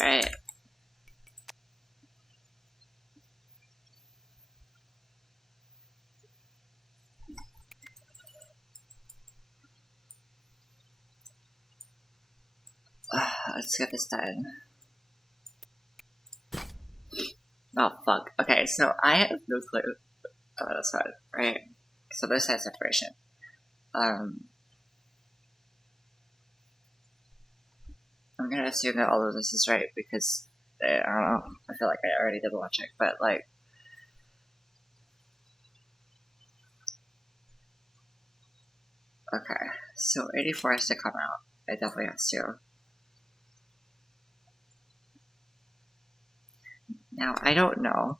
Alright. Let's get this done. Oh, fuck. Okay, so I have no clue about this one, right? So this has separation. I'm gonna assume that all of this is right because, I don't know, I feel like I already did double check, but like, okay, so 84 has to come out. It definitely has to. Now, I don't know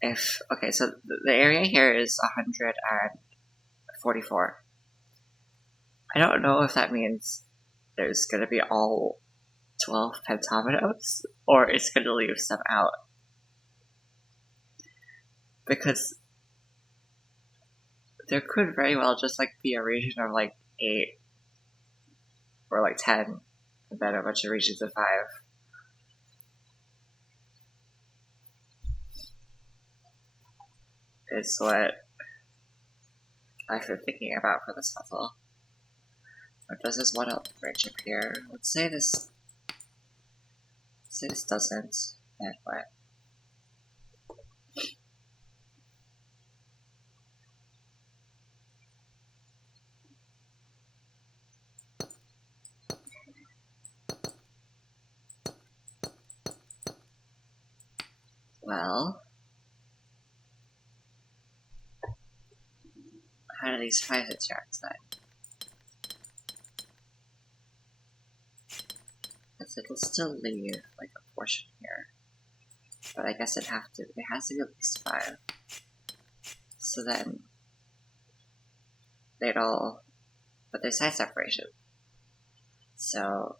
if, okay, so the area here is 144. I don't know if that means there's gonna be all 12 pentominoes, or it's gonna leave some out. Because there could very well just like be a region of like 8 or like 10, and then a bunch of regions of 5. Is what I've been thinking about for this puzzle. Or does this one up branch up here? Let's say this doesn't, then what? Well, how do these 5s interact then? Because it'll still leave like a portion here. But I guess it has to be at least 5. So then they'd all, but there's side separation. So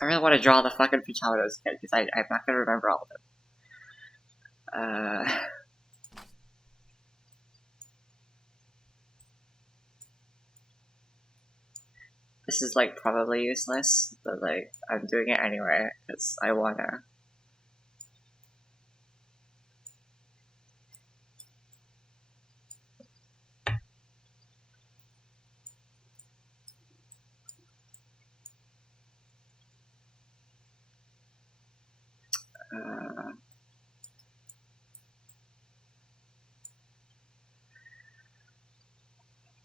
I really want to draw the fucking pentominoes again because I'm not gonna remember all of them. This is like probably useless, but like I'm doing it anyway because I wanna.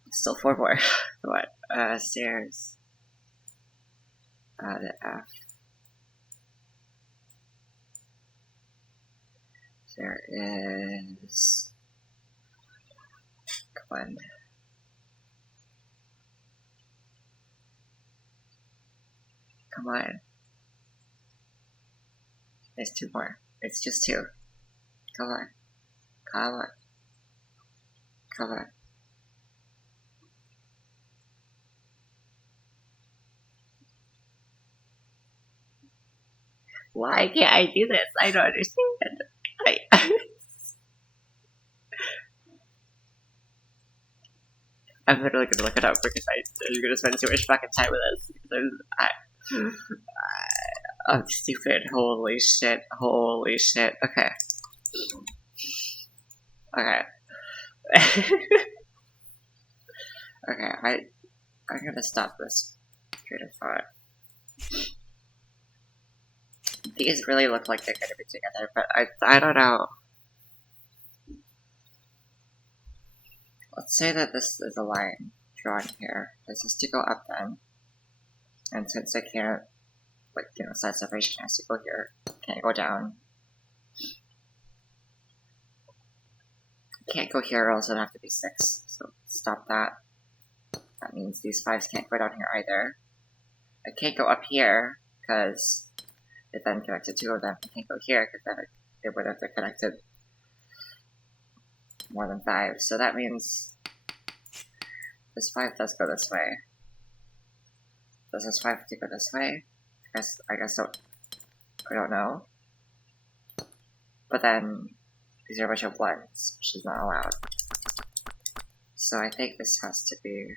Still 4 more. What? Stairs. The F. There is. Come on. Come on. There's 2 more. It's just 2. Come on. Come on. Come on. Why can't I do this? I don't understand. I'm literally gonna look it up because I'm gonna spend too much fucking time with this. I'm stupid. Holy shit. Holy shit. Okay. Okay. Okay, I'm gonna stop this train of thought. These really look like they're gonna be together, but I don't know. Let's say that this is a line drawn here. This has to go up then. And since I can't, like, side separation has to go here, can't go down. Can't go here, or else it'd have to be 6. So stop that. That means these 5s can't go down here either. I can't go up here, because it then connected 2 of them. I can't go here, because then it would have connected more than 5. So that means This 5 does go this way. Does this 5 have to go this way? I guess I don't know. But then these are a bunch of 1s, which is not allowed. So I think this has to be...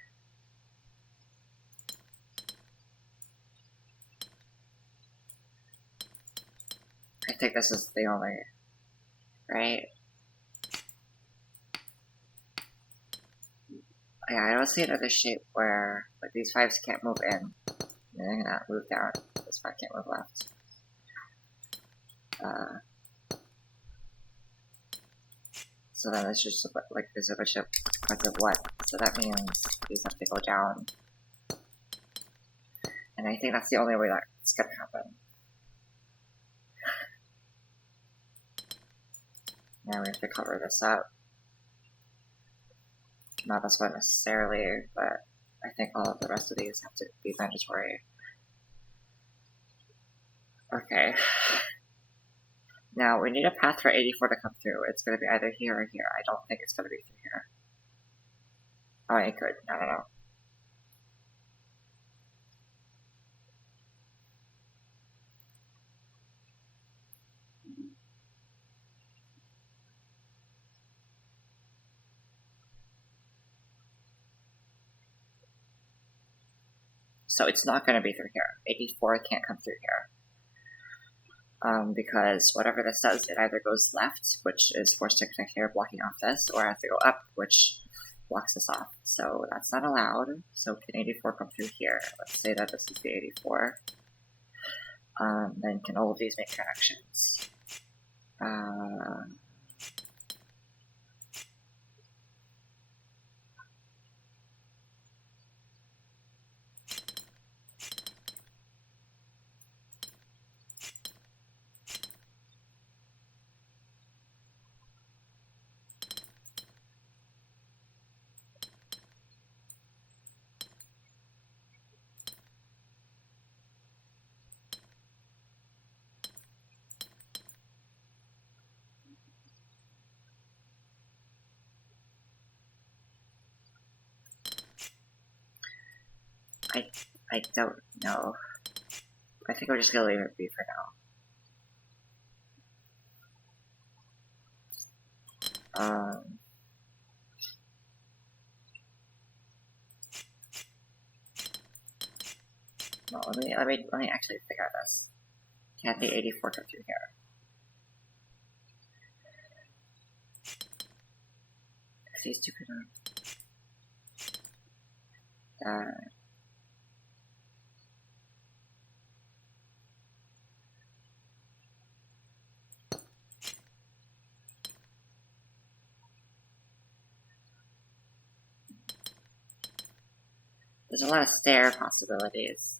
I think this is the only... right? Yeah, I don't see another shape where like, these 5s can't move in. They're gonna move down. This 5 can't move left. So then it's just like there's a bunch of what? So that means these have to go down. And I think that's the only way that's gonna happen. Now we have to cover this up. Not this one necessarily, but I think all of the rest of these have to be mandatory. Okay. Now we need a path for 84 to come through. It's going to be either here or here. I don't think it's going to be through here. Oh, it could. I don't know. So it's not going to be through here. 84 can't come through here. Because whatever this does, it either goes left, which is forced to connect here, blocking off this, or has to go up, which blocks this off. So that's not allowed. So can 84 come through here? Let's say that this is the 84. Then can all of these make connections? I don't know. I think we're just gonna leave it be for now. No, let me actually figure out this. Can the 84 come through here? If these two could there's a lot of stair possibilities.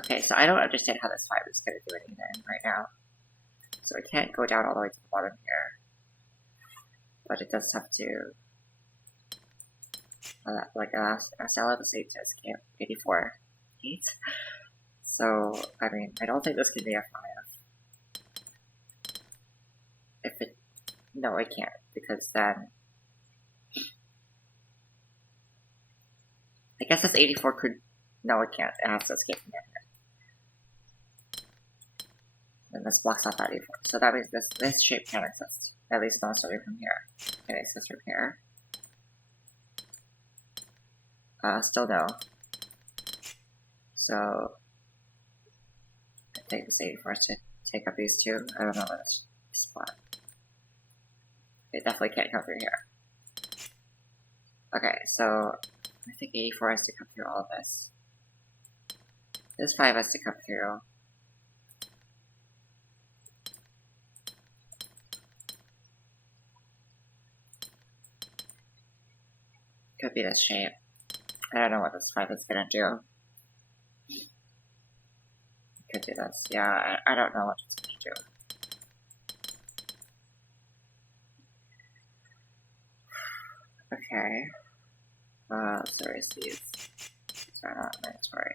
Okay, so I don't understand how this 5 is going to do anything right now. So it can't go down all the way to the bottom here. But it does have to... like, I still have the same to escape 84. 8. So, I mean, I don't think this can be a 5. If it... No, it can't, because then... I guess this 84 could... No, it can't. It has to escape from there. And this blocks off that 84. So that means this shape can't exist. At least not starting from here. It exists from here. Still no. So I take this 84 to take up these two. I don't know where this spot. It definitely can't come through here. Okay, so I think 84 has to come through all of this. This 5 has to come through. Could be this shape. I don't know what this 5 is gonna do. Could do this. Yeah, I don't know what it's gonna do. Okay. Let's erase these. Sorry, not mandatory.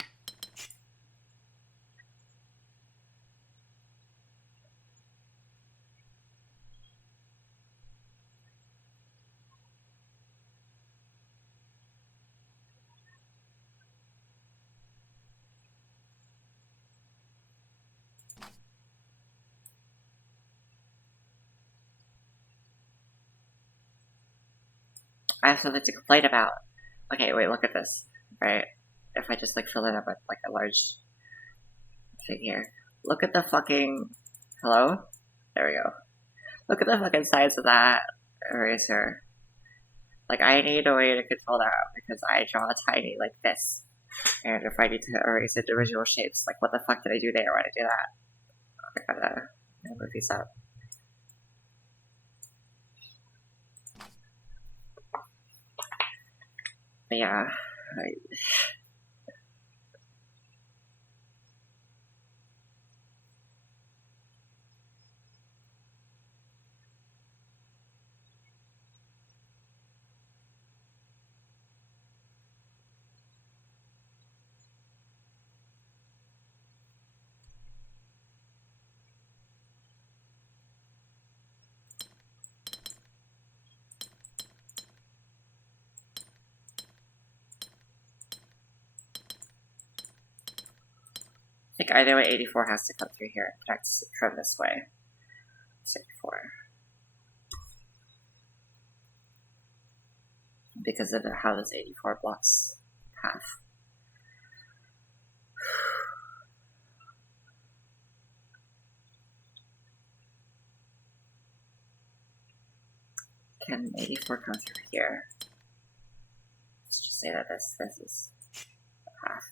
I have something to complain about. Okay, wait, look at this. Right? If I just like fill it up with like a large thing here. Look at the fucking... Hello? There we go. Look at the fucking size of that eraser. Like, I need a way to control that because I draw tiny like this. And if I need to erase individual shapes, like what the fuck did I do there when I do that? I gotta move these up. But yeah, I think either way 84 has to come through here and connect from this way. It's 84. Because of how this 84 blocks path. Can 84 come through here? Let's just say that this is the path.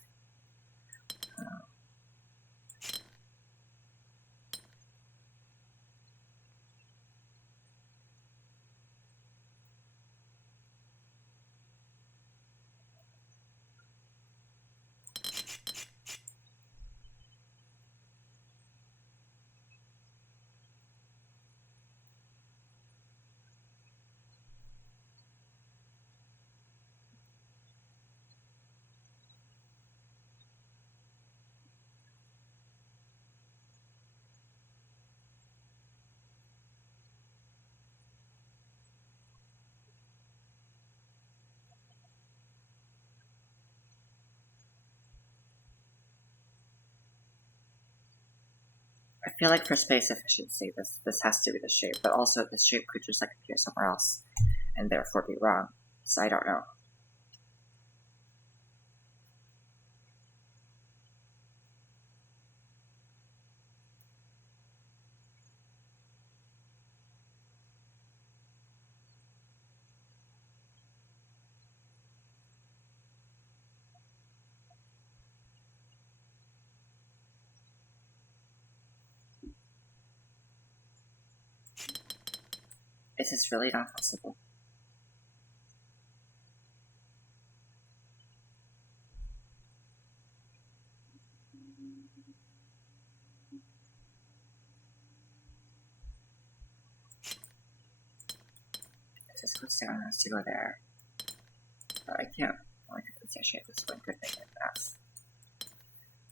I feel like for space efficiency, this has to be the shape, but also this shape could just like appear somewhere else, and therefore be wrong. So I don't know. Is this really not possible? If this goes down, it has to go there. But I can't. I can shape this one. Good thing like that.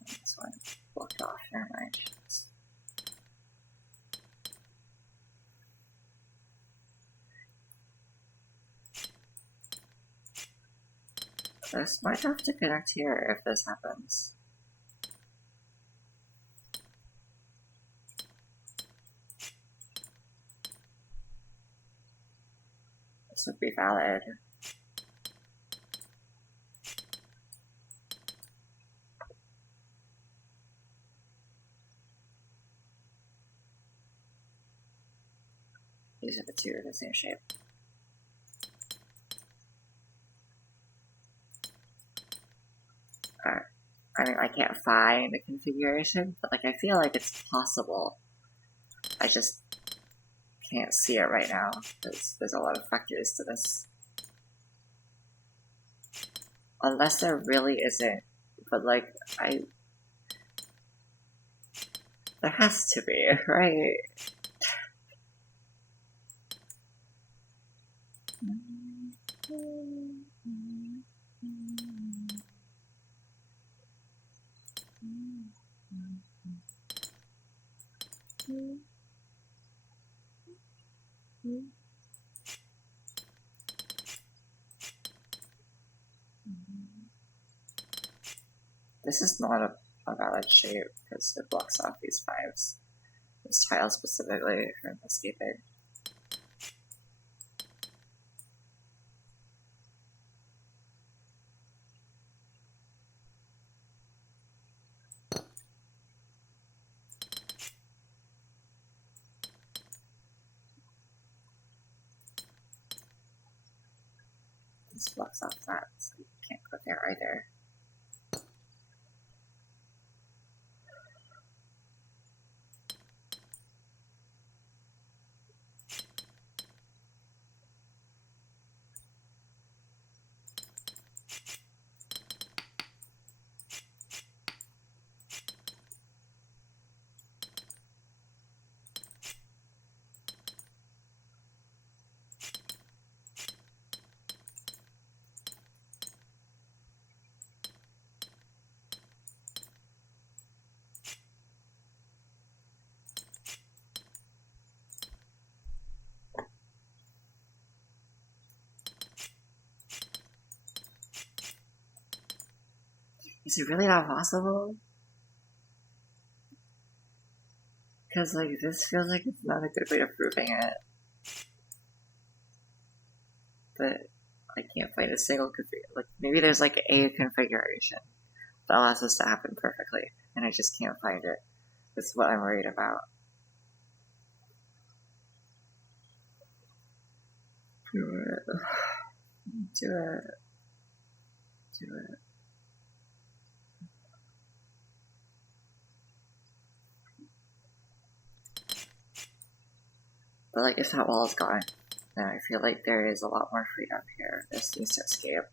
This one blocked off. Never mind. This might have to connect here if this happens. This would be valid. These are the two of the same shape. I mean, I can't find the configuration, but like I feel like it's possible. I just can't see it right now because there's a lot of factors to this. Unless there really isn't, but like there has to be, right? This is not a valid shape because it blocks off these fives. This tile specifically from escaping. This blocks off that, so you can't go there either. Is it really not possible? Because, like, this feels like it's not a good way of proving it. But I can't find a single like, maybe there's, like, a configuration that allows this to happen perfectly, and I just can't find it. That's what I'm worried about. Do it. Do it. Do it. But, like, if that wall is gone, then I feel like there is a lot more freedom here. This needs to escape.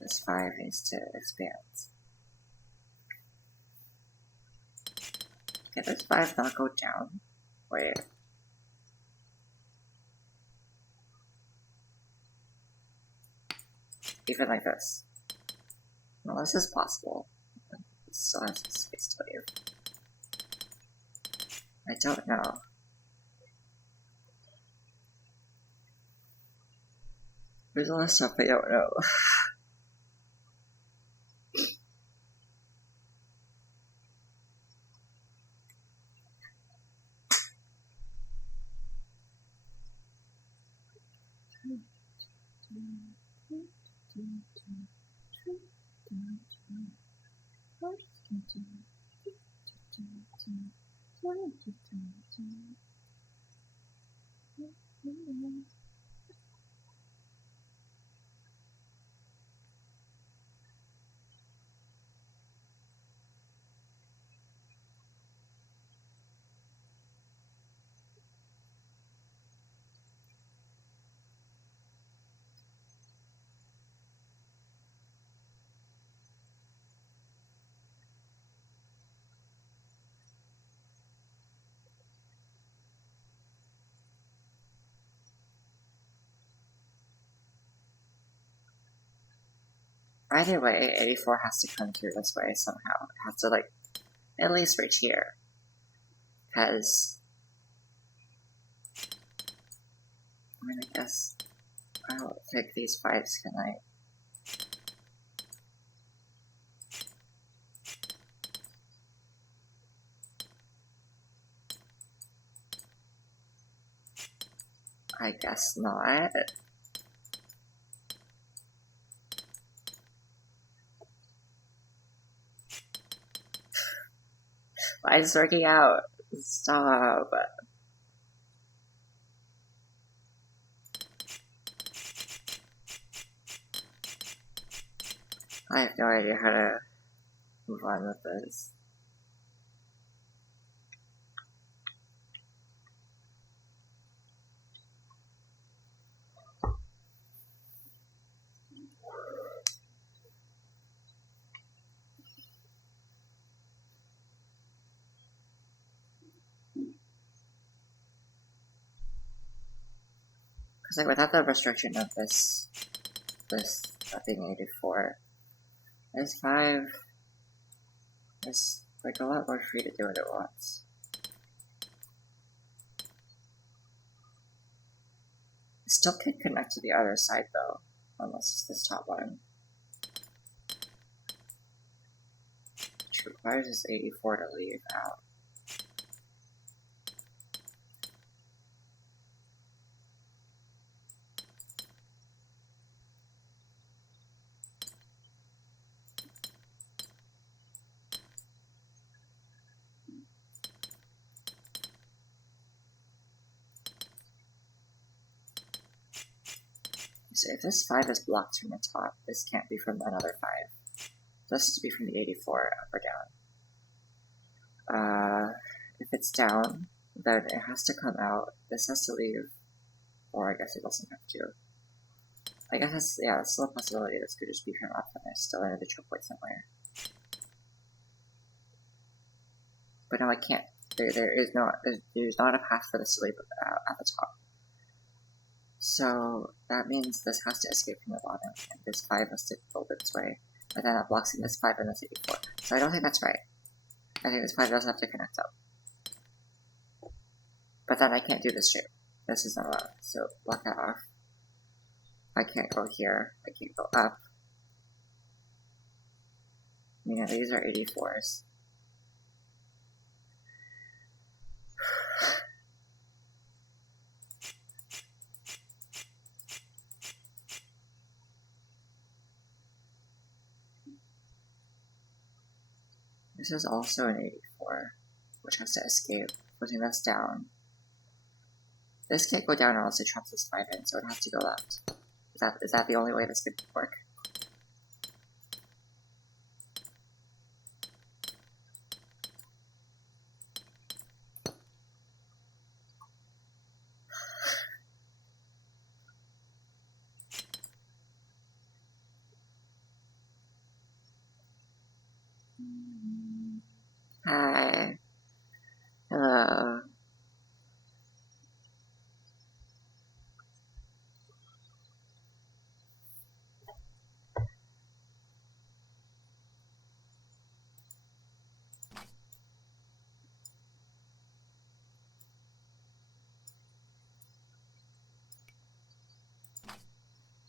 This 5 needs to expand. Okay, this 5 not go down. Wait. Even like this. Well, this is possible. This still has some space to leave. I don't know. There's a lot of stuff I don't know. Either way, 84 has to come through this way somehow. It has to, like, at least reach here. Because, I mean, I guess I'll take these 5s, can I? I guess not. Why is it working out? Stop. I have no idea how to move on with this. Because, like, without the restriction of this being 84, this 5 is, like, a lot more free to do what it wants. It still can connect to the other side, though, unless it's this top one. Which requires this 84 to leave out. So if this 5 is blocked from the top, this can't be from another 5. This has to be from the 84 up or down. If it's down, then it has to come out. This has to leave. Or I guess it doesn't have to. I guess it's, yeah, it's still a possibility this could just be from up and there's still an individual point somewhere. But no, I can't. There's not a path for this to leave at the top. So that means this has to escape from the bottom, and this 5 has to build its way. But then that blocks in this 5 and this 84. So I don't think that's right. I think this 5 doesn't have to connect up. But then I can't do this shape. This is not allowed. So block that off. I can't go here. I can't go up. You know, these are 84s. This is also an 84, which has to escape, putting this down. This can't go down unless it traps this 5 in, so it has to go left. Is that the only way this could work? Hi. Hello.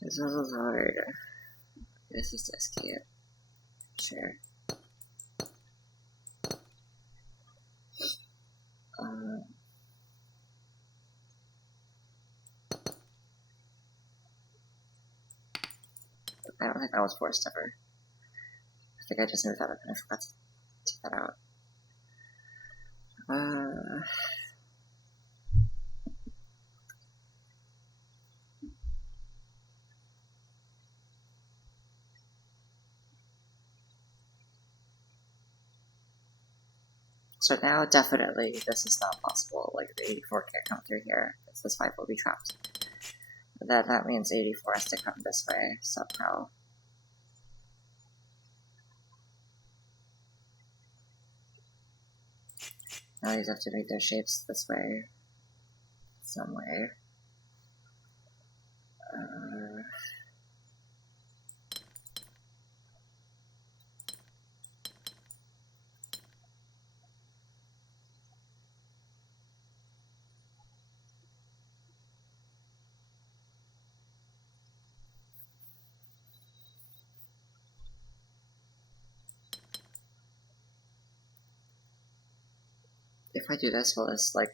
This was hard. This is to escape. Sure. I don't think that was forced ever. I think I just moved that up and I forgot to take that out. So now definitely this is not possible. Like the 84 can't come through here. This 5 will be trapped. That means 84 has to come this way somehow. Now these have to make their shapes this way. Some way. If I do this, will this, like...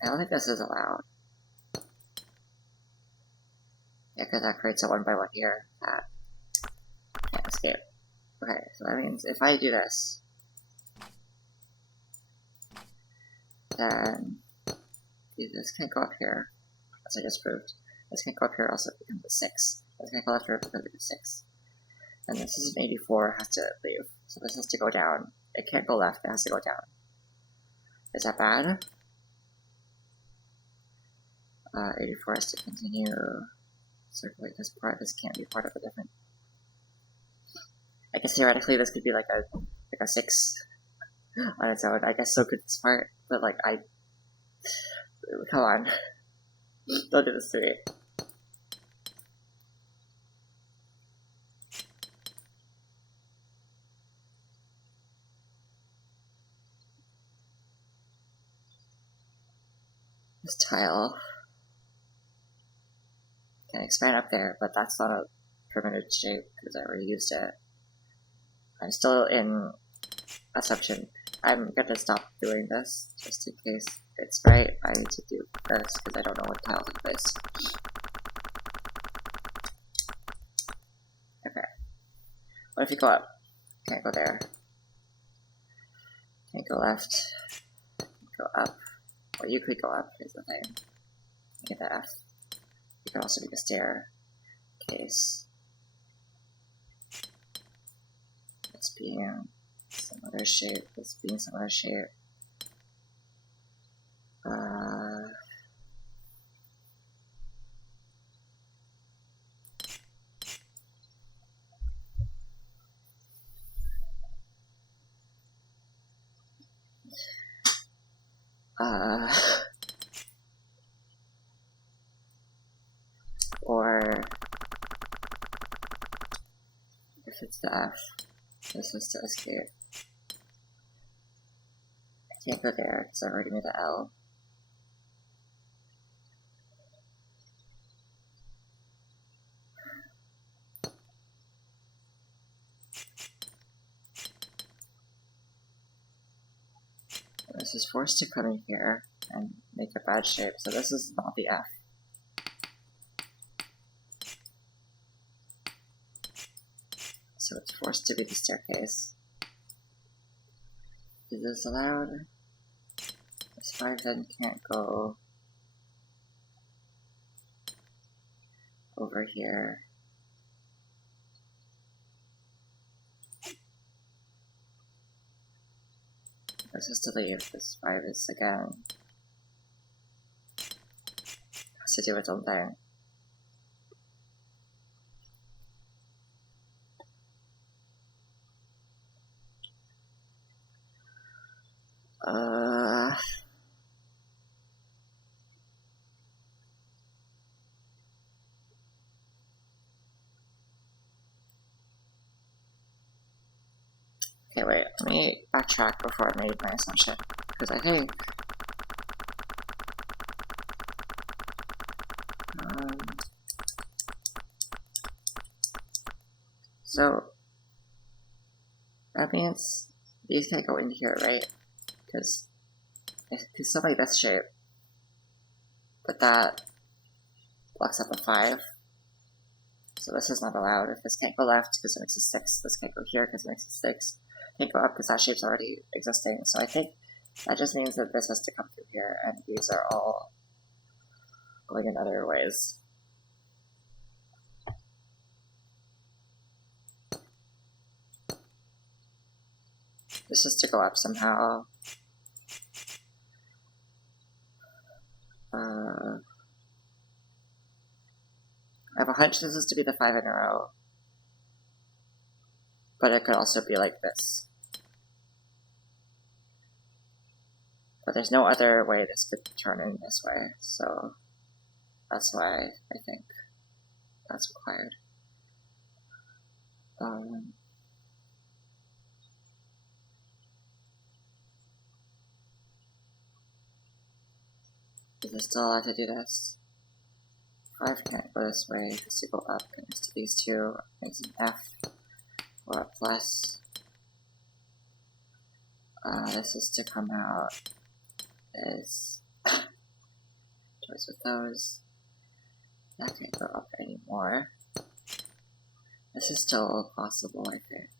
I don't think this is allowed. Yeah, because that creates a 1 by 1 here. That can't escape. Okay, so that means if I do this, then this can't go up here, as I just proved. This can't go up here, else it becomes a 6. This can't go left here because it's a 6. And this is an 84, has to leave. So this has to go down. It can't go left, it has to go down. Is that bad? 84 has to continue. Circulate this part. This can't be part of a different. I guess theoretically this could be like a 6 on its own. I guess so could this part, but like come on, don't do this to me. This tile can expand up there, but that's not a permanent shape because I already used it. I'm still in assumption. I'm gonna stop doing this just in case it's right. I need to do this because I don't know what tiles are placed. Okay. What if you go up? Can't go there. Can't go left. Go up. Well, you could go up, is the thing. Make the F. It could also be the staircase. It's being some other shape. It's being some other shape. Or if it's the F, this is to escape. I can't go there because I already made the L. This is forced to come in here and make a bad shape, so this is not the F. So it's forced to be the staircase. Is this allowed? This 5 then can't go over here. This is to leave. This 5 is again. Has to do its own thing. Okay, wait, let me backtrack before I made my assumption, because I think so that means these can't go in here, right? Because it could still make this shape, but that blocks up a 5. So this is not allowed. If this can't go left because it makes a 6, this can't go here because it makes a 6. Can't go up because that shape's already existing. So I think that just means that this has to come through here, and these are all going in other ways. This is to go up somehow. I have a hunch this is to be the 5 in a row. But it could also be like this. But there's no other way this could turn in this way, so that's why I think that's required. Is it still allowed to do this? 5 can't go this way, it has to go up, connects to these two, makes an F, or a plus. This is to come out as choice with those. That can't go up anymore. This is still possible, I think.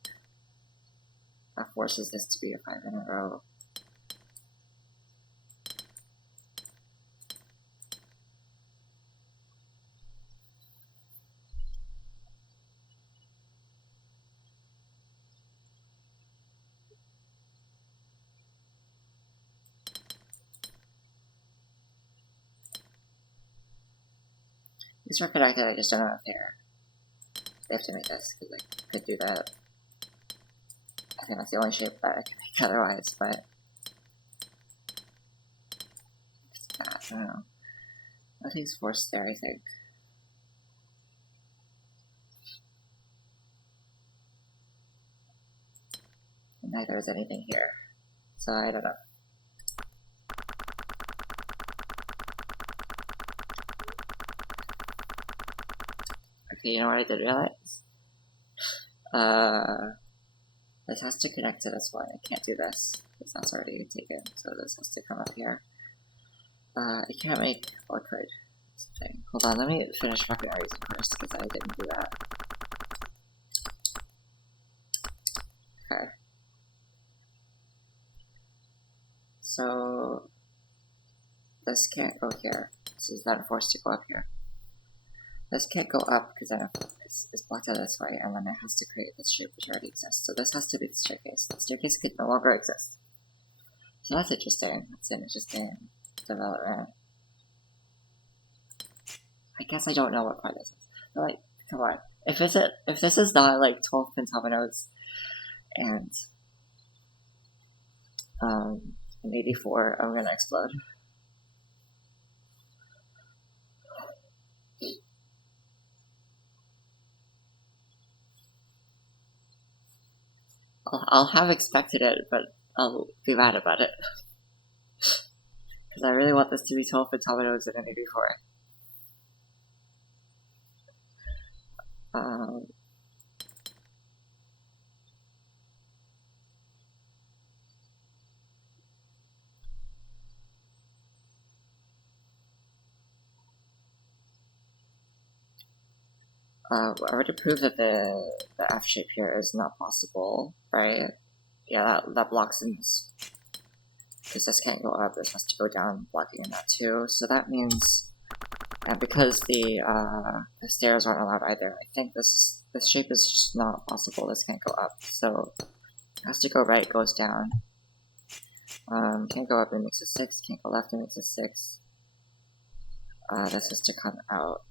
That forces this to be a 5 in a row. These are connected, I just don't know if they have to make this, because I could do that. I think that's the only shape that I can make otherwise, but I don't know. Nothing's forced there, I think. And neither is anything here. So I don't know. Okay, you know what I did realize? This has to connect to this one. I can't do this, because that's already taken, so this has to come up here. I can't make, or could, something. Hold on, let me finish fucking reason first, because I didn't do that. Okay. So, this can't go here. So then I'm forced to go up here. This can't go up because then it's blocked out this way, and then it has to create this shape which already exists. So this has to be the staircase. The staircase could no longer exist. So that's interesting. That's an interesting development. I guess I don't know what part this is. But like, come on. If this is not like 12 pentominoes and an 84, I'm gonna explode. I'll have expected it, but I'll be mad about it. Because I really want this to be 12 pentominoes and an 84. I already proved that the F shape here is not possible, right? Yeah, that blocks in this. Because this can't go up, this has to go down, blocking in that too. So that means, and because the stairs aren't allowed either, I think this shape is just not possible. This can't go up, so it has to go right, goes down. Can't go up and makes a 6, can't go left and makes a 6. This is to come out.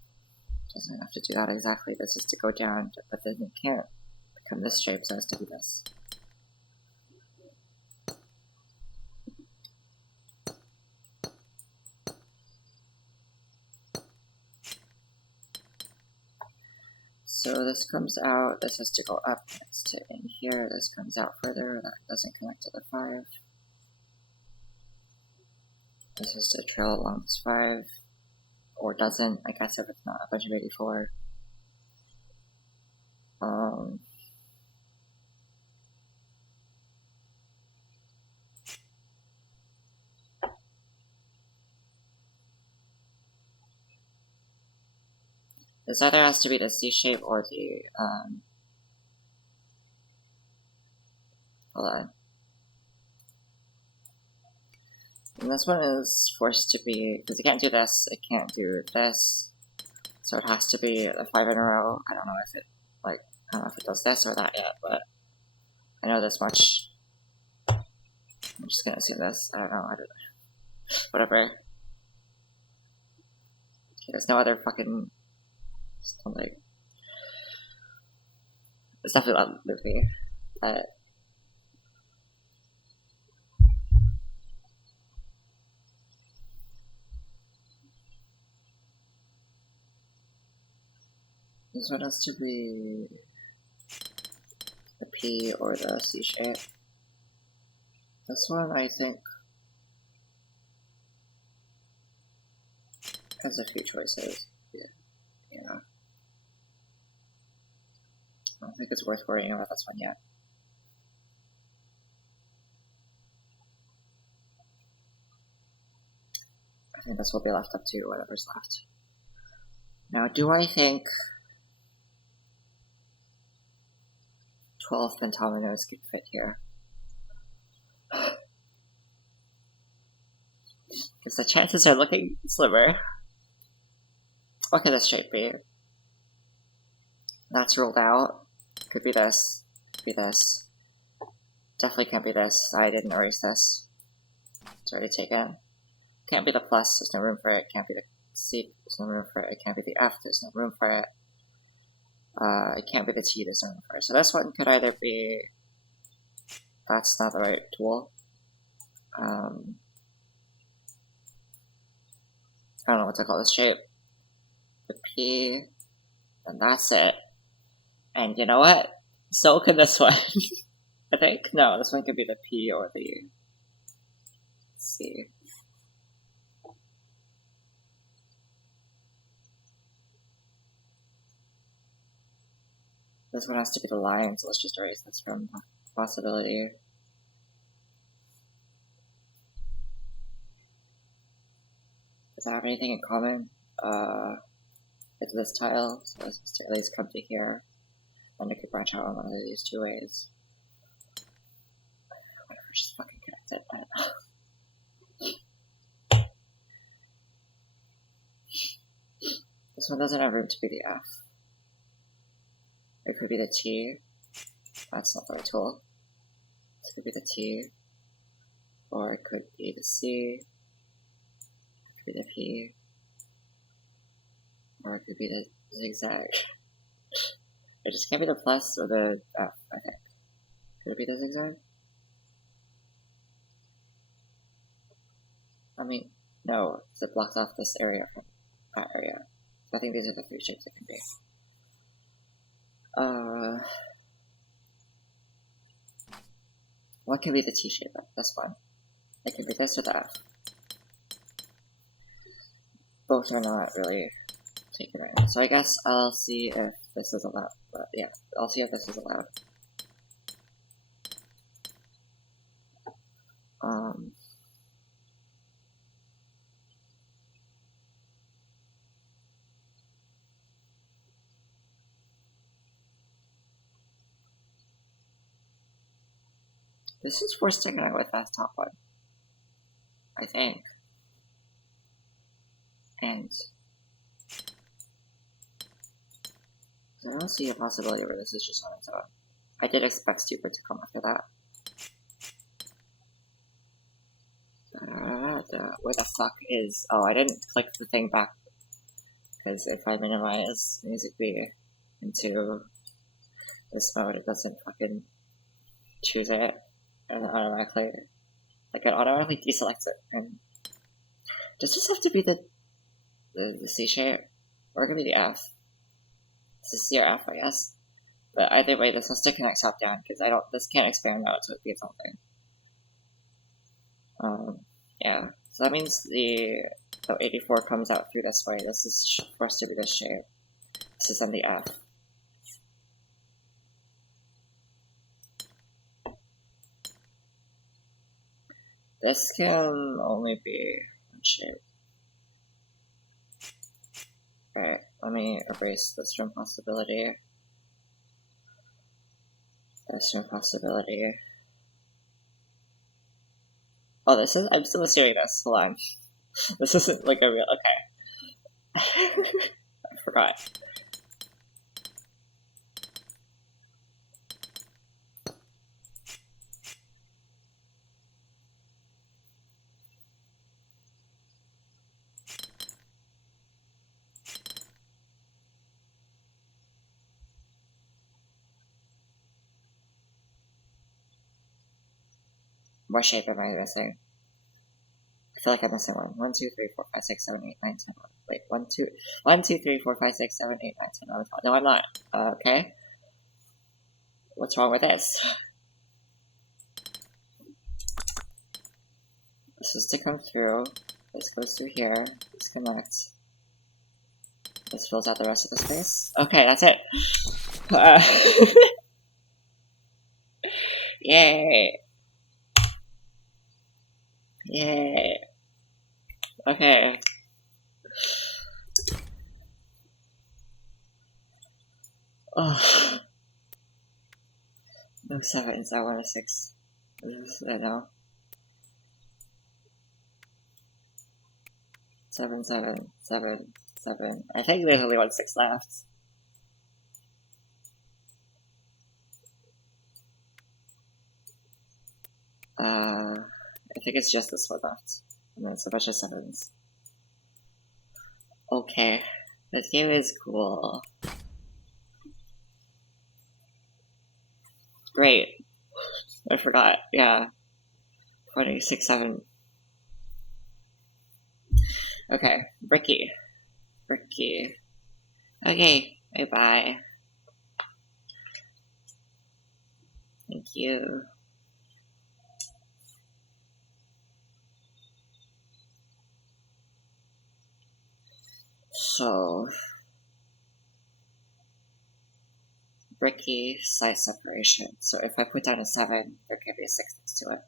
Doesn't have to do that exactly. This is to go down, but then it can't become this shape, so it has to be this. So this comes out, this has to go up next to in here, this comes out further, that doesn't connect to the 5. This is to trail along this 5, or doesn't, I guess if it's not a bunch of 84. This either has to be the C shape or the, hold on. And this one is forced to be, because it can't do this, it can't do this, so it has to be the 5 in a row. I don't know if it, like, I don't know if it does this or that yet, but I know this much. I'm just gonna assume this, I don't know, whatever. Okay, there's no other fucking, like, it's definitely not loopy, but this one has to be the P or the C shape. This one, I think, has a few choices. Yeah. I don't think it's worth worrying about this one yet. I think this will be left up to whatever's left. Now, do I think 12 pentominoes could fit here? Because the chances are looking slimmer. What could this shape be? That's ruled out. Could be this. Could be this. Definitely can't be this. I didn't erase this. It's already taken. Can't be the plus, there's no room for it. Can't be the C, there's no room for it. It can't be the F, there's no room for it. It can't be the T, there's no room for it. So this one could either be, that's not the right tool. I don't know what to call this shape. The P, and that's it. And you know what? So could this one. I think? No, this one could be the P or the C. This one has to be the line, so let's just erase this from possibility. Does that have anything in common? It's this tile, so let's just at least come to here. And it could branch out on one of these two ways. Whatever, just fucking connect it. I don't know. This one doesn't have room to be the F. It could be the T. That's not the right tool. It could be the T. Or it could be the C. It could be the P. Or it could be the zigzag. It just can't be the plus or the F, I think. Could it be the zigzag? I mean, no, it blocks off this area from that area. So I think these are the three shapes it can be. What can be the T shape? This one. It can be this or the F. Both are not really taken right now. So I guess I'll see if this is allowed. But yeah, I'll see if this is allowed. This is for sticking with that top one, I think. And I don't see a possibility where this is just on its own. I did expect stupid to come after that. Where the fuck is... Oh, I didn't click the thing back. Because if I minimize Music B into this mode, it doesn't fucking choose it. And automatically... Like, it automatically deselects it. And does this have to be the C shape? Or it could be the F? This is C or F, I guess. But either way, this has to connect top down, because this can't expand out to be its own thing. Yeah. So that means the 84 comes out through this way. This is forced to be this shape. This is on the F. This can only be one shape. Right, let me erase this from possibility. This from possibility. Oh, this is- I'm still assuming this. Hold on. This isn't like a real- okay. I forgot. What shape am I missing? I feel like I'm missing one. 1, 2, 3, 4, 5, 6, 7, 8, 9, 10, 11. Wait, 1, 2, 3, 4, 5, 6, 7, 8, 9, 10, 11, 12. No, I'm not. Okay. What's wrong with this? This is to come through. This goes through here. This connects. This fills out the rest of the space. Okay, that's it. Yay. Yay. Okay. Oh. No 7s, I want a 6. I know. 7, 7, 7, 7. I think there's only 1 6 left. I think it's just this one left. And then it's a bunch of 7s. Okay. This game is cool. Great. I forgot, yeah. 26, 7. Okay, Bricky. Bricky. Okay, bye-bye. Thank you. So... Bricky size separation. So if I put down a 7, there can be a 6 next to it.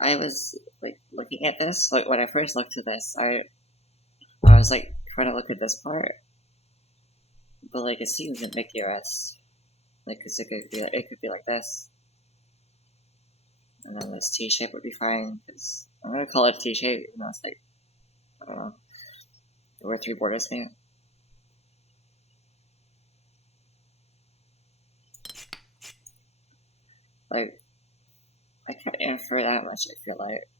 I was like looking at this, like when I first looked at this, I was like trying to look at this part, but like it seems ambiguous. Like, 'cause it could be like this, and then this T shape would be fine. Cause I'm gonna call it T shape, even though it's like, I don't know, there were 3 borders now. Like, I can't infer that much, I feel like.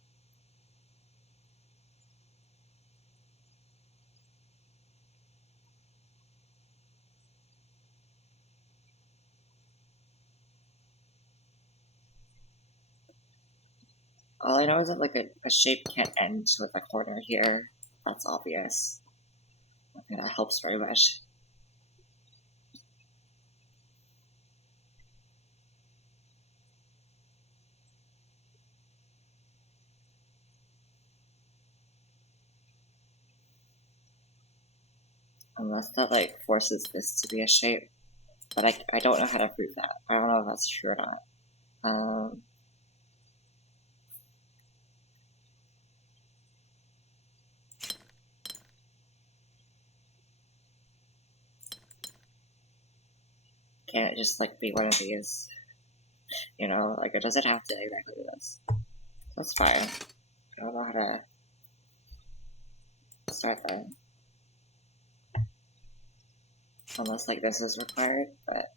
All I know is that like a shape can't end with a corner here. That's obvious. I think that helps very much. Unless that like forces this to be a shape. But I don't know how to prove that. I don't know if that's true or not. Can't it just like be one of these? You know, like it doesn't have to exactly do this. That's fine. I don't know how to start that. Unless like this is required, but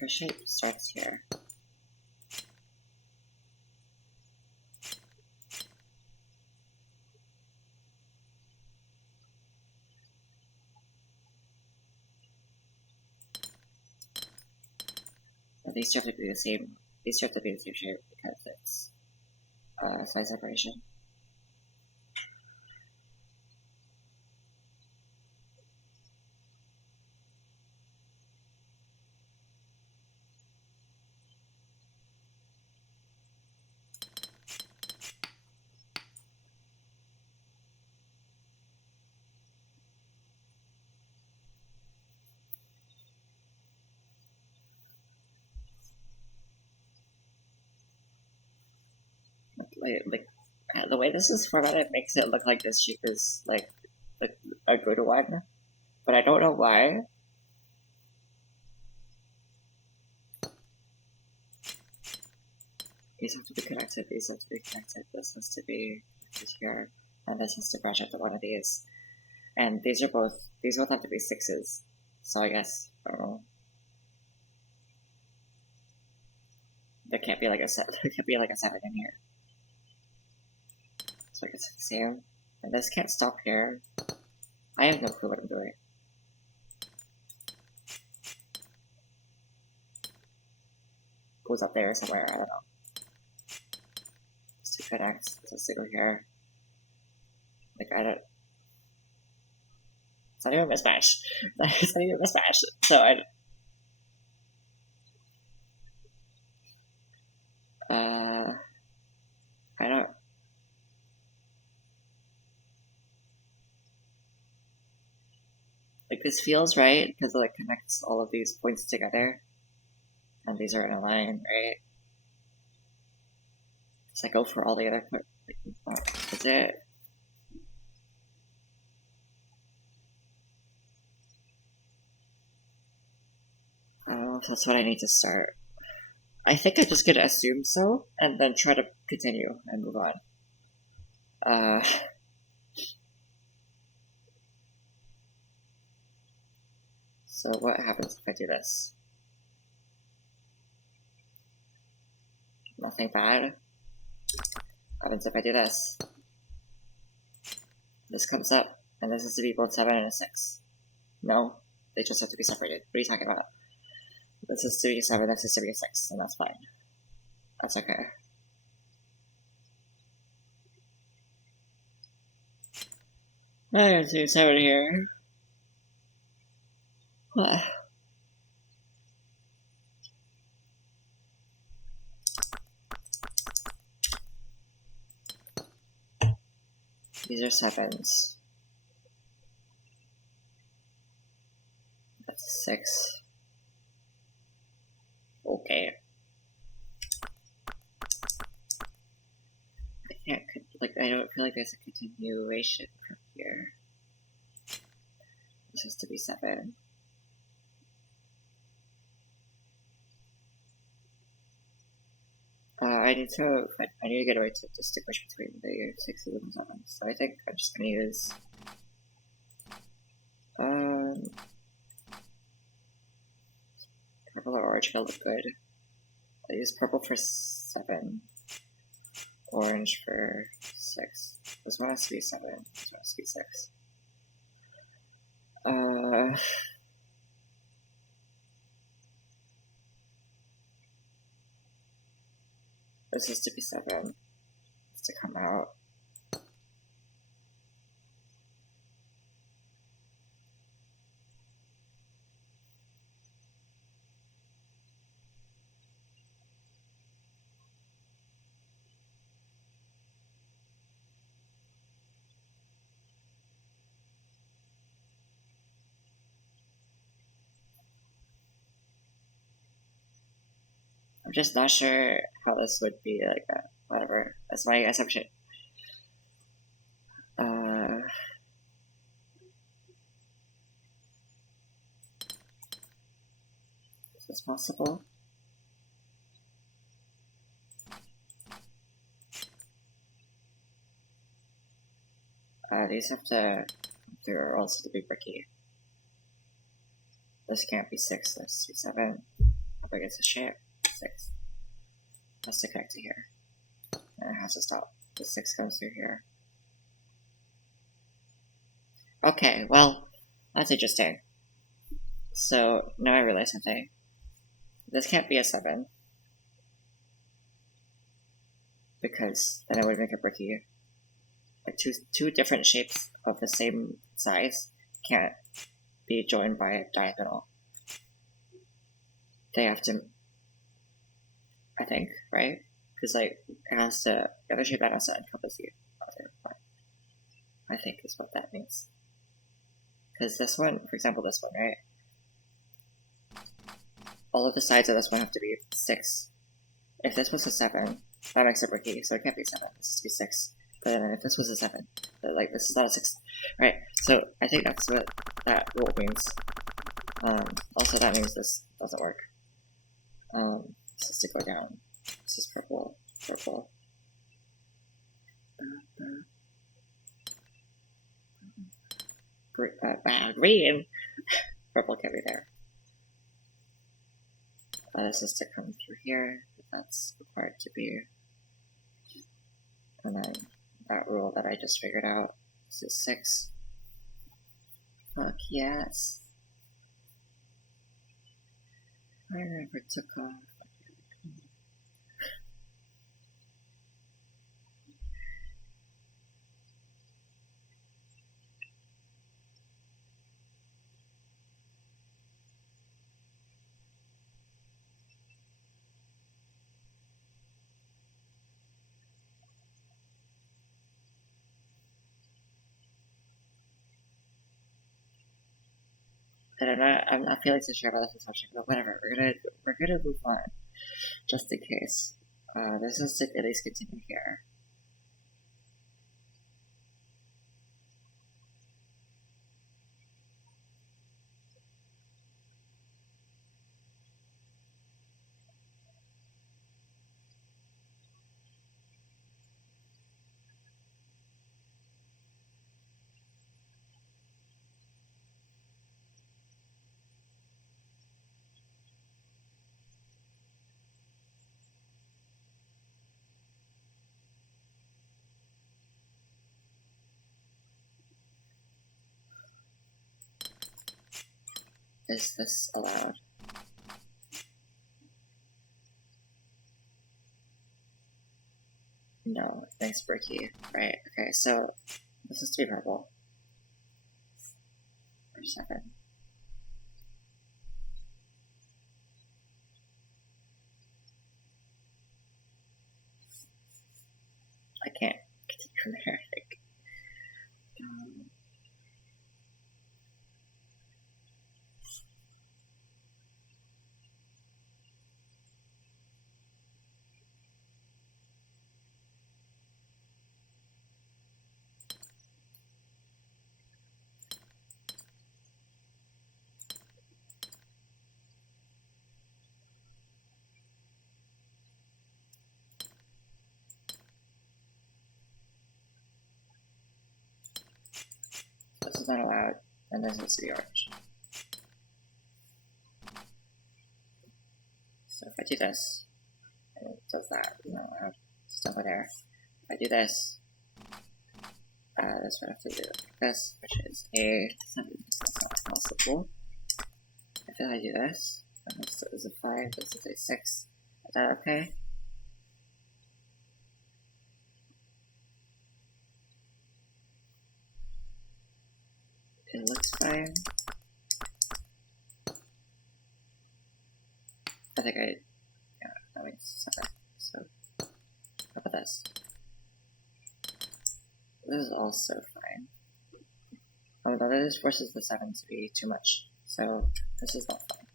her shape starts here. But these two have to be the same. These two have to be the same shape because it's size separation. Like the way this is formatted makes it look like this shape is like a good one, but I don't know why. These have to be connected, these have to be connected, this has to be connected here, and this has to branch out to one of these. And these both have to be 6s. So I guess, I don't know. There can't be like a set, there can't be like a 7 in here. So I guess it's the same. And this can't stop here. I have no clue what I'm doing. Goes up there somewhere, I don't know. Just to connect, this has to go here. Like, I don't... It's not even a mismatch. It's not even a mismatch. So I don't... Like, this feels right, because it like, connects all of these points together. And these are in a line, right? So I go for all the other... Is it... I don't know if that's what I need to start. I think I'm just gonna assume so, and then try to continue and move on. So what happens if I do this? Nothing bad. What happens if I do this? This comes up, and this has to be both 7 and a 6. No, they just have to be separated. What are you talking about? This is to be a 7, this is to be a 6, and that's fine. That's okay. I have to 7 here. What? These are 7s. That's a 6. Okay. I can't, like, I don't feel like there's a continuation from here. This has to be 7. I need to get a way to distinguish between the 6s and 7s. So I think I'm just gonna use purple or orange will look good. I'll use purple for 7, orange for 6. This one has to be 7. This one has to be 6. This is to be 7. It's to come out. I'm just not sure how this would be, like, whatever. That's my assumption. Is this possible? These have to come through or else to be bricky. This can't be 6, this has to be 7. How big is the shape? 6. Has to connect to here. And it has to stop. The 6 comes through here. Okay, well, that's interesting. So, now I realize something. This can't be a 7. Because then it would make a bricky. Like, two different shapes of the same size can't be joined by a diagonal. They have to, I think, right? Because, like, it has to, the other shape that has to encompass the other one. I think is what that means. Because this one, for example, this one, right? All of the sides of this one have to be 6. If this was a 7, that makes it bricky, so it can't be 7. This has to be 6. But then if this was a 7, but, like, this is not a 6. Right, so I think that's what that rule means. Also that means this doesn't work. This has to go down. This is purple, purple. Green! Purple can't be there. This is to come through here, but that's required to be. And then that rule that I just figured out, this is 6. Fuck yes. I never took off. And I'm not feeling so sure about this assumption, but whatever. We're gonna move on, just in case. This is to at least continue here. Is this allowed? No, thanks, Bricky. Right, okay, so this is to be purple. For 7. I can't continue from there, I think. is not allowed, and this needs to be orange. So if I do this, and it does that, it's not allowed. It's over there. If I do this, this would have to do this, which is a 7. That's not possible. If I do this, and this is a 5, this is a 6. Is that okay? It looks fine. I think yeah, that makes sense. So, how about this? This is also fine. Oh, no, this forces the 7 to be too much. So, this is not fine.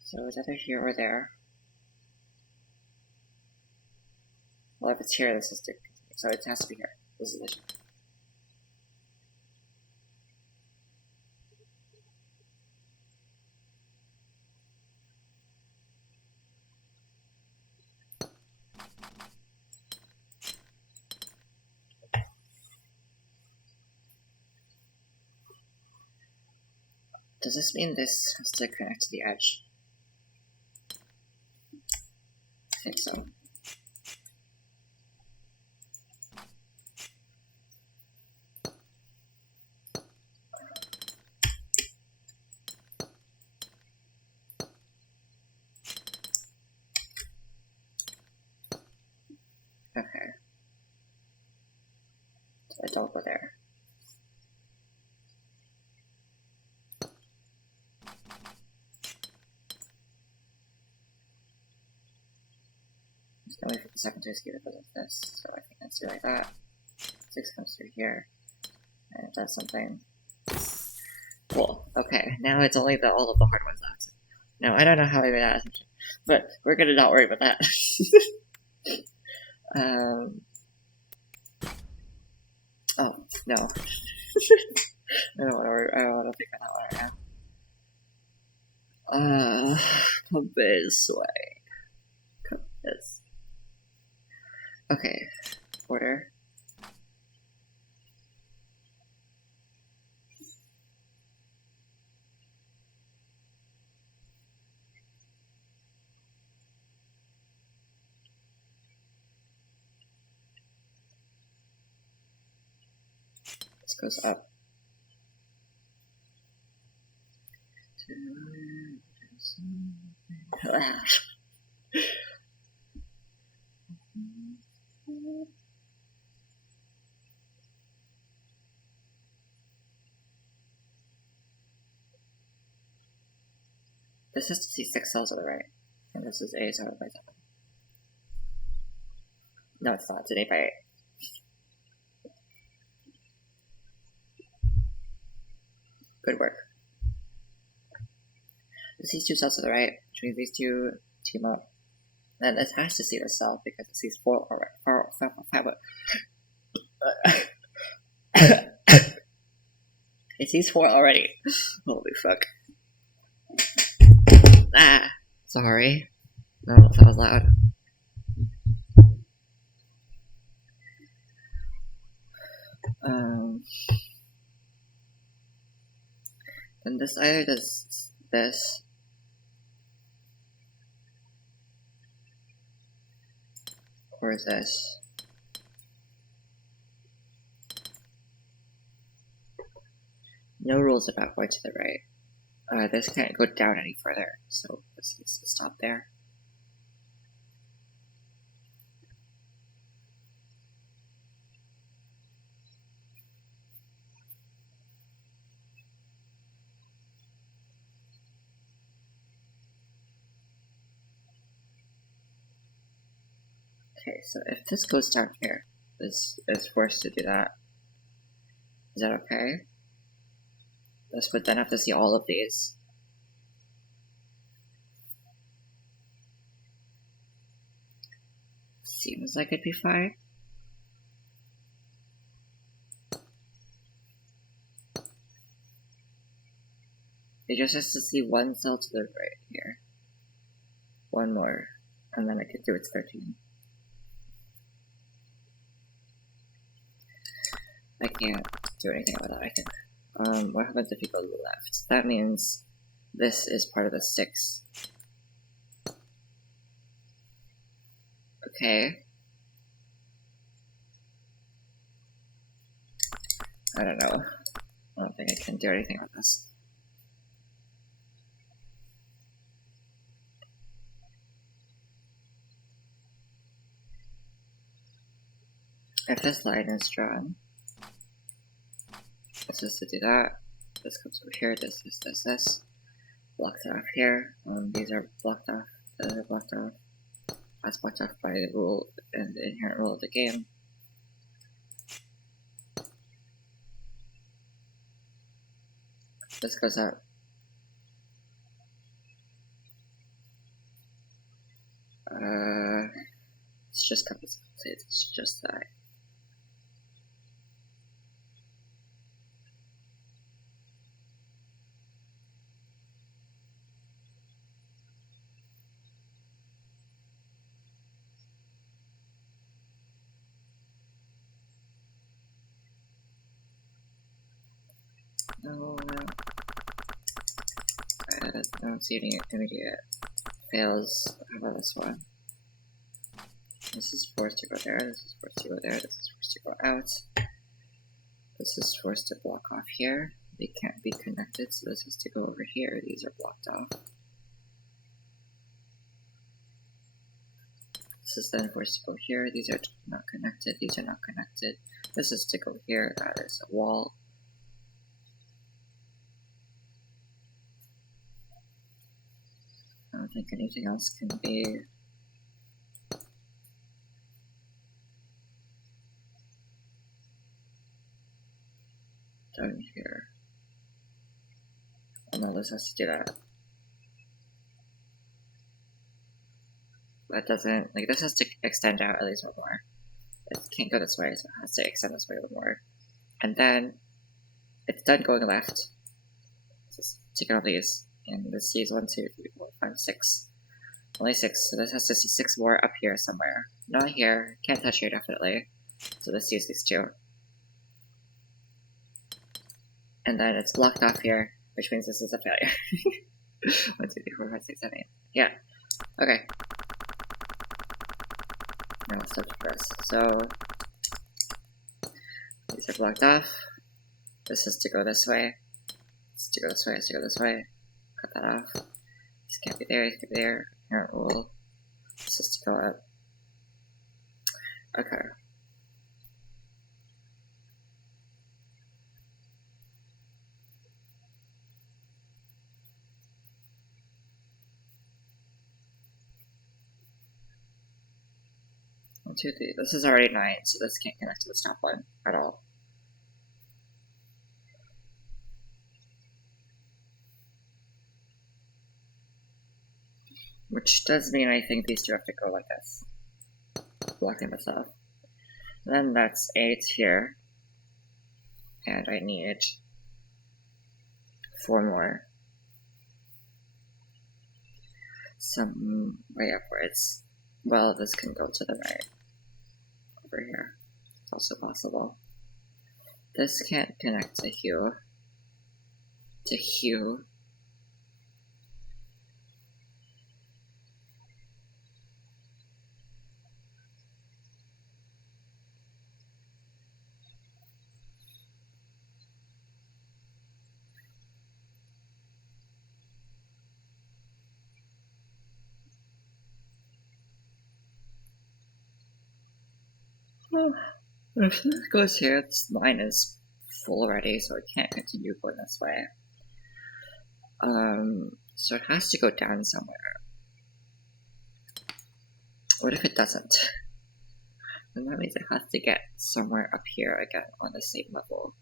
So, it's either here or there. Well, if it's here, this is to continue. So, it has to be here. This is the issue. Does this mean this has to connect to the edge? I think so. Okay. So I don't go there. Just gonna wait for the second to escape because of this. So I think that's like that. 6 comes through here. And it does something. Cool. Okay, now it's only all of the hard ones left. Now, I don't know how I made that assumption, but we're gonna not worry about that. Oh, no. I don't want to think about that one right now. Come this way. Come this. Okay. Order. This goes up. This is to see 6 cells on the right, and this is a 7 by 7. No, it's not. It's an 8 by 8. Good work. This sees 2 cells to the right, which means these two team up. Then this has to see the cell because it sees 4 or 5. It sees 4 already. Holy fuck. Ah, sorry. No, that was loud. And this either does this. Or is this? No rules about going to the right. This can't go down any further, so this needs to stop there. Okay, so if this goes down here, this is forced to do that. Is that okay? This would then have to see all of these. Seems like it'd be fine. It just has to see 1 cell to the right here. 1 more, and then it could do its 13. I can't do anything about that, I think. What happens if you go left? That means this is part of the 6. Okay. I don't know. I don't think I can do anything with this. If this line is drawn, this is to do that. This comes over here, this. Blocked off here. These are blocked off. Those are blocked off. That's blocked off by the rule and the inherent rule of the game. This goes out. It's just compensated. It's just that. No, I don't see any immediate fails. How about this one? This is forced to go there, this is forced to go there, this is forced to go out. This is forced to block off here. They can't be connected, so this has to go over here. These are blocked off. This is then forced to go here. These are not connected, these are not connected. This is to go here, that is a wall. I don't think anything else can be done here. Oh no, this has to do that. That doesn't, like, this has to extend out at least one more. It can't go this way, so it has to extend this way one more. And then it's done going left. Just take all these, and this sees 1, 2, 3, 4, 5, 6. Only 6, so this has to see 6 more up here somewhere. Not here, can't touch here definitely. So this sees these 2. And then it's blocked off here, which means this is a failure. 1, 2, 3, 4, 5, 6, 7, 8. Yeah. Okay. Now let's touch this. So these are blocked off. This is to go this way. This is to go this way, this is to go this way. Cut that off. This can't be there, this can't be there. Inherent rule. This is to go up. Okay. One, two, three. This is already 9, so this can't connect to the top one at all. Which does mean I think these 2 have to go like this. Blocking this off. Then that's 8 here. And I need 4 more. Some way upwards. Well, this can go to the right. Over here. It's also possible. This can't connect to Hue. To Hue. If this goes here, this line is full already, so it can't continue going this way. So it has to go down somewhere. What if it doesn't? Then that means it has to get somewhere up here again on the same level.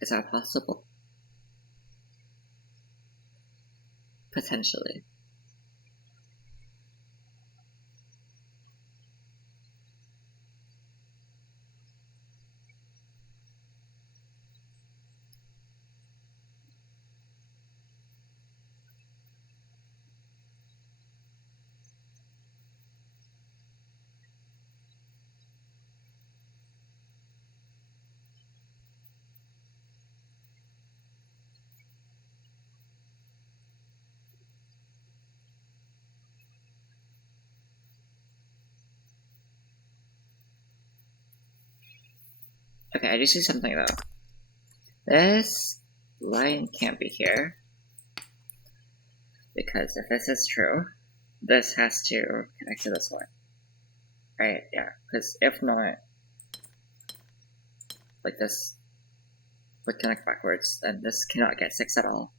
Is that possible? Potentially. Okay, I do see something though. This line can't be here. Because if this is true, this has to connect to this one. Right? Yeah. Because if not, like this would connect backwards, then this cannot get 6 at all.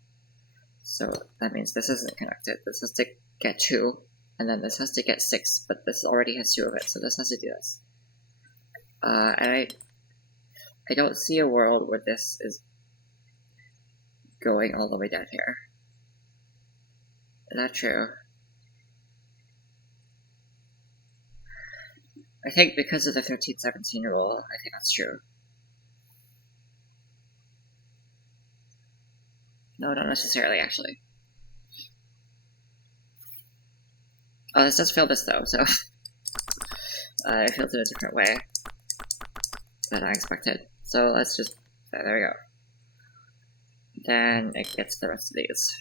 So that means this isn't connected. This has to get 2, and then this has to get 6, but this already has 2 of it, so this has to do this. And I don't see a world where this is going all the way down here. Is that true? I think because of the 1317 rule, I think that's true. No, not necessarily, actually. Oh, this does fail this, though, so... it failed in a different way than I expected. So let's just... there we go. Then it gets the rest of these.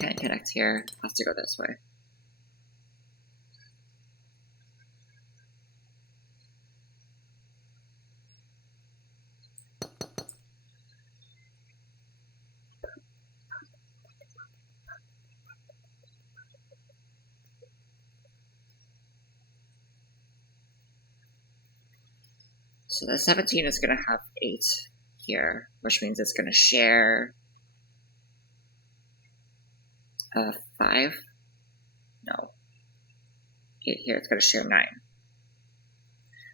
Can't connect here, has to go this way. So the 17 is going to have 8 here, which means it's going to share 5. No. 8 here, it's going to share 9.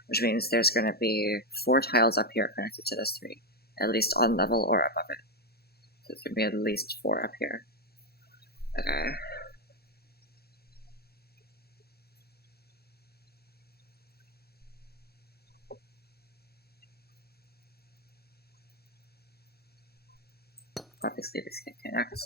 Which means there's going to be 4 tiles up here connected to this 3, at least on level or above it. So it's going to be at least 4 up here. Okay. Obviously this can connect.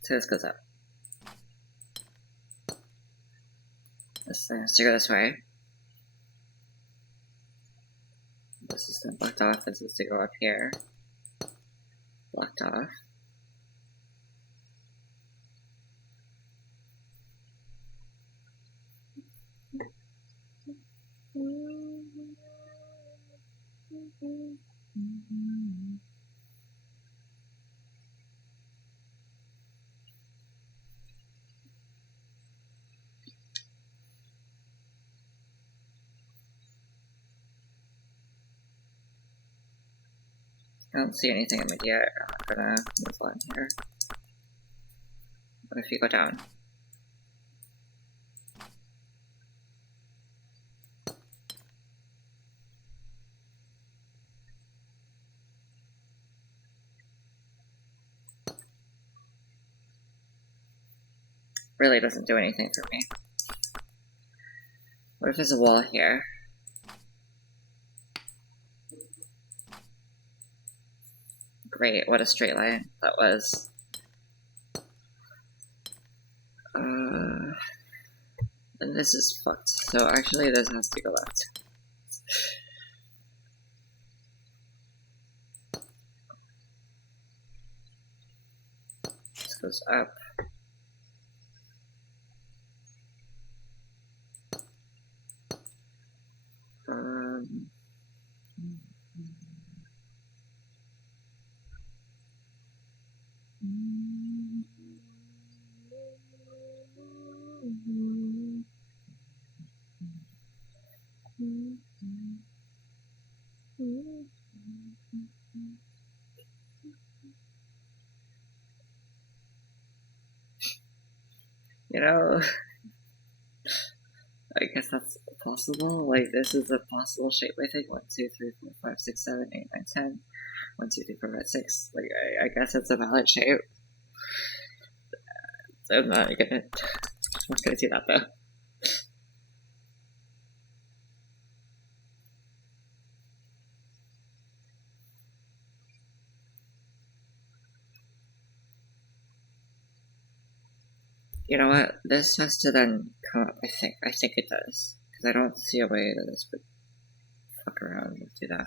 So this goes up. This thing has to go this way. This is blocked off, this is to go up here. Blocked off. I don't see anything immediate. I'm gonna move on here. What if you go down? Really doesn't do anything for me. What if there's a wall here? Great, what a straight line that was. And this is fucked. So actually this has to go left. This goes up. You know, I guess that's possible. Like, this is a possible shape, I think. 1, 2, 3, 4, 5, 6, 7, 8, 9, 10. 1, 2, 3, 4, 5, 6. Like, I guess it's a valid shape. So I'm not gonna do that though. You know what? This has to then come up, I think. I think it does. Because I don't see a way that this would fuck around and do that.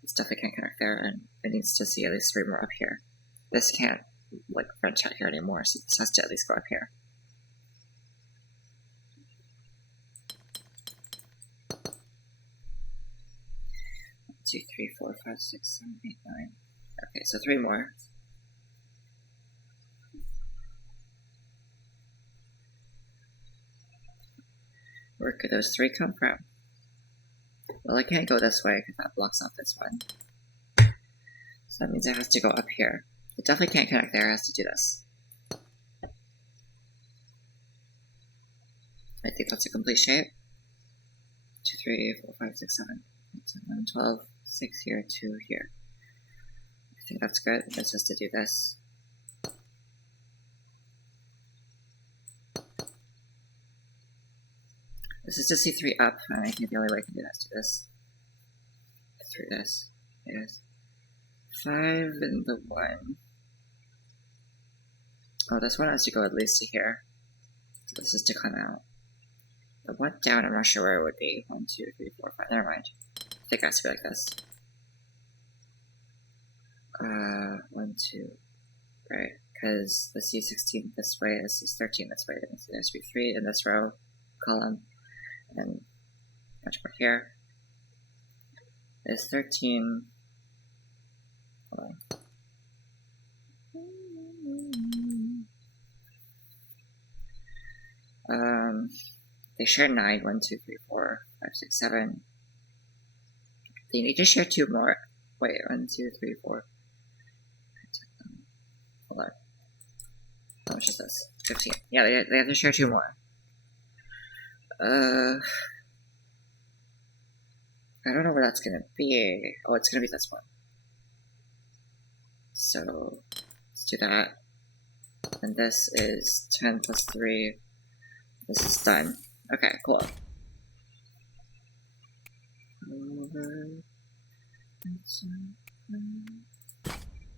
This definitely can't connect there, and it needs to see at least 3 more up here. This can't, like, branch out here anymore, so this has to at least go up here. Two, 3, 4, 5, 6, 7, 8, 9. Okay, so 3 more. Where could those 3 come from? Well, I can't go this way because that blocks off this one. So that means it has to go up here. It definitely can't connect there, it has to do this. I think that's a complete shape. 2, 3, 4, 5, 6, 7, 8, 10, 11, 12, 6 here, 2 here. I think that's good. It's just to do this. This is to see 3 up, and I think the only way I can do that is do this. Through this. Yes. 5 and the 1. Oh, this one has to go at least to here. So this is to come out. The one down, I'm not sure where it would be. 1, 2, 3, 4, 5. Never mind. I think it has to be like this. 1, 2. Right. Because the C16 this way, the C13 this way, then there has to be 3 in this row, column, and much more here. There's 13. Hold on. They share 9. 1, 2, 3, 4, 5, 6, 7. They need to share 2 more. Wait, 1, 2, 3, 4. Hold on. How much is this? 15. Yeah, they have to share 2 more. I don't know where that's gonna be. Oh, it's gonna be this one. So, let's do that. And this is 10 plus 3. This is done. Okay, cool.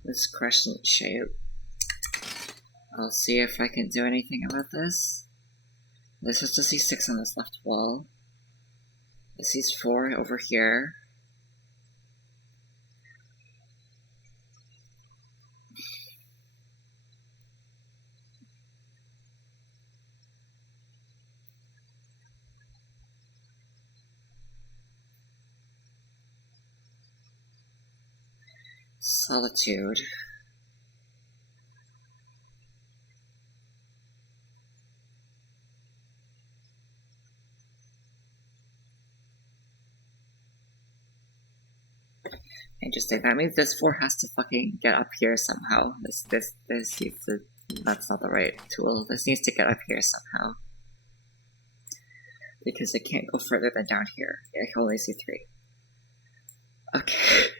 This crescent shape. I'll see if I can do anything about this. This is to see 6 on this left wall. This is 4 over here. Solitude. Interesting. That means this 4 has to fucking get up here somehow. This needs to. That's not the right tool. This needs to get up here somehow. Because it can't go further than down here. I can only see 3. Okay.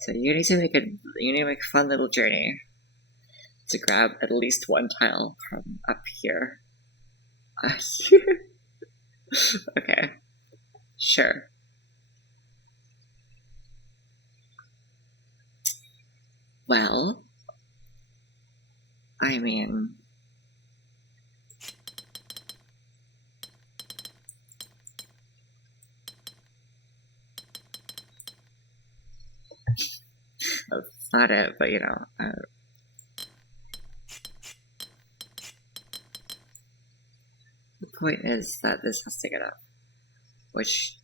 So you need to make a fun little journey to grab at least 1 tile from up here. Okay. Sure. Well, I mean, that's not it, but you know, the point is that this has to get up, which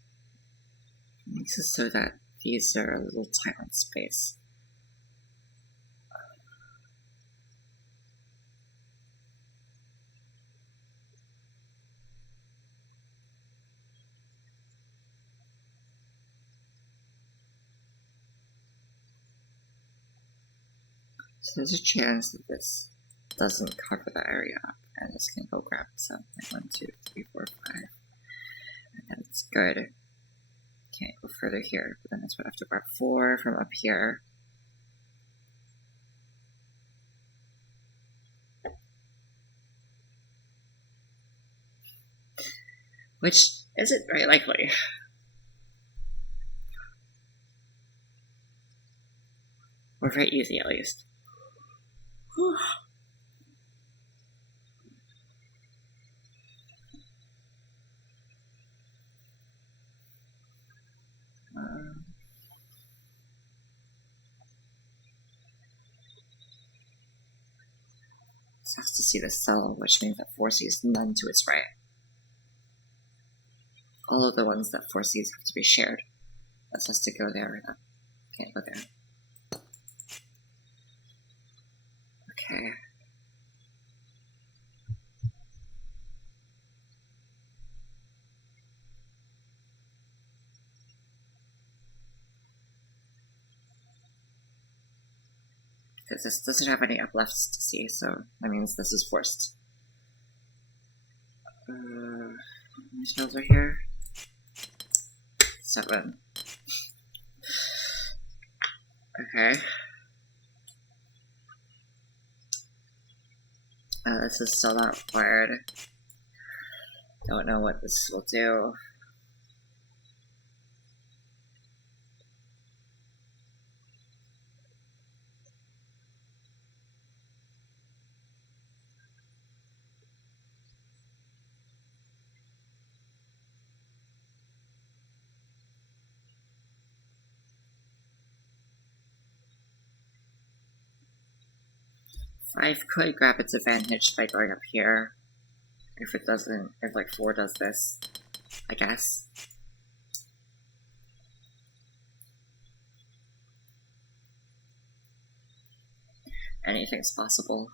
makes it so that these are a little tight on space. So there's a chance that this doesn't cover the area up, and this can go grab some. 1, 2, 3, 4, 5. And that's good. Can't go further here, but then this would have to grab 4 from up here. Which isn't very likely. Or very easy, at least. This has to see the cell, which means that 4 sees none to its right. All of the ones that 4 sees have to be shared. This has to go there. That can't go there. Okay. Because this doesn't have any uplefts to see, so that means this is forced. How many spells are here? 7. Okay. This is still not required. Don't know what this will do. Five could grab its advantage by going up here. If it doesn't, if like 4 does this, I guess. Anything's possible.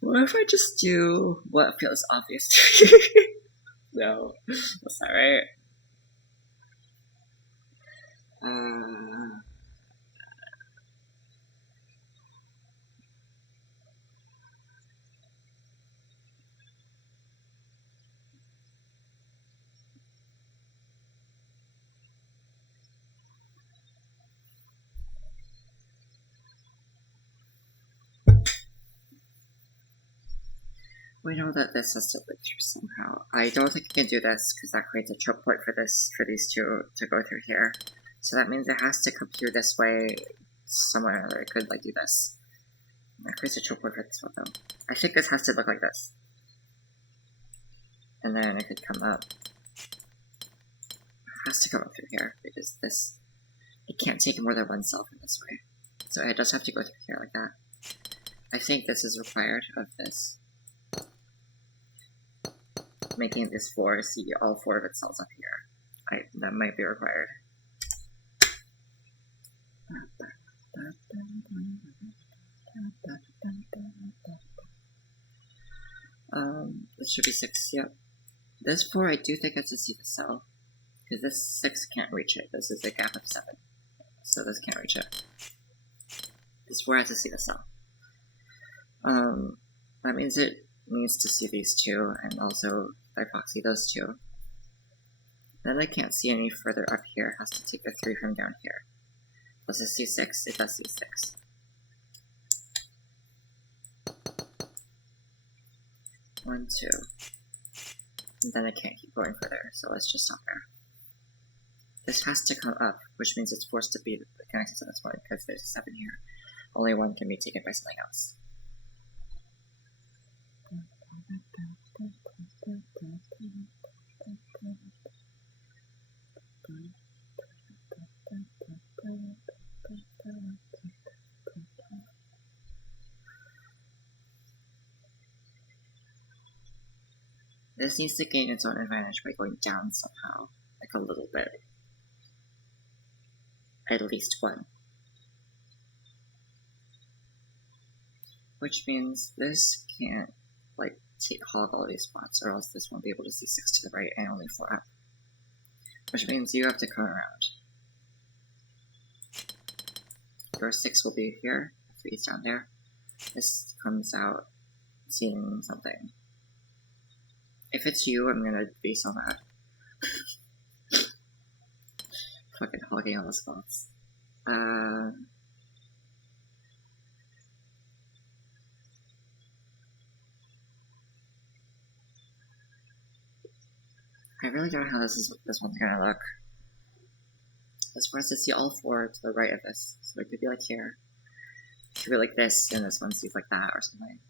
What if I just do what feels obvious to me? No, that's not right. We know that this has to live through somehow. I don't think I can do this because that creates a choke point for these two to go through here. So that means it has to come through this way somewhere or another. It could like do this. That creates a choke point for this one though. I think this has to look like this. And then it could come up. It has to come up through here because this, it can't take more than one cell from this way. So it does have to go through here like that. I think this is required of this. Making this 4 see all 4 of its cells up here. That might be required. This should be 6, yep. This 4 I do think has to see the cell. Because this 6 can't reach it. This is a gap of 7. So this can't reach it. This 4 has to see the cell. That means it needs to see these 2 and also by proxy those 2. Then I can't see any further up here. It has to take the 3 from down here. Does it see 6? It does see 6. One, 2. And then I can't keep going further, so let's just stop there. This has to come up, which means it's forced to be connected to this one because there's a 7 here. Only one can be taken by something else. This needs to gain its own advantage by going down somehow, like a little bit. At least 1. Which means this can't, like, hog all these spots, or else this won't be able to see 6 to the right and only 4 up. Which means you have to come around. Your 6 will be here, 3 is down there. This comes out seeing something. If it's you, I'm gonna be so mad. Fucking hogging all the spots. I really don't know how this one's gonna look. This wants to see all 4 to the right of this, so it could be like here. It could be like this, and this one sees like that or something.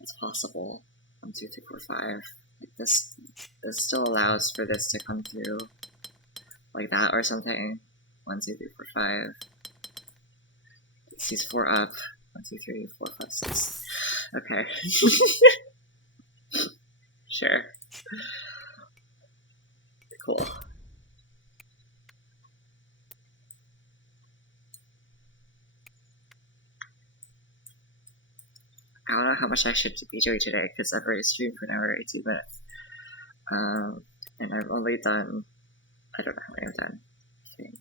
It's possible. 1, 2, 3, 4, 5. Like this still allows for this to come through like that or something. 1, 2, 3, 4, 5. These 4 up. 1, 2, 3, 4, 5, 6. Okay. Sure. Cool. I don't know how much I should be doing today because I've already streamed for an hour and 18 minutes. And I've only done, I don't know how many I've done. I think.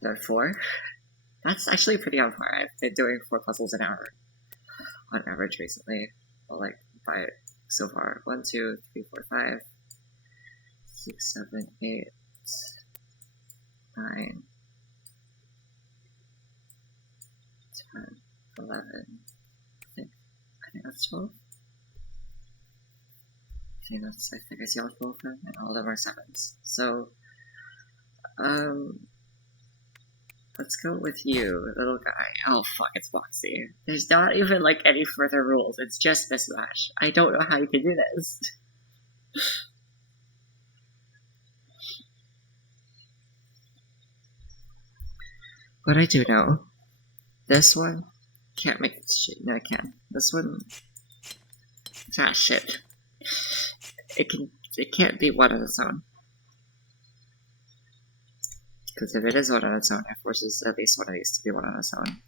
There are 4? That's actually pretty on par. I've been doing 4 puzzles an hour on average recently. Well, like, by so far. 1, 2, 3, 4, 5, 6, 7, 8, 9, 10, 11. I think that's 12. I think I see all 12 of them, and all of them are 7s. So, let's go with you, little guy. Oh fuck, it's Boxy. There's not even like any further rules, it's just mismatch. I don't know how you can do this. But I do know, this one can't make this shit. No, I can. This one, ah shit. It can't be one on its own. Because if it is one on its own, it forces at least one of these to be one on its own.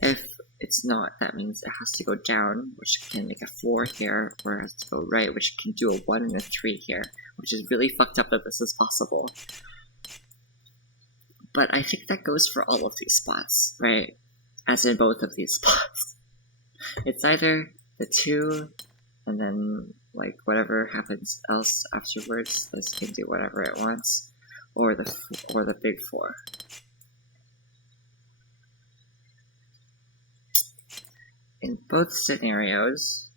If it's not, that means it has to go down, which can make a 4 here, or it has to go right, which can do a 1 and a 3 here, which is really fucked up that this is possible. But I think that goes for all of these spots, right? As in both of these spots. It's either the 2, and then, like, whatever happens else afterwards, this can do whatever it wants, or the big 4. In both scenarios,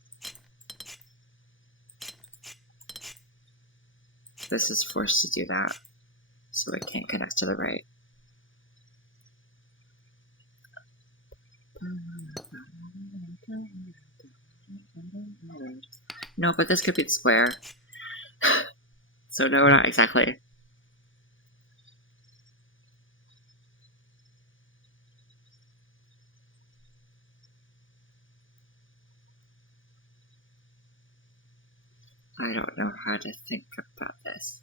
this is forced to do that, so it can't connect to the right. No, but this could be the square. So no, not exactly. I don't know how to think about this.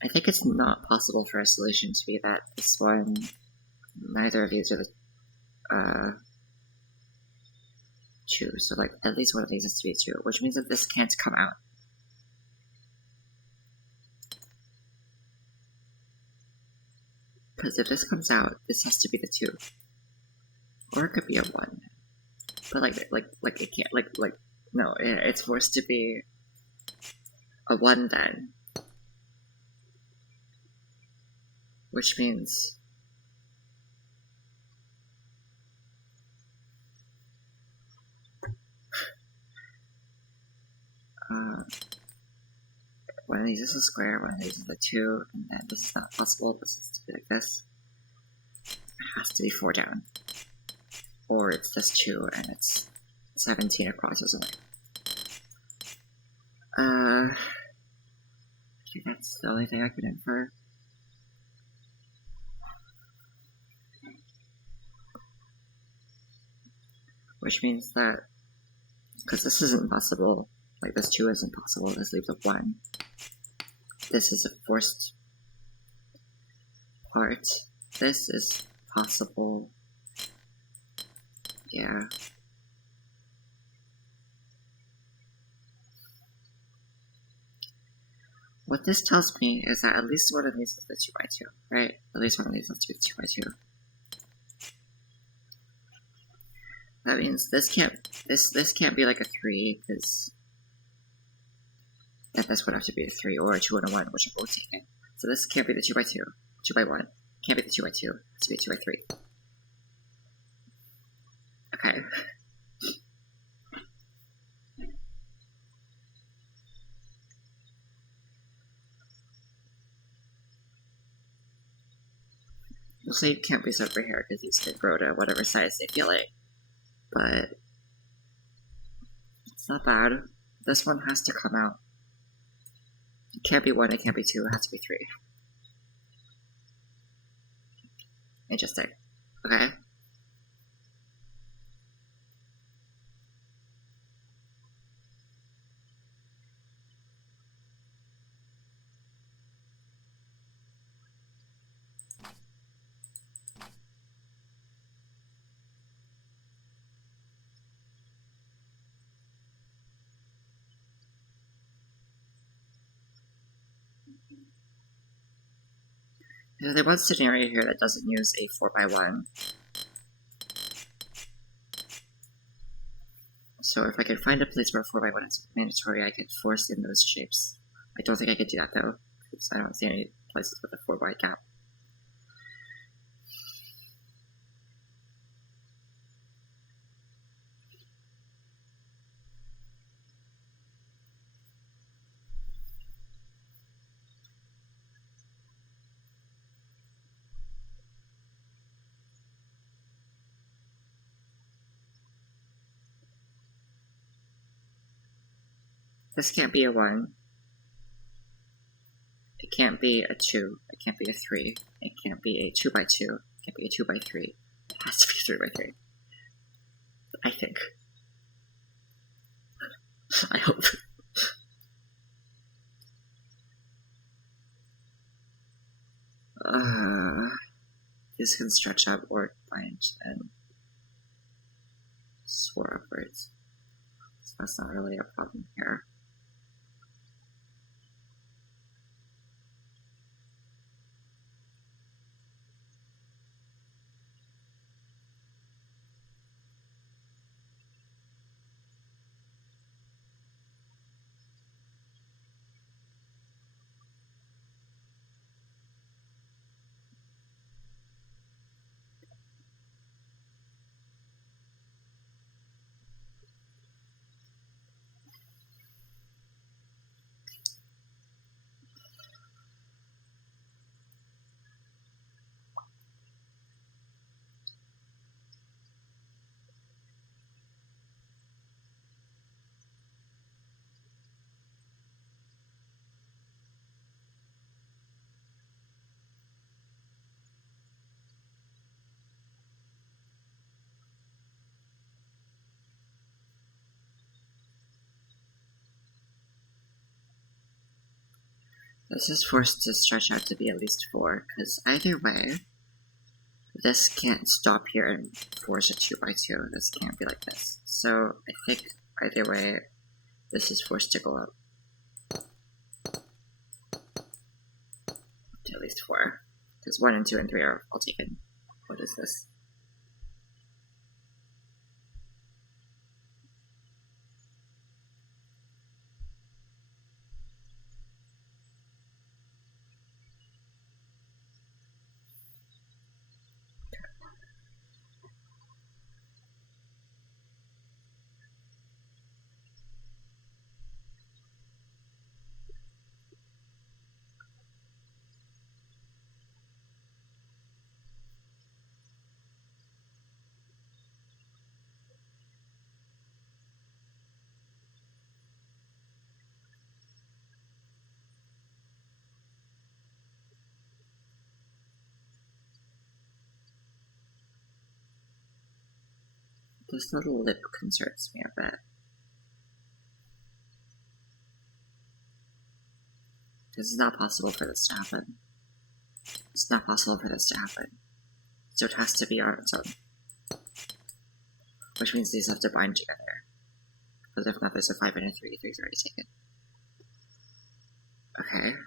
I think it's not possible for a solution to be that this one, neither of these are the 2, so like at least one of these has to be a 2, which means that this can't come out. Because if this comes out, this has to be the 2. Or it could be a 1. But like it can't, no, it's forced to be a 1 then. Which means one of these is a square, one of these is a 2, and then this is not possible, this has to be like this. It has to be 4 down. Or it's this 2 and it's 17 across or something. I think that's the only thing I could infer. Which means that, because this isn't possible, like this 2 isn't possible, this leaves a 1. This is a forced part. This is possible. Yeah. What this tells me is that at least one of these is the 2x2, right? At least one of these has to be 2x2. That means this can't be like a 3, because this would have to be a 3 or a 2 and a 1, which I'm both taking. So this can't be the 2x2, 2x1. Can't be the 2x2, it has to be a 2x3. Okay. The sleeve can't be over here because these can grow to whatever size they feel like. But it's not bad. This one has to come out. It can't be 1, it can't be 2, it has to be 3. Interesting. Okay. There's one scenario here that doesn't use a 4x1. So if I can find a place where 4x1 is mandatory, I could force in those shapes. I don't think I could do that though, because I don't see any places with a 4x gap. This can't be a 1. It can't be a 2. It can't be a 3. It can't be a 2x2. It can't be a 2x3. It has to be 3x3. I think. I hope. This can stretch up or bind and soar upwards. So that's not really a problem here. This is forced to stretch out to be at least 4, because either way, this can't stop here and force a 2x2. This can't be like this. So I think either way, this is forced to go up to at least 4. Because 1 and 2 and 3 are all taken. What is this? This little lip concerns me a bit. This is not possible for this to happen. It's not possible for this to happen. So it has to be on its own. Which means these have to bind together. Because if not, there's a 5 and a 3. 3's already taken. Okay.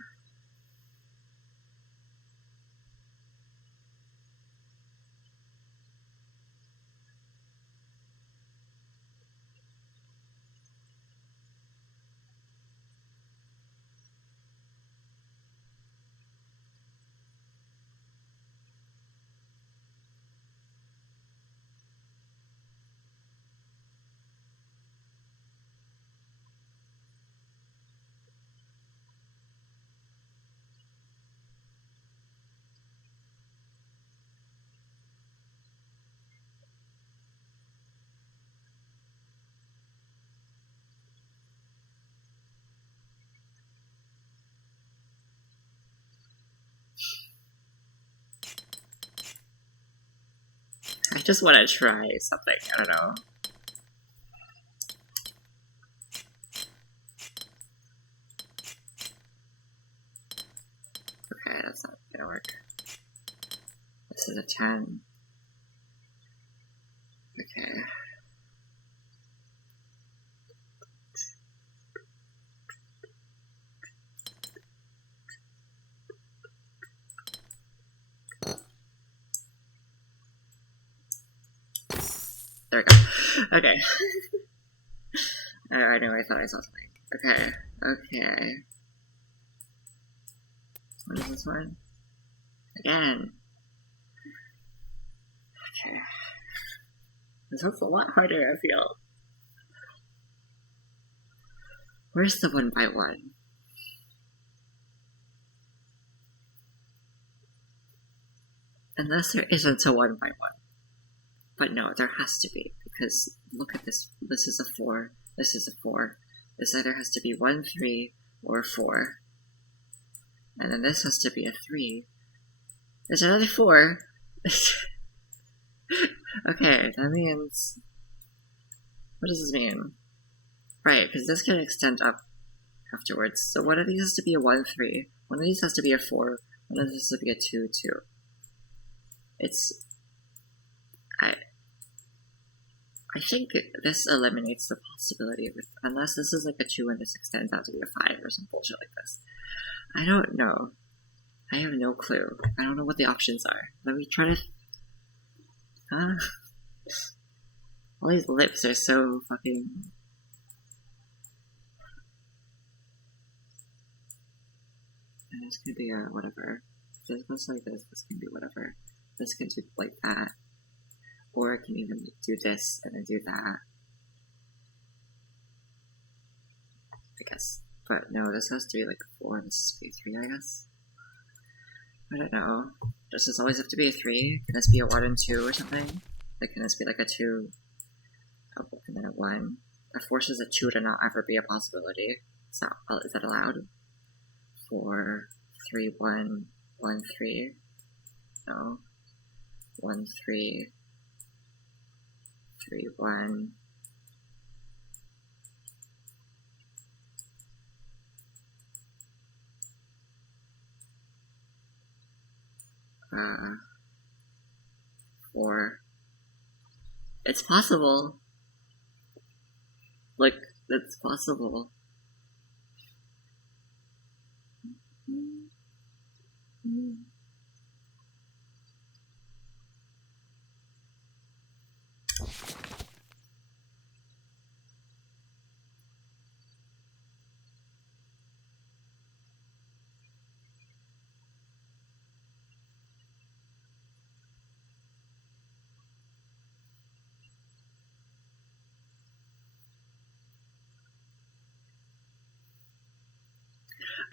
just want to try something. I don't know. Okay, that's not gonna work. This is a 10. Okay. There we go. Okay. I know, I thought I saw something. Okay. Okay. What is this one? Again. Okay. This one's a lot harder, I feel. Where's the 1 by 1? Unless there isn't a 1 by 1. But no, there has to be, because look at this. This is a 4. This is a 4. This either has to be 1, 3, or 4. And then this has to be a 3. There's another 4. Okay, that means... What does this mean? Right, because this can extend up afterwards. So one of these has to be a 1, 3. One of these has to be a 4. One of these has to be a 2, 2. It's... I think this eliminates the possibility of... Unless this is like a 2 and this extends out to be a 5 or some bullshit like this. I don't know. I have no clue. I don't know what the options are. Let me try to... Huh? All these lips are so fucking... And this could be a whatever. If this goes like this can be whatever. This can do like that. Or it can even do this and then do that. I guess. But no, this has to be like a 4 and this has to be a 3, I guess. I don't know. Does this always have to be a 3? Can this be a 1 and 2 or something? Like, can this be like a 2, and then a 1? That forces a 2 to not ever be a possibility. Is that allowed? 4, 3, 1, 1, 3. No. 1, 3, 3, 1. Or it's possible. Like, it's possible.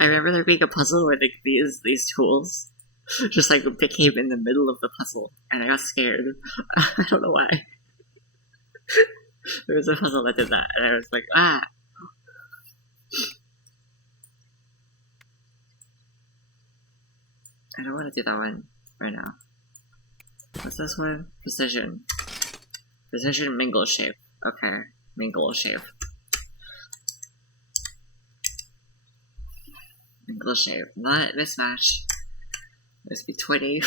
I remember there being a puzzle where like these tools just like became in the middle of the puzzle, and I got scared. I don't know why. There was a puzzle that did that, and I was like, ah. I don't want to do that one right now. What's this one? Precision. Precision mingle shape. Okay, mingle shape. Mingle shape. Not mismatch. Must be 20.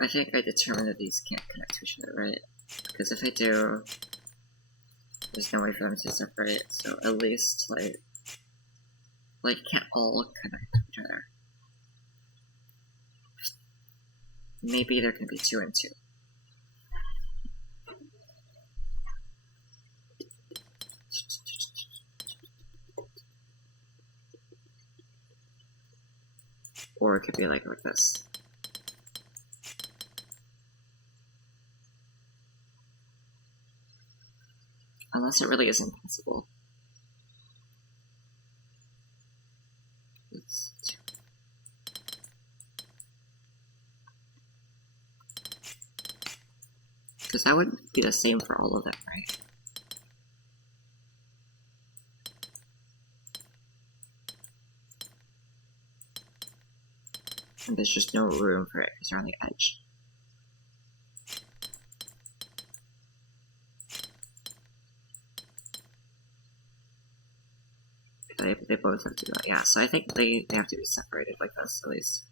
I think I determined that these can't connect to each other, right? Because if I do, there's no way for them to separate. So at least like can't all connect to each other. Maybe there can be 2 and 2. Or it could be like this. Unless it really is impossible. It's 2. Because that wouldn't be the same for all of them, right? And there's just no room for it because they're on the edge. They both have to do that, yeah. So I think they have to be separated like this, at least.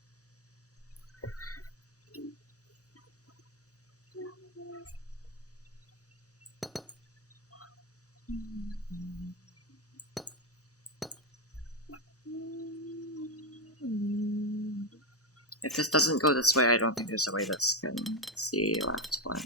If this doesn't go this way, I don't think there's a way this can see left one.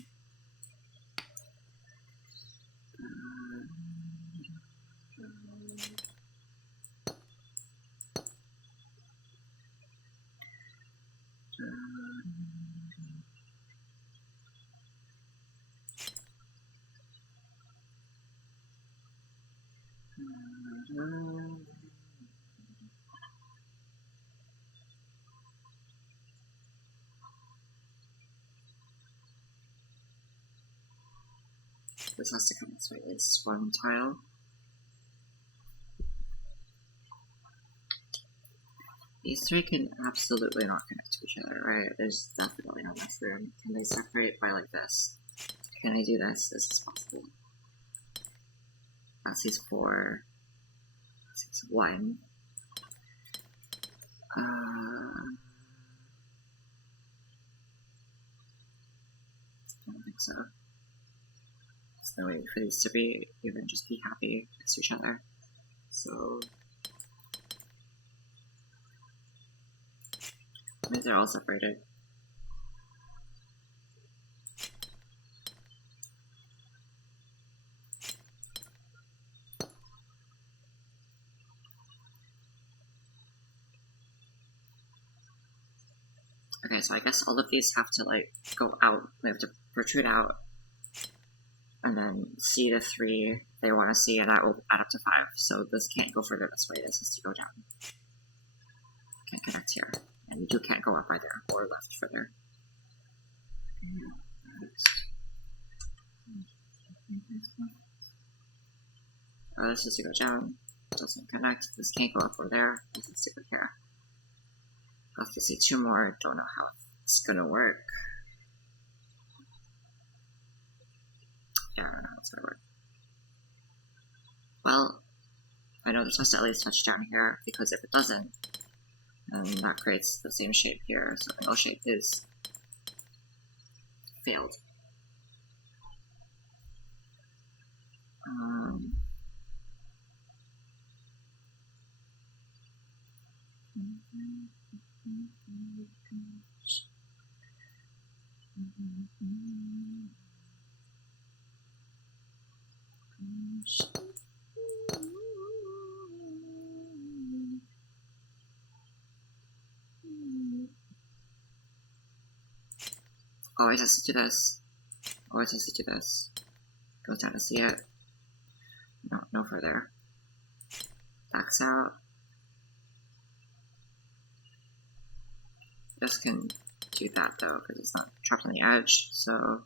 This has to come this way, at least one tile. These three can absolutely not connect to each other, right? There's definitely not enough room. Can they separate by like this? Can I do this? This is possible. That sees 4. That sees 1. I don't think so. There's no way for these to be even just be happy next to each other. So maybe they're all separated. Okay, so I guess all of these have to like go out. They have to protrude out, and then see the 3 they want to see, and that will add up to 5. So this can't go further this way. This has to go down. Can't connect here, and you can't go up either or left further. This has to go down. Doesn't connect. This can't go up or there. This has to go here. I'll have to see 2 more. Don't know how it's gonna work. Yeah, I don't know how it's gonna work. Well, I know this has to at least touch down here, because if it doesn't, then that creates the same shape here, so the L shape is failed. Always has to do this. Always has to do this. Goes down to see it. No further. Backs out. This can do that though, because it's not trapped on the edge, so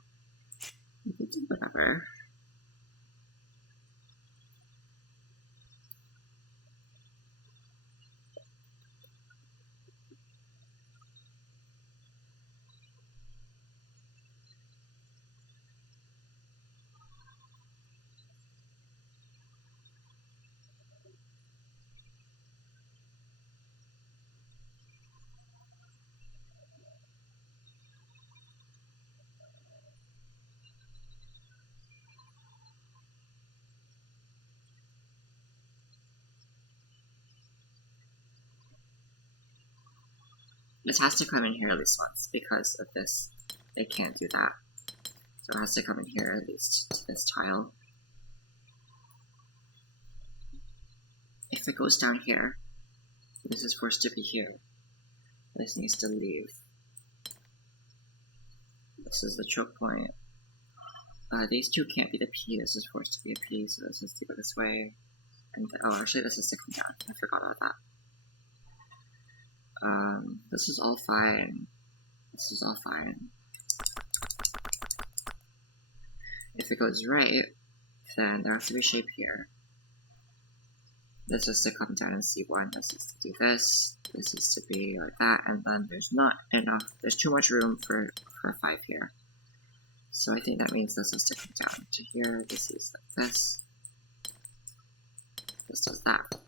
you can do whatever. This has to come in here at least once, because of this, they can't do that. So it has to come in here at least to this tile. If it goes down here, this is forced to be here. This needs to leave. This is the choke point. These 2 can't be the P, this is forced to be a P, so this has to go this way. And oh, actually this has to come down. I forgot about that. This is all fine. This is all fine. If it goes right, then there has to be shape here. This is to come down and C1, this is to do this, this is to be like that, and then there's not enough, there's too much room for a 5 here. So I think that means this has to come down to here, this is like this. This does that.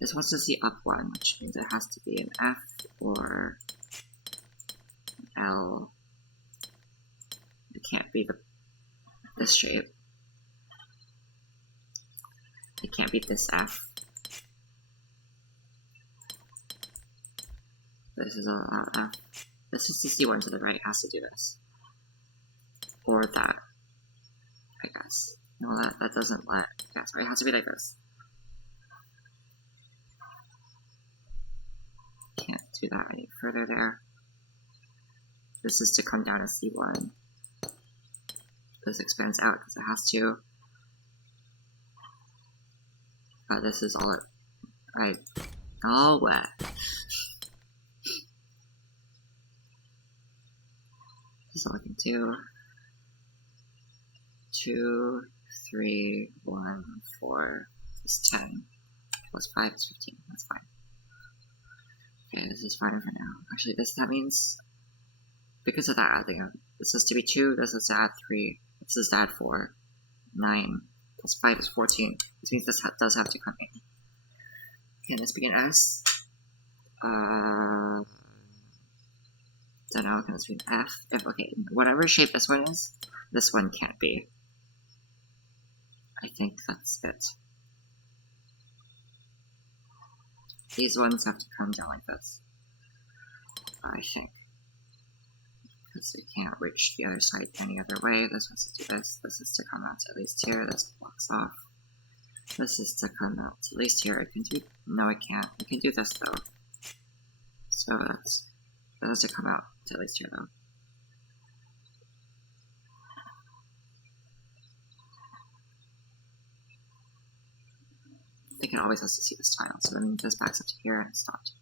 This wants to see up one, which means it has to be an F or an L. It can't be this shape. It can't be this F. This is a F. This is to see one to the right, has to do this. Or that, I guess. No, that doesn't let, yeah, sorry, it has to be like this. Can't do that any further there. This is to come down to C1. This expands out because it has to. This is all it, oh, what? This is all I can do. 2, 3, 1, 4 is 10. Plus 5 is 15. That's fine. Okay, this is fine for now. Actually, that means, because of that, I think this is to be 2, this is to add 3, this is to add 4. 9 plus 5 is 14. This means this does have to come in. Can this be an S? Don't know, can this be an F? Okay, whatever shape this one is, this one can't be. I think that's it. These ones have to come down like this, I think. Because they can't reach the other side any other way. This one's to do this. This is to come out to at least here. This blocks off. This is to come out to at least here. It can do, no it can't. It can do this though. So that has to come out to at least here though. I think it always has to see this tile, so that means this backs up to here and it stopped.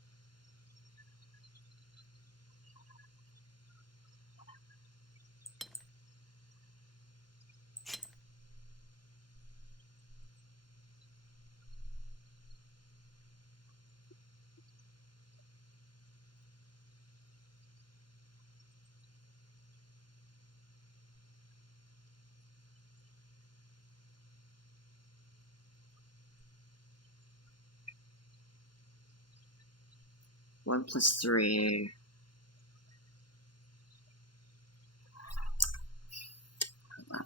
One plus 3.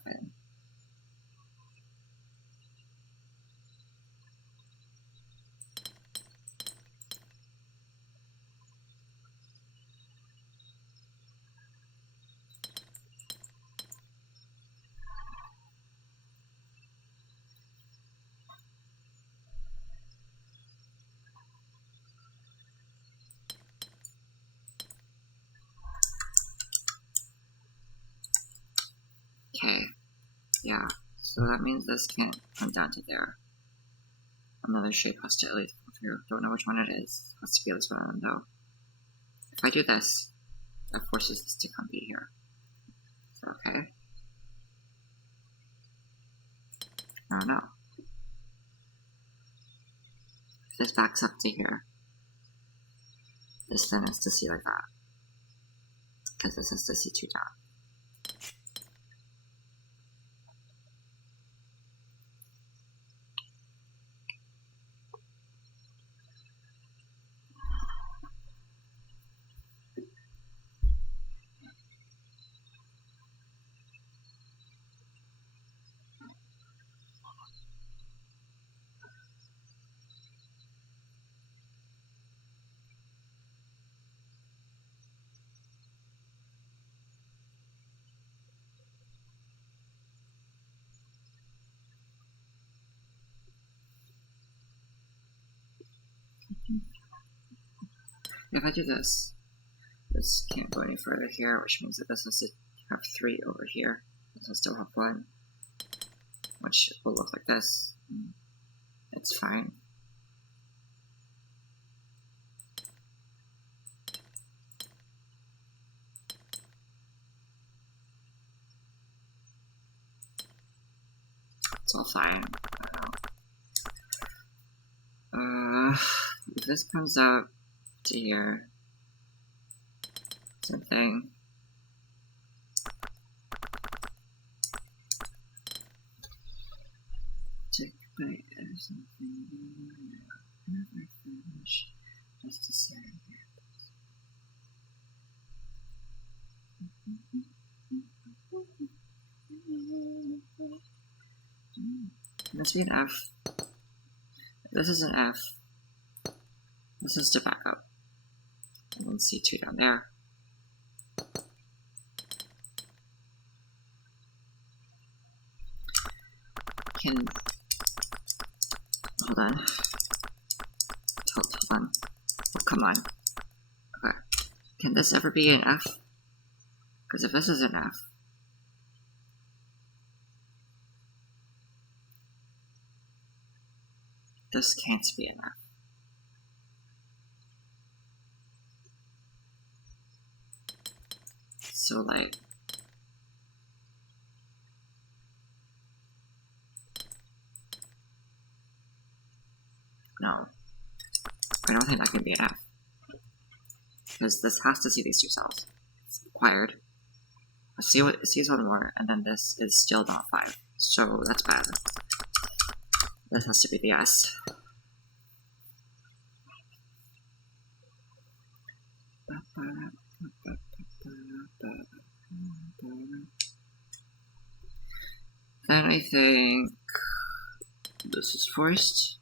11. Okay, yeah, so that means this can't come down to there. Another shape has to at least come through. Don't know which one it is. Has to be this one though. If I do this, that forces this to come be here. So, okay. I don't know. If this backs up to here, this then has to see like that. Because this has to see 2 down. If I do this, this can't go any further here, which means that this has to have 3 over here. This will still have 1, which will look like this. It's fine. It's all fine. If this comes out to here, same thing. Take by something. Never finish. Just a second. Must be an F. This is an F. This is to back up. And then C2 down there. Hold on. Hold on. Oh, come on. Okay. Can this ever be an F? Because if this is an F, this can't be an F. So, like, no. I don't think that can be an F. Because this has to see these two cells. It's required. Let's see what it sees one more, and then this is still not 5. So that's bad. This has to be the S. Then I think this is forced.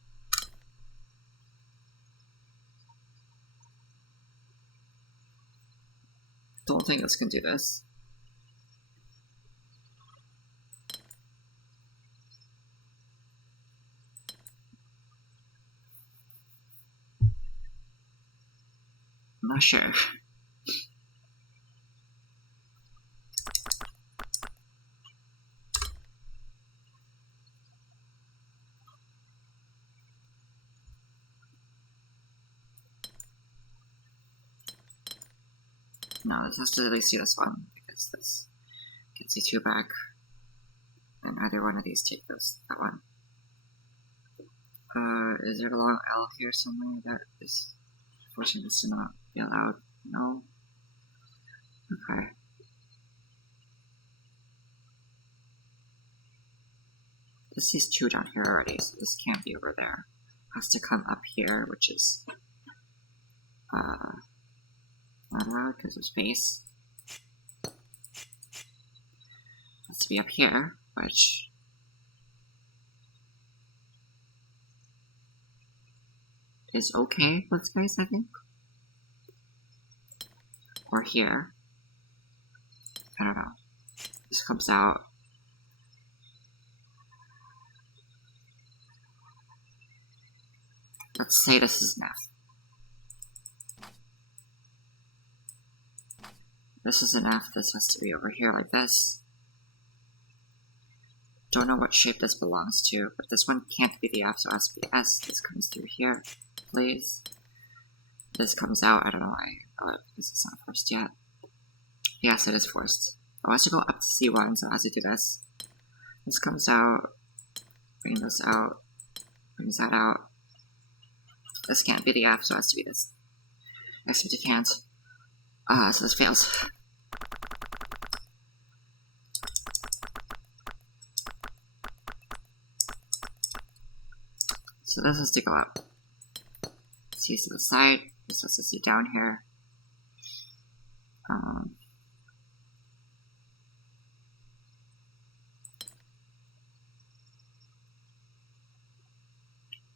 Don't think this can do this. I'm not sure. No, this has to at least see this one, because this can see 2 back, and either one of these take that one. Is there a long L here somewhere that is forcing this to not be allowed? No? Okay. This is 2 down here already, so this can't be over there. It has to come up here, which is not allowed because of space. It has to be up here, which is okay with space, I think. Or here. I don't know. This comes out. Let's say this is an F. This is an F, this has to be over here like this. Don't know what shape this belongs to, but this one can't be the F, so it has to be S. This comes through here, please. This comes out, I don't know why. Oh, because it's not forced yet. Yes, it is forced. Oh, it has to go up to C1, so it has to do this. This comes out, bring this out, brings that out. This can't be the F, so it has to be this. Except it can't. So this fails. So this has to go up. C to the side. This has to sit down here.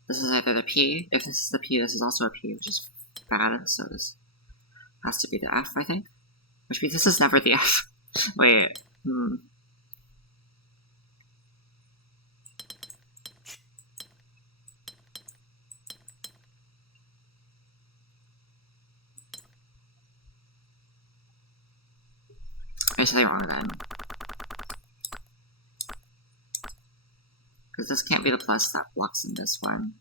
This is either the P. If this is the P, this is also a P, which is bad. So this has to be the F, I think. Which means this is never the F. Wait. I said wrong then. Because this can't be the plus that blocks in this one.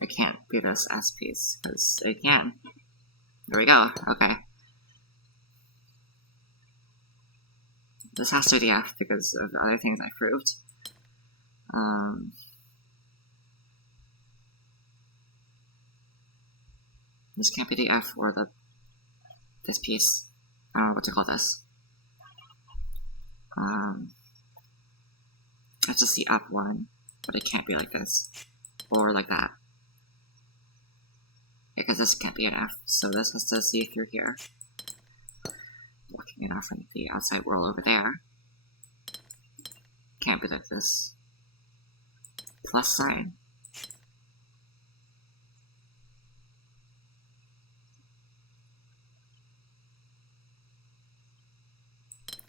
It can't be this S piece, because it can. There we go, okay. This has to be the F because of the other things I proved. This can't be the F or this piece. I don't know what to call this. That's just the up one, but it can't be like this. Or like that. Because this can't be an F, so this has to see through here. Looking it off from the outside world over there. Can't be like this. Plus sign.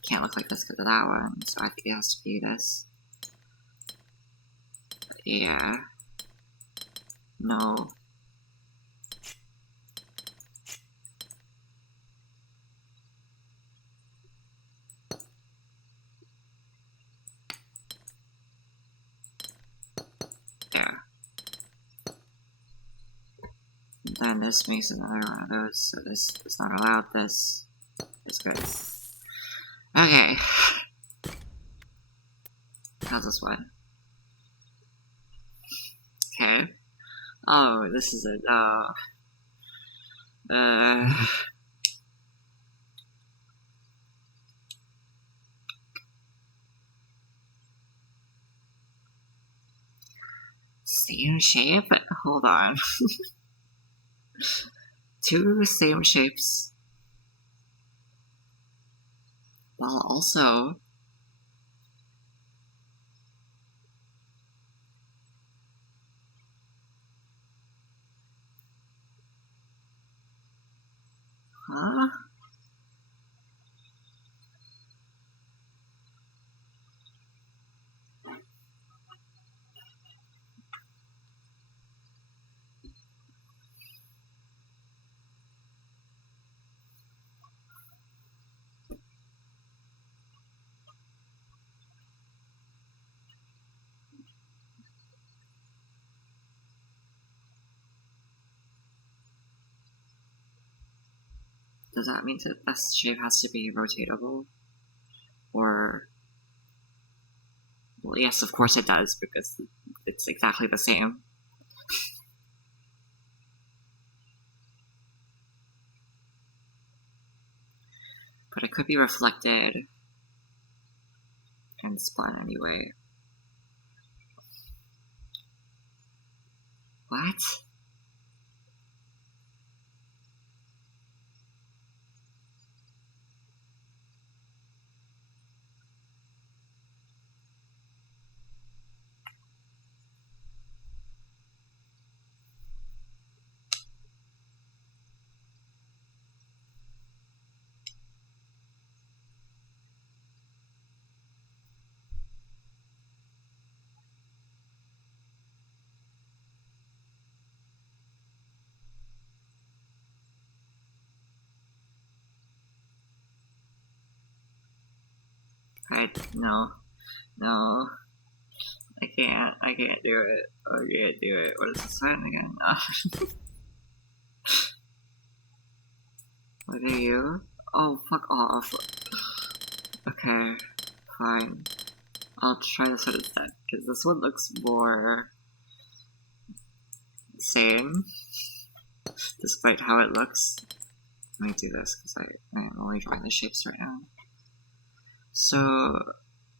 Can't look like this because of that one, so I think it has to be this. But yeah. No. There. And then this makes another one of those, so this is not allowed, this is good. Okay. How's this one? Okay. Oh, this is a, same shape? Hold on. Two same shapes. While also... Huh? Does that mean that this shape has to be rotatable? Or... Well, yes, of course it does, because it's exactly the same. But it could be reflected and spun anyway. What? No. No. I can't do it. I can't do it. What is this sign again? What are you? Oh, fuck off. Okay, fine. I'll try this one instead, because this one looks more... same, despite how it looks. Let me do this, because I am only drawing the shapes right now. So,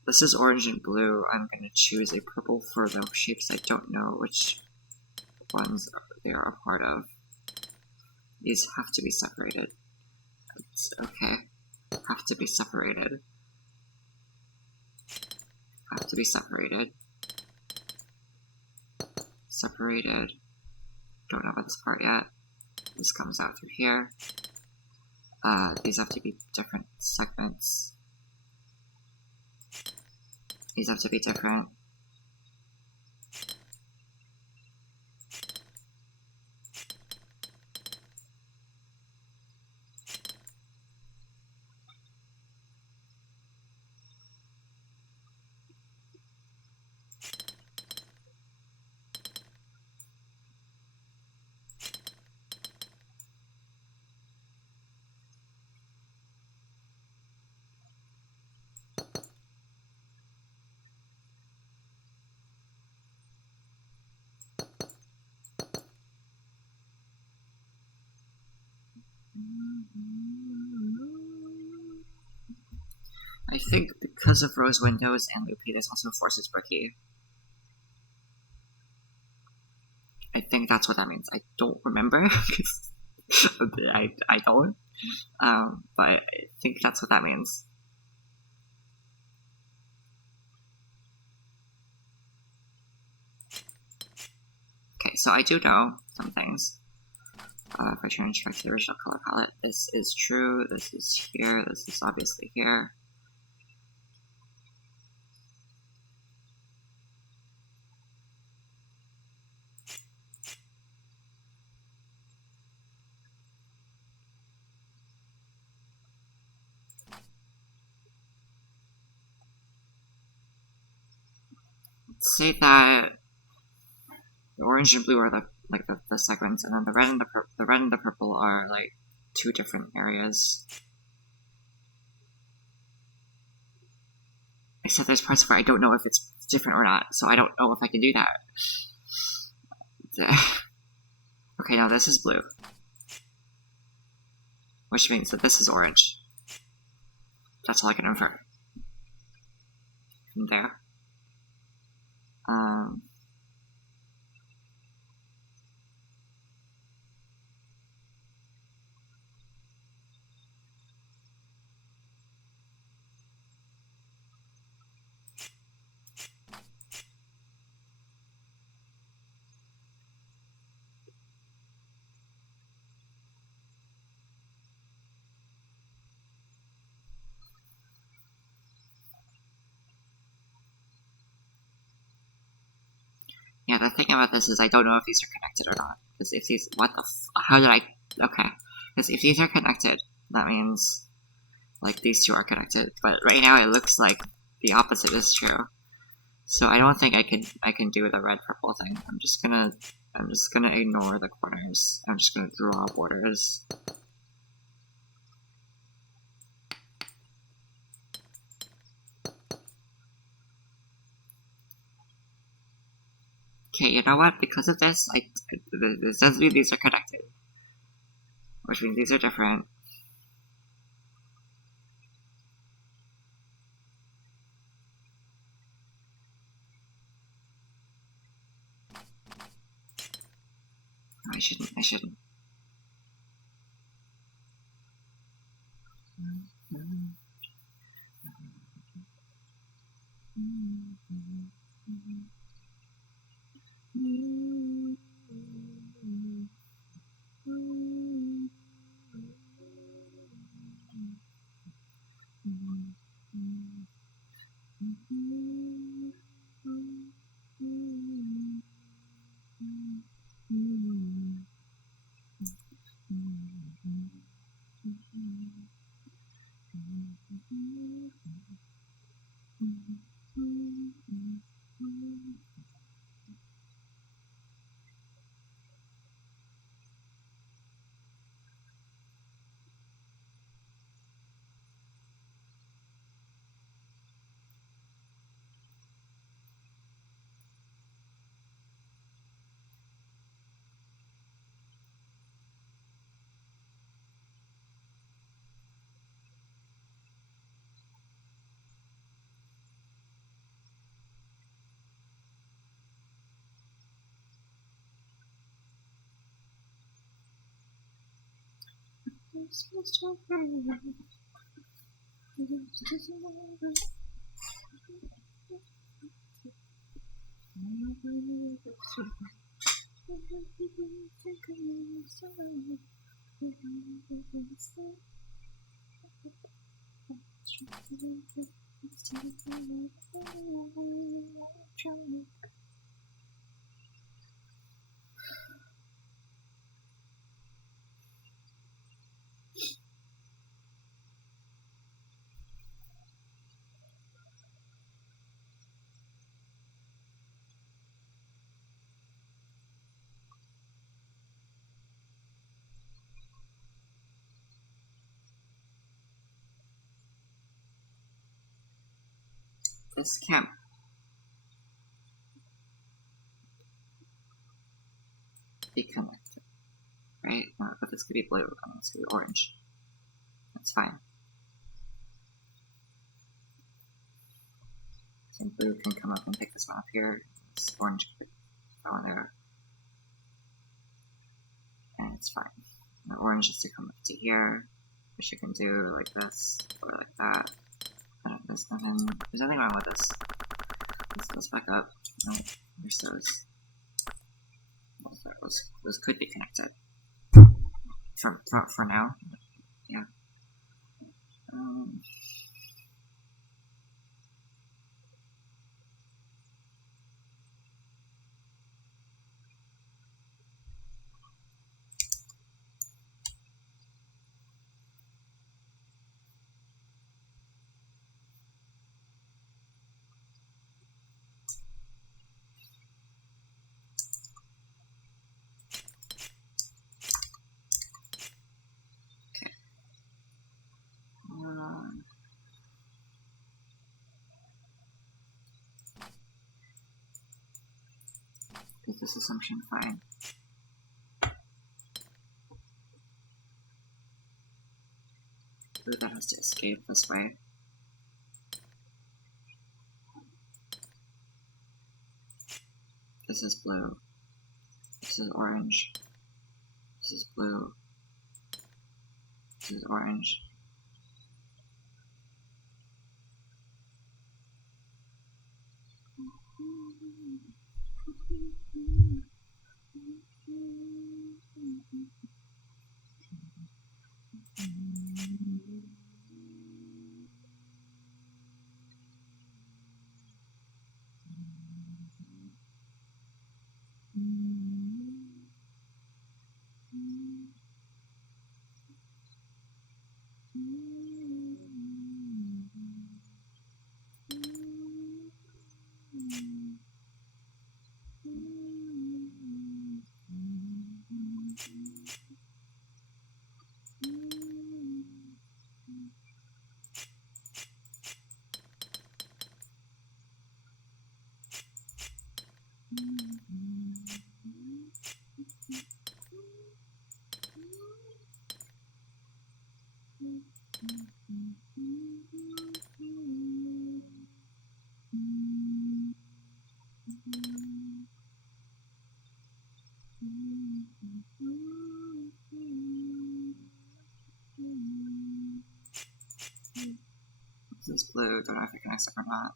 this is orange and blue. I'm going to choose a purple for the shapes I don't know which ones they are a part of. These have to be separated. It's okay. Have to be separated. Have to be separated. Separated. Don't know about this part yet. This comes out through here. These have to be different segments. These have to be different. I think because of Rose Windows and Loopy, this also forces Brookie. I think that's what that means. I don't remember, because I don't. But I think that's what that means. Okay, so I do know some things. If I change back to the original color palette, this is true, this is here, this is obviously here. Let's say that the orange and blue are the segments, and then the red and the purple are like two different areas. Except there's parts where I don't know if it's different or not, so I don't know if I can do that. Okay, now this is blue. Which means that this is orange. That's all I can infer. From there. Yeah, the thing about this is I don't know if these are connected or not. Because if these, how did I, okay. Because if these are connected, that means, like, these two are connected. But right now it looks like the opposite is true. So I don't think I can do the red-purple thing. I'm just gonna ignore the corners. I'm just gonna draw borders. Okay, you know what? Because of this, this does mean these are connected. Which means these are different. No, I shouldn't. This can't be connected, right? No, but this could be blue, and this could be orange. That's fine. So blue can come up and pick this one up here. This orange could go in there. and it's fine. The orange has to come up to here, which you can do like this, or like that. There's nothing wrong with this. Let's back up. No, there's those. Those could be connected. For now. Yeah. Is this assumption fine? Ooh, that has to escape this way. This is blue. This is orange. This is blue. This is orange. This is blue, don't know if it connects up or not.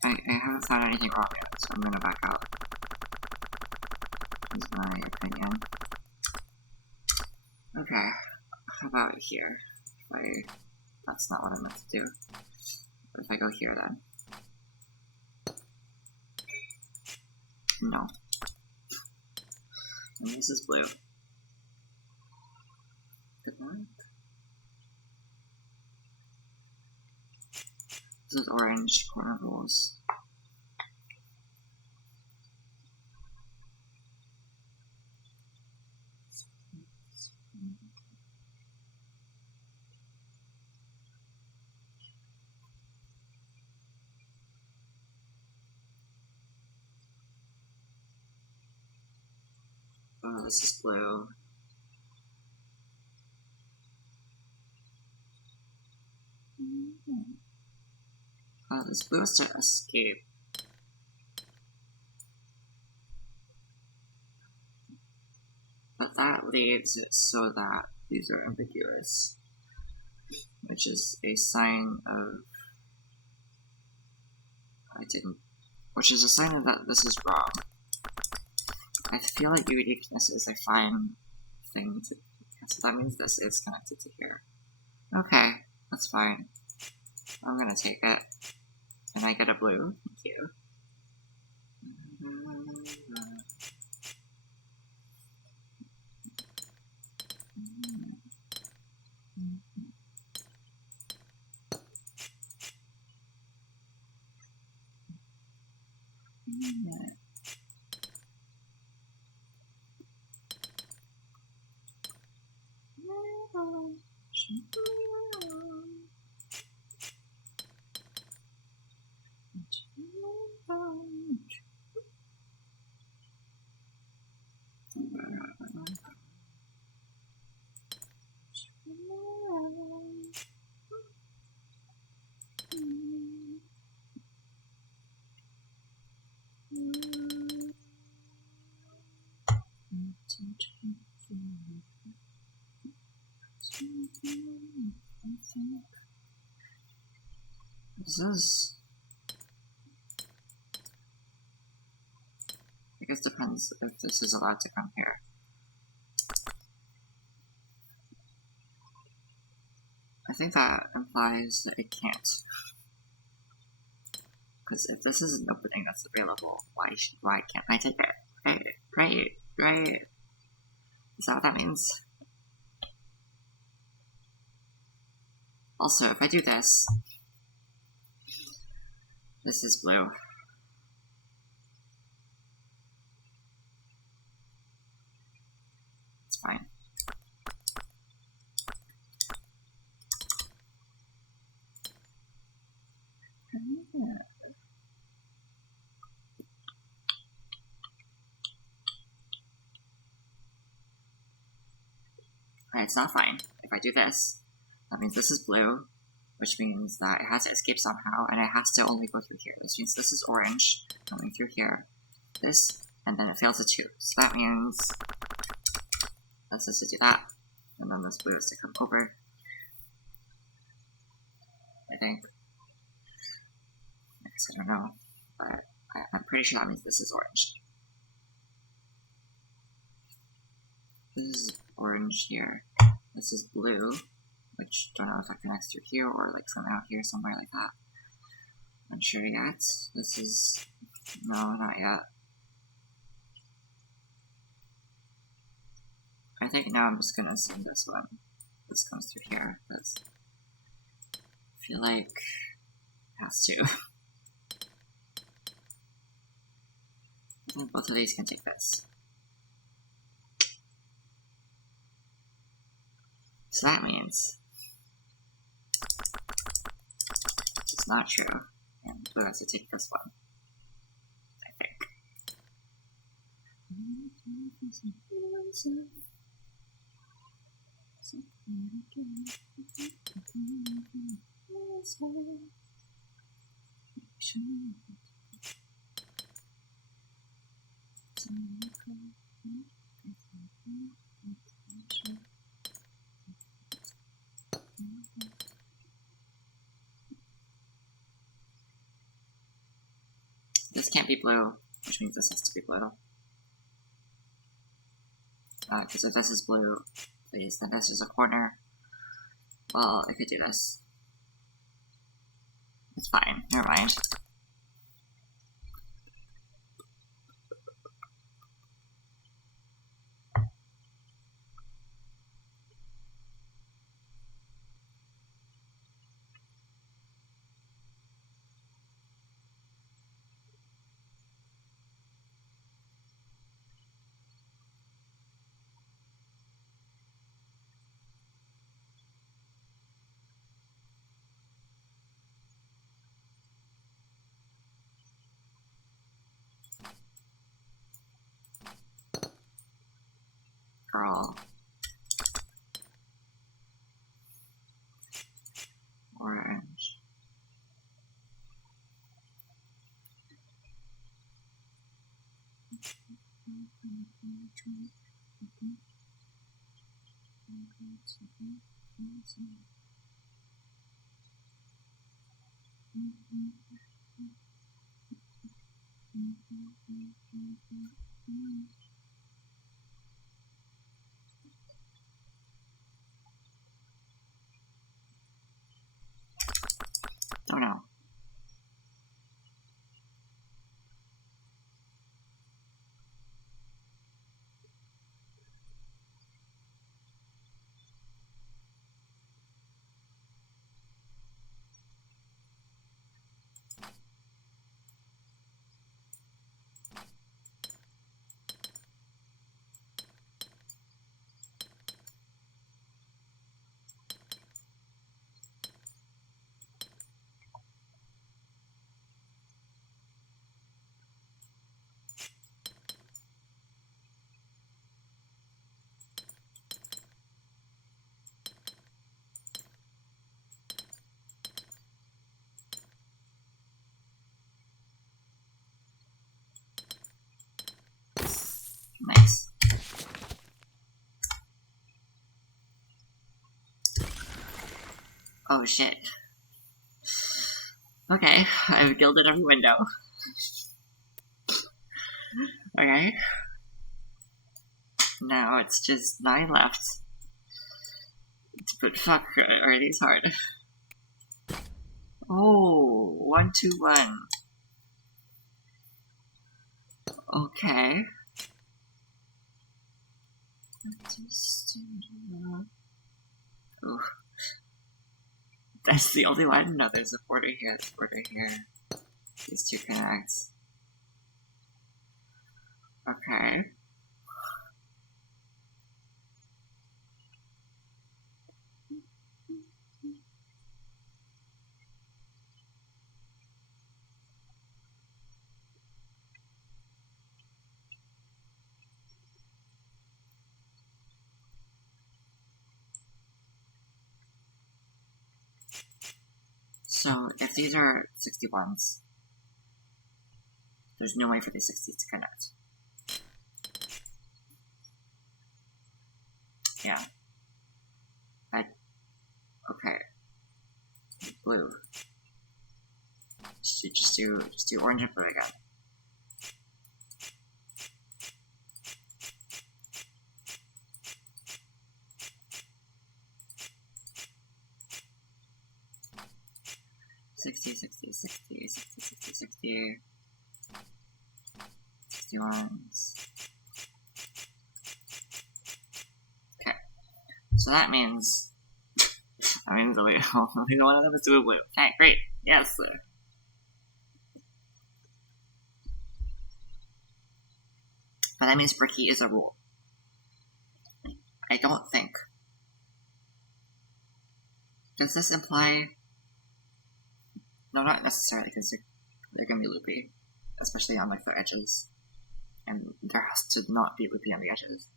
I haven't found anything wrong yet, so I'm gonna back out. Is my opinion. Okay, how about here? That's not what I meant to do. But if I go here then. No. And this is blue. Good luck. This is orange, corner rules. Oh, this is blue. Oh, this blue has to escape. But that leaves it so that these are ambiguous, which is a sign of which is a sign of that this is wrong. I feel like uniqueness is a fine thing to, so that means this is connected to here. Okay, that's fine. I'm gonna take it. And I get a blue. Thank you. This is... I guess depends if this is allowed to come here. I think that implies that it can't. Because if this is an opening that's available, why can't I take it? Right. Is that what that means? Also, if I do this, this is blue. It's fine. Right, it's not fine. If I do this, that means this is blue, which means that it has to escape somehow, and it has to only go through here. This means this is orange, coming through here. This, and then it fails a 2. So that means this has to do that, and then this blue has to come over. I think. I guess I don't know, but I'm pretty sure that means this is orange. This is orange here. This is blue, which don't know if that connects through here or like from out here somewhere like that. Unsure yet. This is... no, not yet. I think now I'm just gonna assume this one. This comes through here, because I feel like it has to. I think both of these can take this. So that means it's not true, and blue has to take this one, I think. This can't be blue, which means this has to be blue. Because if this is blue, please, then this is a corner. Well, I could do this. It's fine, never mind. Girl. Orange. Oh no. Nice. Oh shit. Okay, I've gilded every window. Okay. Now it's just 9 left. But fuck, are these hard? Oh, 1, 2, 1. Okay. Ooh. That's the only one? No, there's a border here, there's a border here. These two connect. Okay. So, if these are 61s, there's no way for these 60s to connect. Yeah. Okay. Blue. Just do orange and blue again. Sixty, 61s. Okay. So that means only one of them is blue. Okay, great. Yes. But that means bricky is a rule. I don't think. Does this imply? No, not necessarily, because they're gonna be loopy, especially on like the edges, and there has to not be loopy on the edges.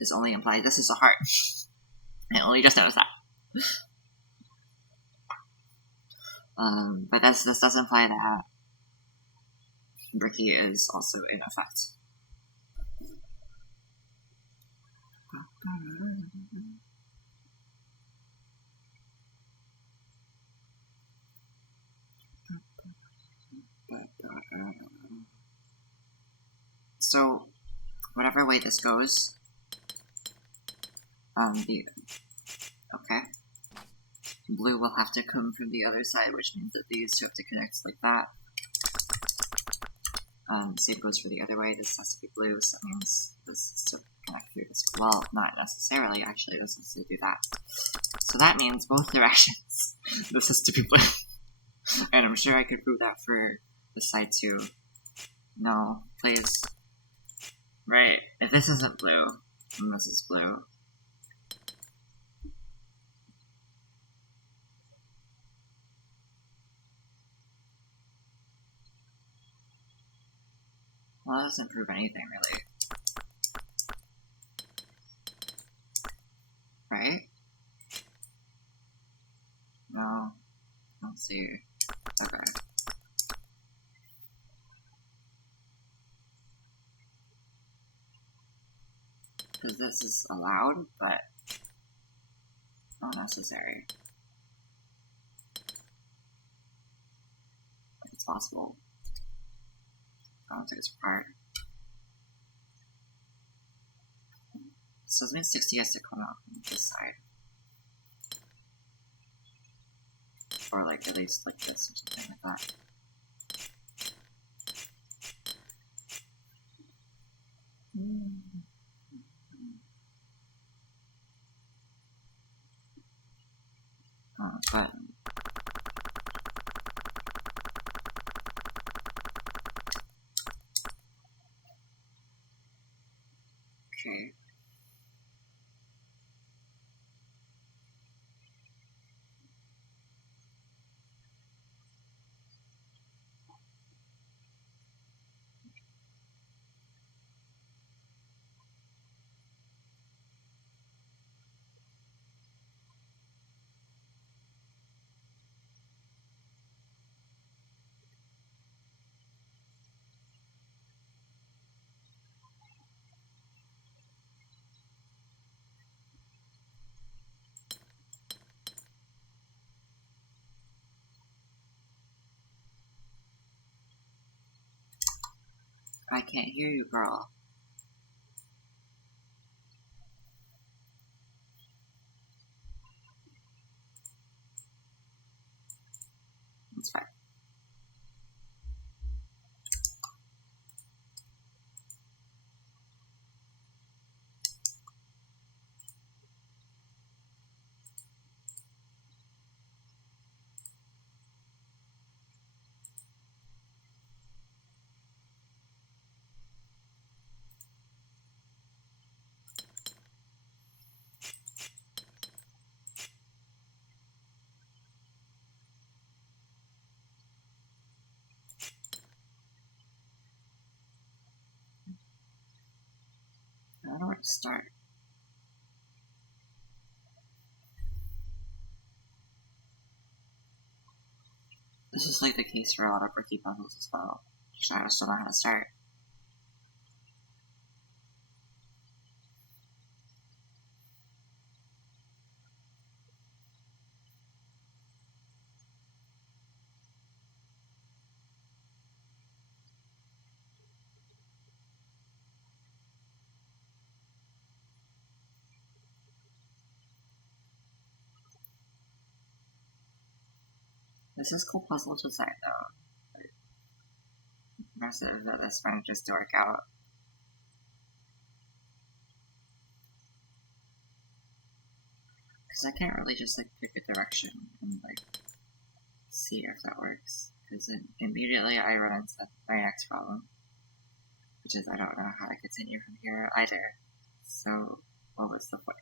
This only implies this is a heart. I only just noticed that. But this does imply that bricky is also in effect. So, whatever way this goes, okay. Blue will have to come from the other side, which means that these two have to connect like that. Same goes for the other way. This has to be blue, so that means this has to connect through this. Well, not necessarily, actually, this has to do that. So that means both directions. This has to be blue. And I'm sure I could prove that for this side too. No, please. Right, if this isn't blue, then this is blue. Well, that doesn't prove anything, really. Right? No. Let's see. Okay. Because this is allowed, but not necessary. It's possible. I don't think it's required. So it means 60 has to come out from this side. Or like at least like this or something like that. But okay. I can't hear you, girl. That's fine. I don't know where to start. This is like the case for a lot of bricky puzzles as well. I just don't know how to start. This is cool puzzle design though. Impressive that this manages to work out. Because I can't really just like pick a direction and like see if that works. Because then immediately I run into my next problem, which is I don't know how to continue from here either. So what was the point?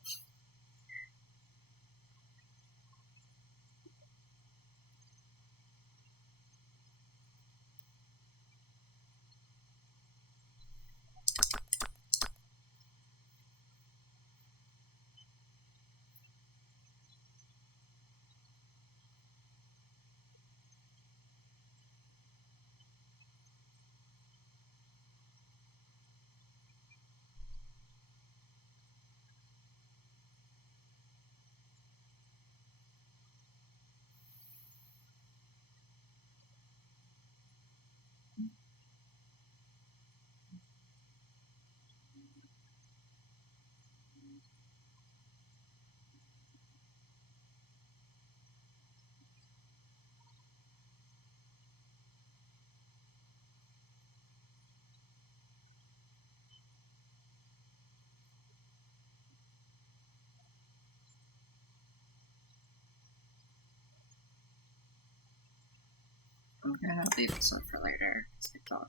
I'm gonna leave this one for later, because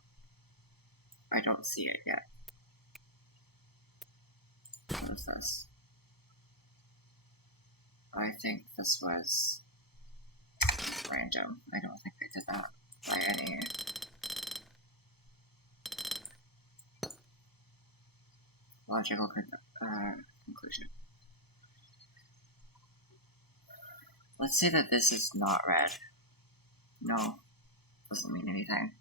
I don't see it yet. What is this? I think this was random. I don't think I did that by any logical conclusion. Let's say that this is not red. No, doesn't mean anything.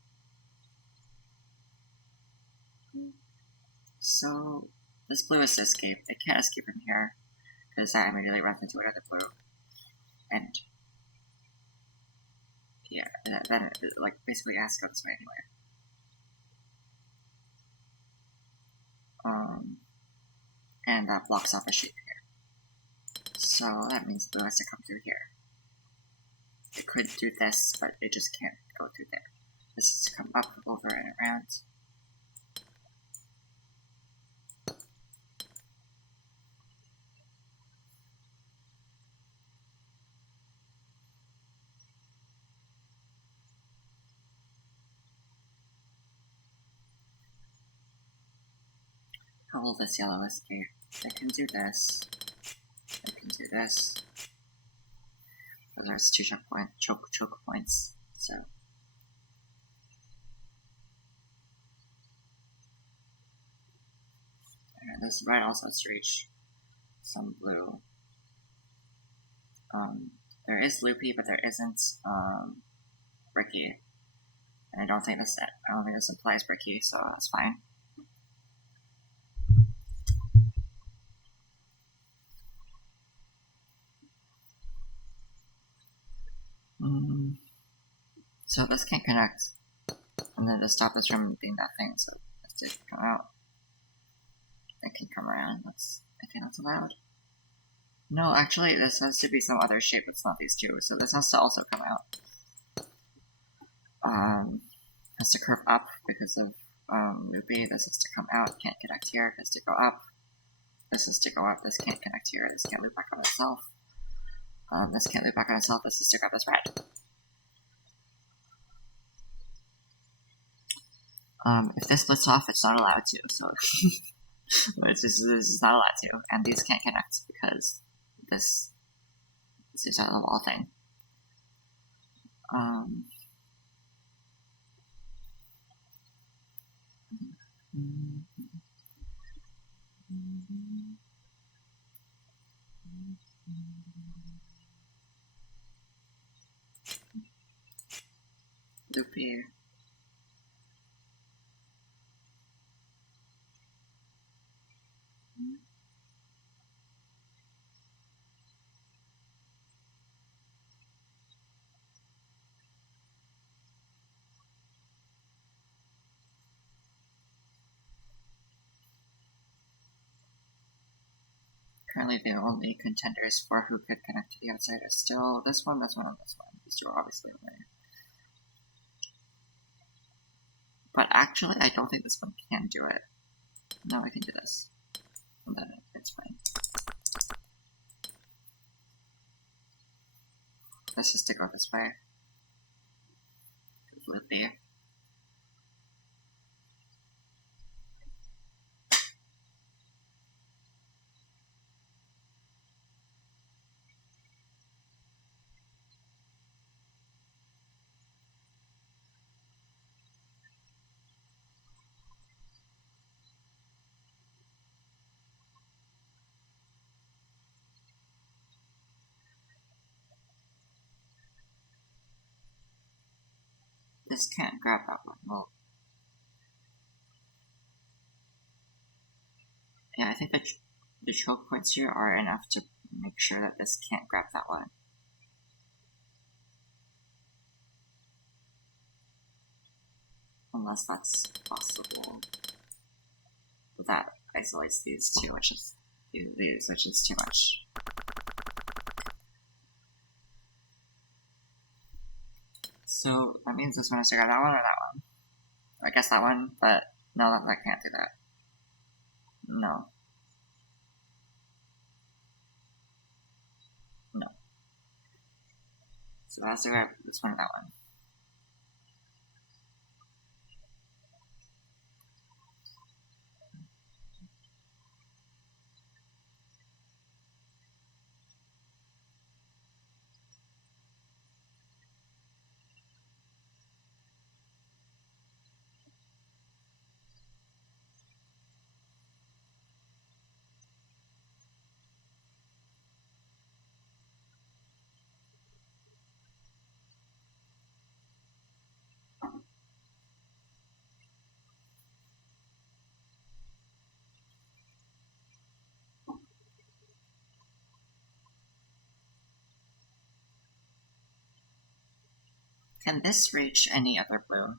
So this blue is to escape. It can't escape from here because that immediately runs into another blue, and yeah, then it like basically has to go this way anyway. and that blocks off a shape here. So that means blue has to come through here. It could do this, but it just can't go through there. This is to come up, over, and around. How will this yellow escape? I can do this. I can do this. But there's 2 choke points, so. And this red also has to reach some blue. There is loopy, but there isn't bricky. And I don't think this implies bricky, so that's fine. So this can't connect, and then to stop this from being that thing, so this did come out. It can come around. I think that's allowed. No, actually, this has to be some other shape that's not these two, so this has to also come out. Has to curve up because of loopy. This has to come out. Can't connect here. Has to go up. This has to go up. This can't connect here. This can't loop back on itself. This can't loop back on itself. This has to grab this red. If this splits off, it's not allowed to, so this is not allowed to, and these can't connect because this is out of the wall thing. Loopy. Currently, the only contenders for who could connect to the outside are still this one, and this one. These two are obviously eliminated. But actually, I don't think this one can do it. No, I can do this. And then it's fine. This is to go this way. Loopy. This can't grab that one. Well, yeah, I think that the choke points here are enough to make sure that this can't grab that one. Unless that's possible. But that isolates these two, which is too much. So that means this one has to grab that one or that one. I guess that one, but no, that can't do that. No. No. So that has to grab this one or that one. Can this reach any other blue?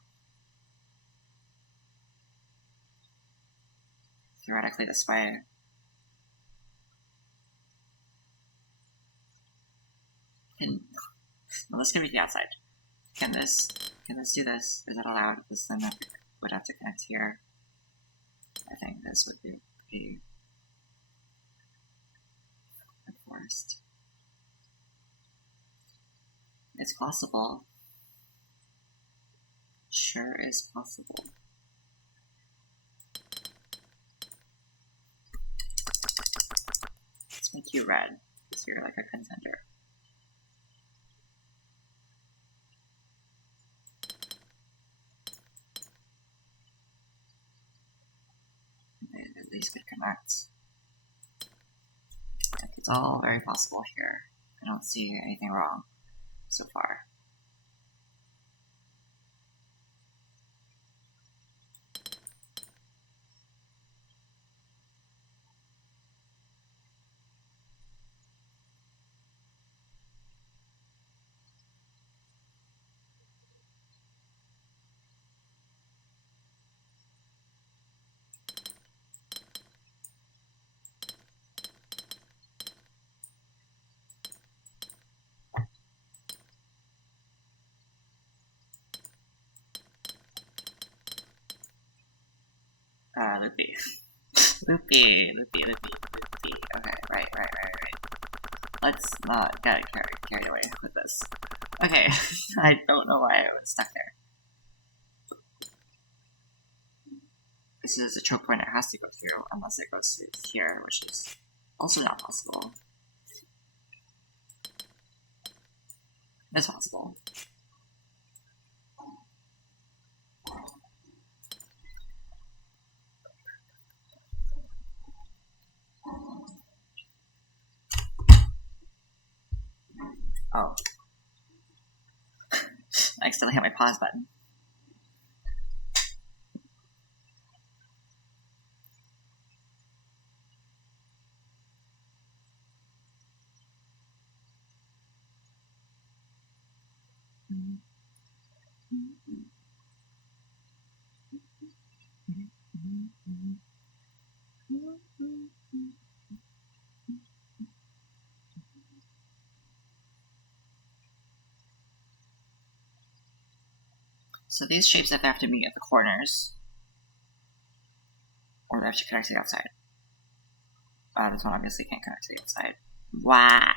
Theoretically this way. Well, this can be the outside. Can this do this? Is that allowed? This then would have to connect here. I think this would be enforced. It's possible. Sure is possible. Let's make you red, because you're like a contender. At least could connect. Like, it's all very possible here. I don't see anything wrong so far. Loopy. Loopy. Okay, right. Let's not get carried away with this. Okay, I don't know why I was stuck there. This is a choke point it has to go through, unless it goes through here, which is also not possible. It's possible. Oh. I accidentally hit my pause button. So these shapes have to meet at the corners, or they have to connect to the outside. This one obviously can't connect to the outside. Wow.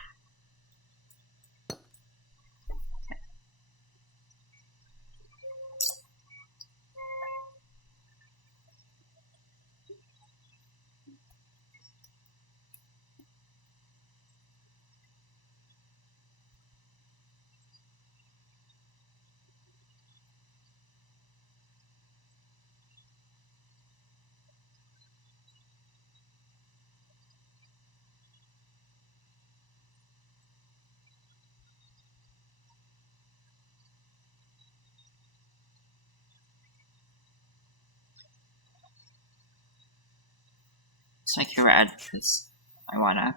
Let's make it red, because I wanna.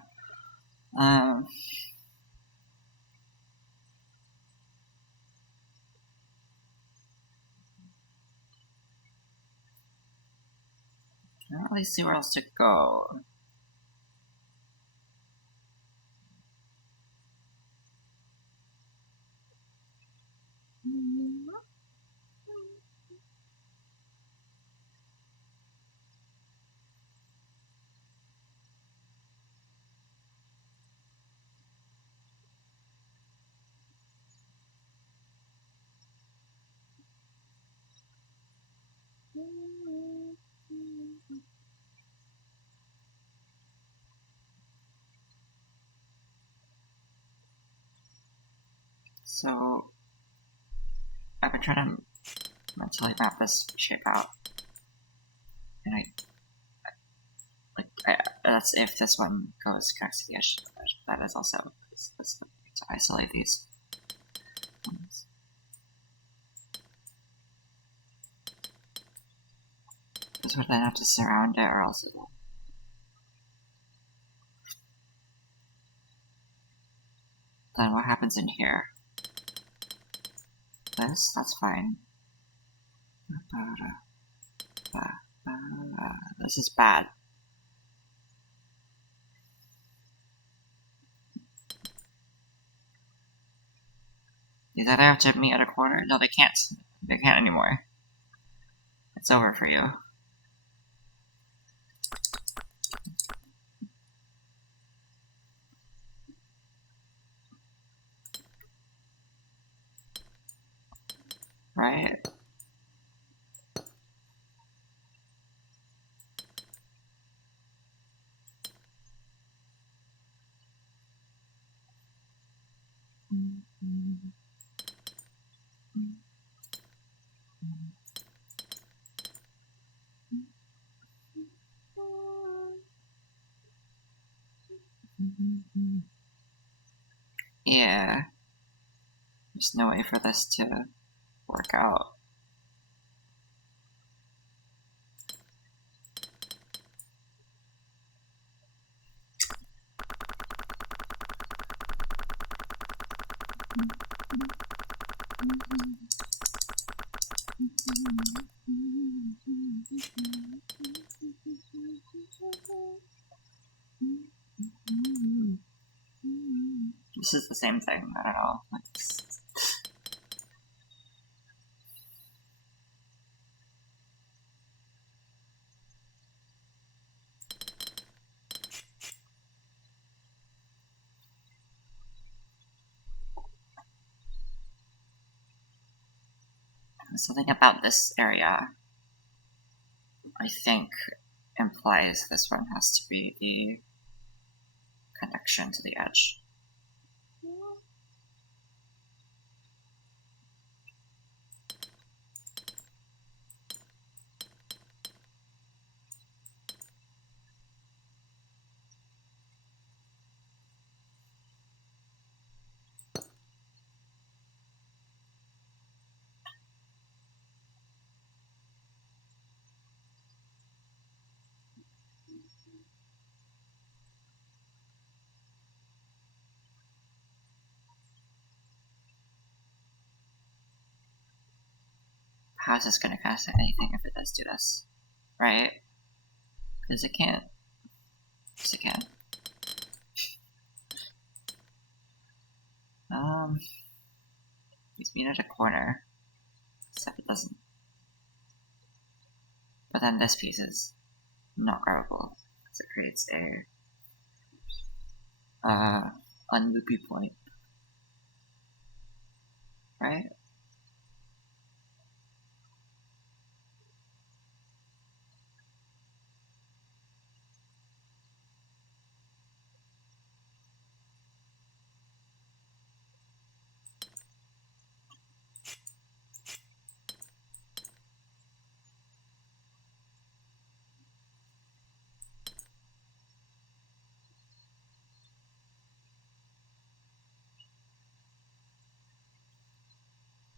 I don't really see where else to go. So I've been trying to mentally map this shape out, and that's if this one goes connects to the edge. That is also this to isolate these ones. This would then have to surround it, or else it will. Then what happens in here? That's fine. This is bad. These either have to meet at a corner. No, they can't. They can't anymore. It's over for you. Right? Yeah. There's no way for this to work out. This is the same thing, I don't know. Something about this area, I think, implies this one has to be the connection to the edge. How is this going to cast anything if it does do this? Right? Because it can't. Yes, it can. He's meet at a corner, except it doesn't. But then this piece is not grabbable, because it creates a unloopy point. Right?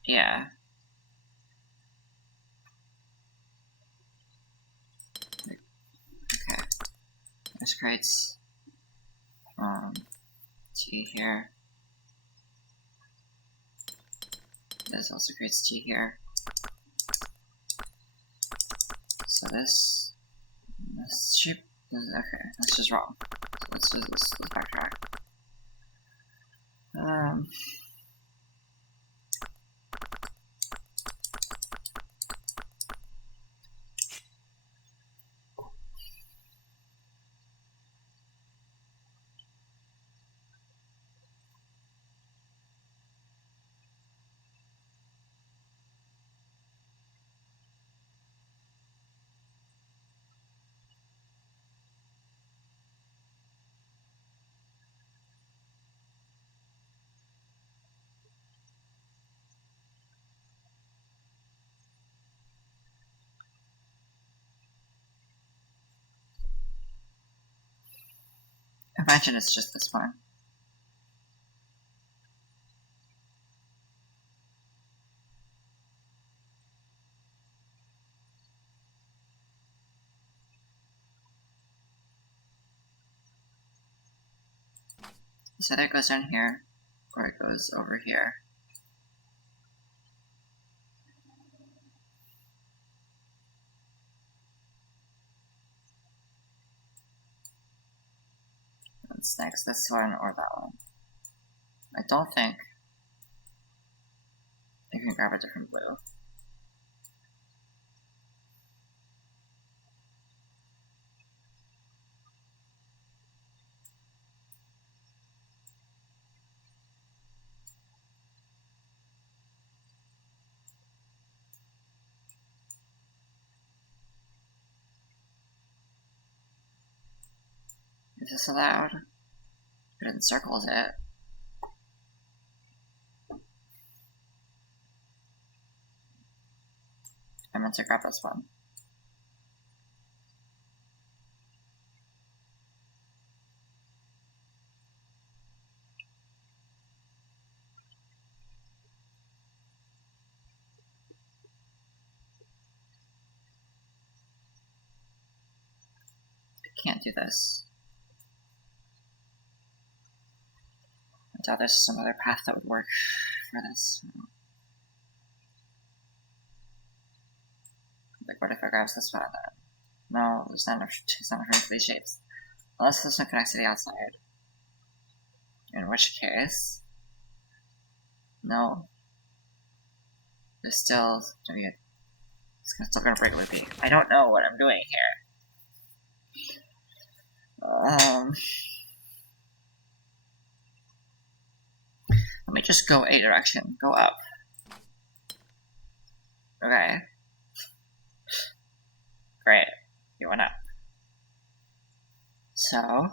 Yeah. Okay. This creates T here. This also creates T here. So this shape is okay. That's just wrong. So let's backtrack. Imagine it's just this one. So either it goes down here, or it goes over here. What's next? This one or that one? I don't think. You can grab a different blue. Is this allowed? It encircles it. I meant to grab this one. I can't do this. I doubt there's some other path that would work for this. Like, what if I grab this one then? No, there's not enough for these shapes. Unless this one connects to the outside. In which case... No. There's still... It's still gonna break loopy. I don't know what I'm doing here. Let me just go a direction. Go up. Okay. Great. You went up. So...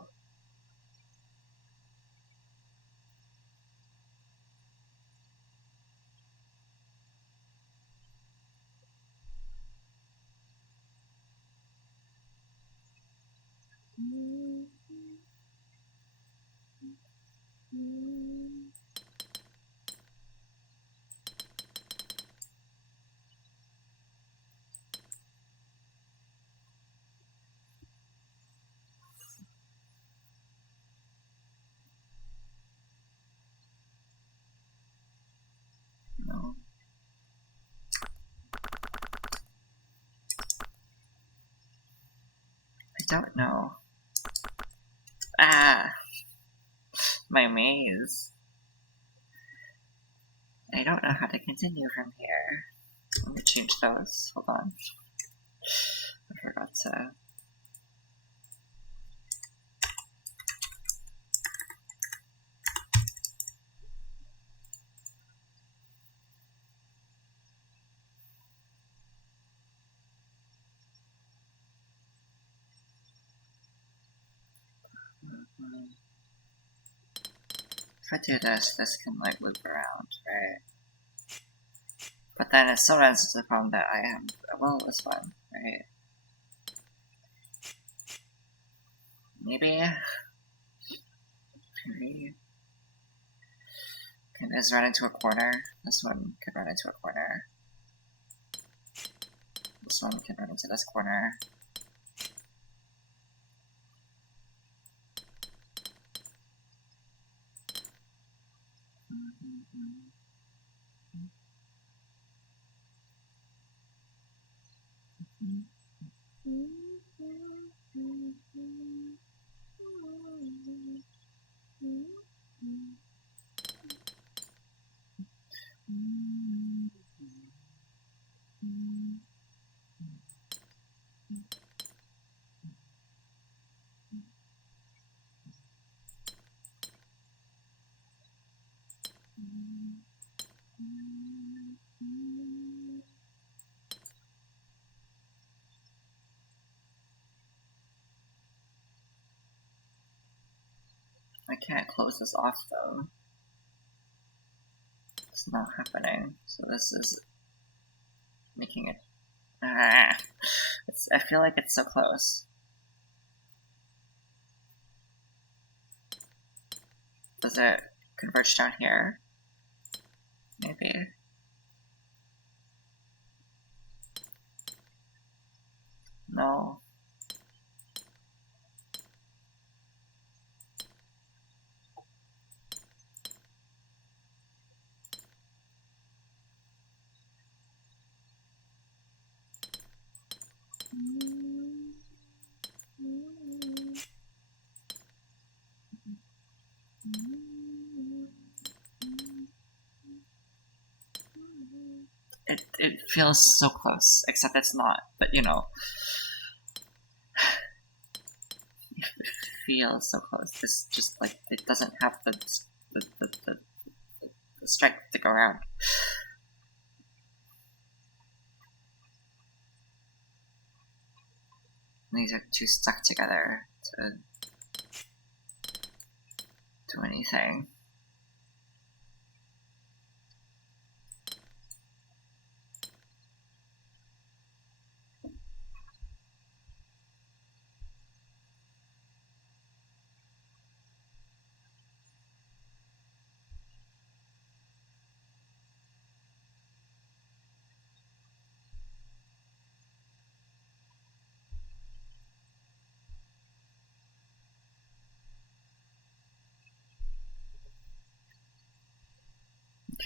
No. I don't know. Ah! My maze. I don't know how to continue from here. Let me change those. Hold on. I forgot to... If I do this, this can like loop around, right? But then it still runs into the problem that I have, well, this one, right? Maybe... Can this run into a corner? This one could run into a corner. This one can run into this corner. I can't close this off though. It's not happening. So this is making it... Ah, I feel like it's so close. Does it converge down here? Maybe. No. it feels so close, except it's not. But you know, it feels so close. It's just like it doesn't have the strength to go around. These are too stuck together to do anything.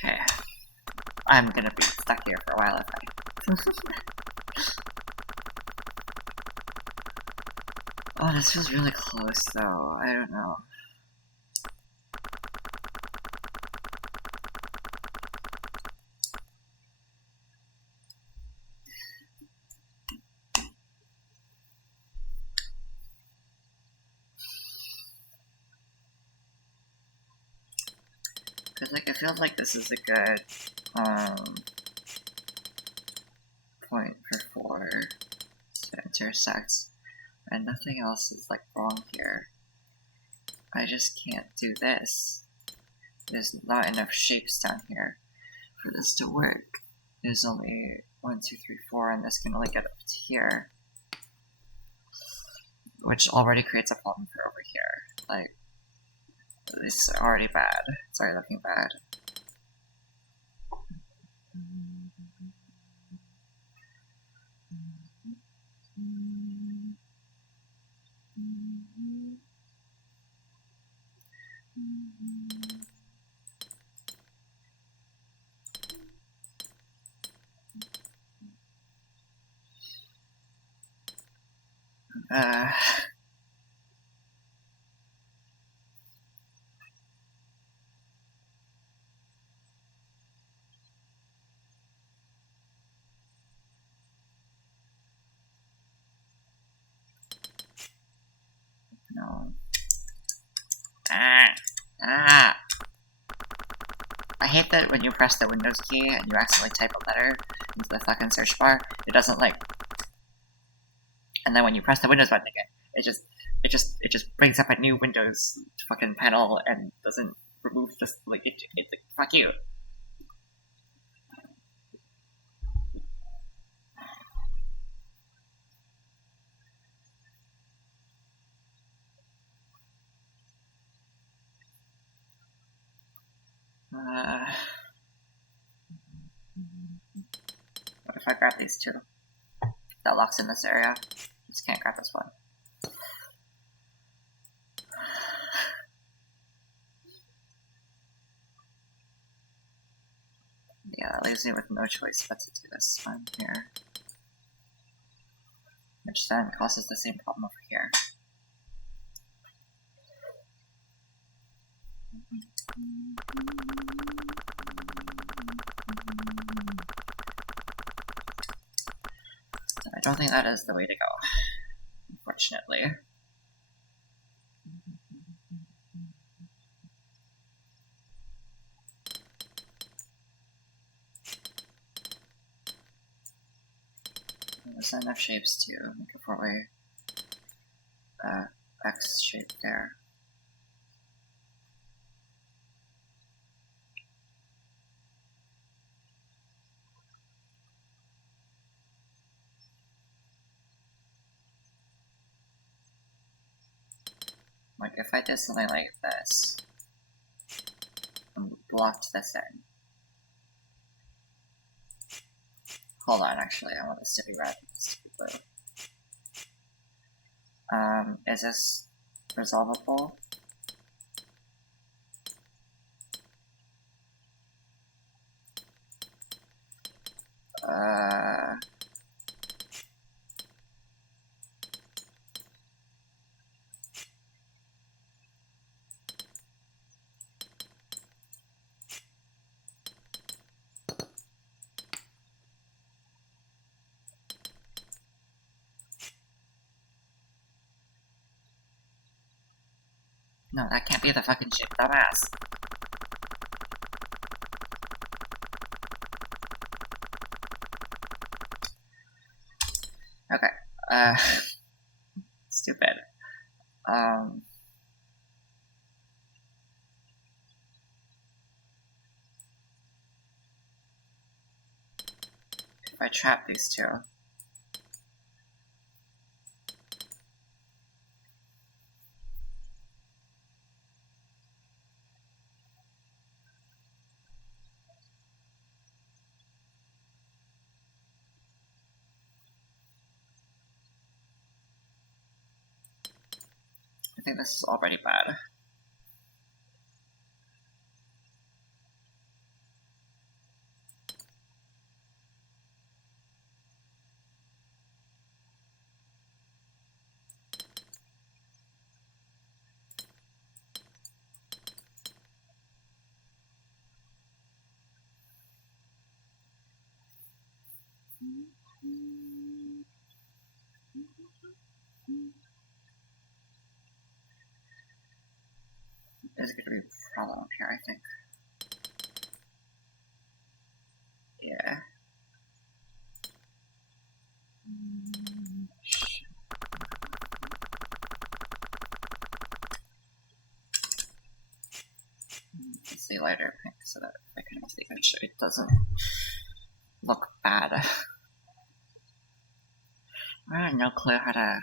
Okay. I'm gonna be stuck here for a while if I... Oh, this feels really close though. I don't know. Cause like, I feel like this is a good, point for 4 to intersect, and nothing else is like wrong here. I just can't do this. There's not enough shapes down here for this to work. There's only 1, 2, 3, 4, and this can only get up to here, which already creates a problem for over here. Like, this is already bad. It's already looking bad. No. I hate that when you press the Windows key and you accidentally type a letter into the fucking search bar, it doesn't like... And then when you press the Windows button again, it just brings up a new Windows fucking panel and doesn't remove this, like, it's like, fuck you. What if I grab these two? That locks in this area. Just can't grab this one. Yeah, that leaves me with no choice but to do this one here. Which then causes the same problem over here. I don't think that is the way to go, unfortunately. There's not enough shapes to make a 4-way X shape there. Like, if I did something like this, and blocked this in. Hold on, actually, I want this to be red, this to be blue. Is this resolvable? No, that can't be the fucking shape, dumbass. Okay, stupid. If I trap these two. I think this is already bad. There's gonna be a problem up here, I think. Yeah. Let's see lighter pink so that I can make sure it doesn't look bad. I have no clue how to.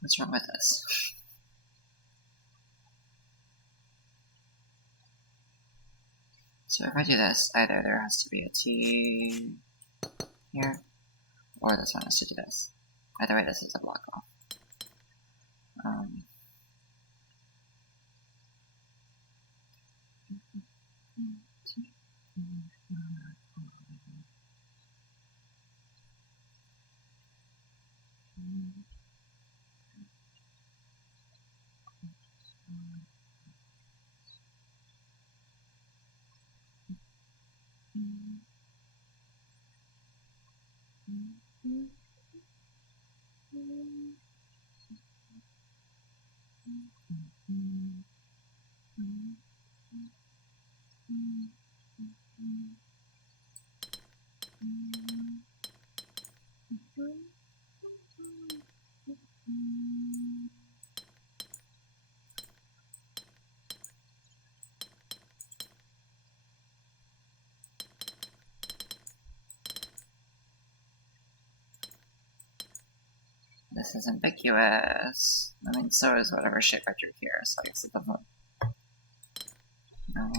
What's wrong with this? So if I do this, either there has to be a T here, or this one has to do this. Either way, this is a block off. This is ambiguous. I mean, so is whatever shape I drew here, so I guess it doesn't. No.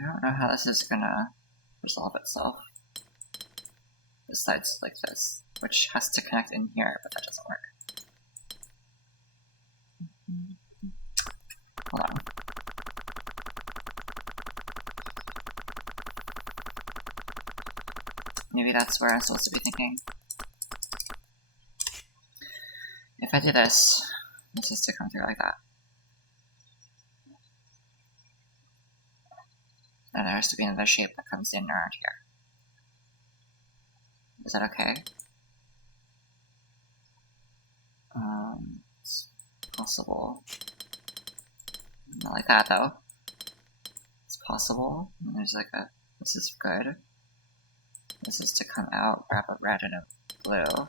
I don't know how this is gonna resolve itself. Besides like this, which has to connect in here, but that doesn't work. Hold on. Maybe that's where I'm supposed to be thinking. If I do this, this is to come through like that. And there has to be another shape that comes in around here. Is that okay? It's possible. Not like that though. It's possible. And there's like a, this is good. This is to come out, wrap a red and a blue.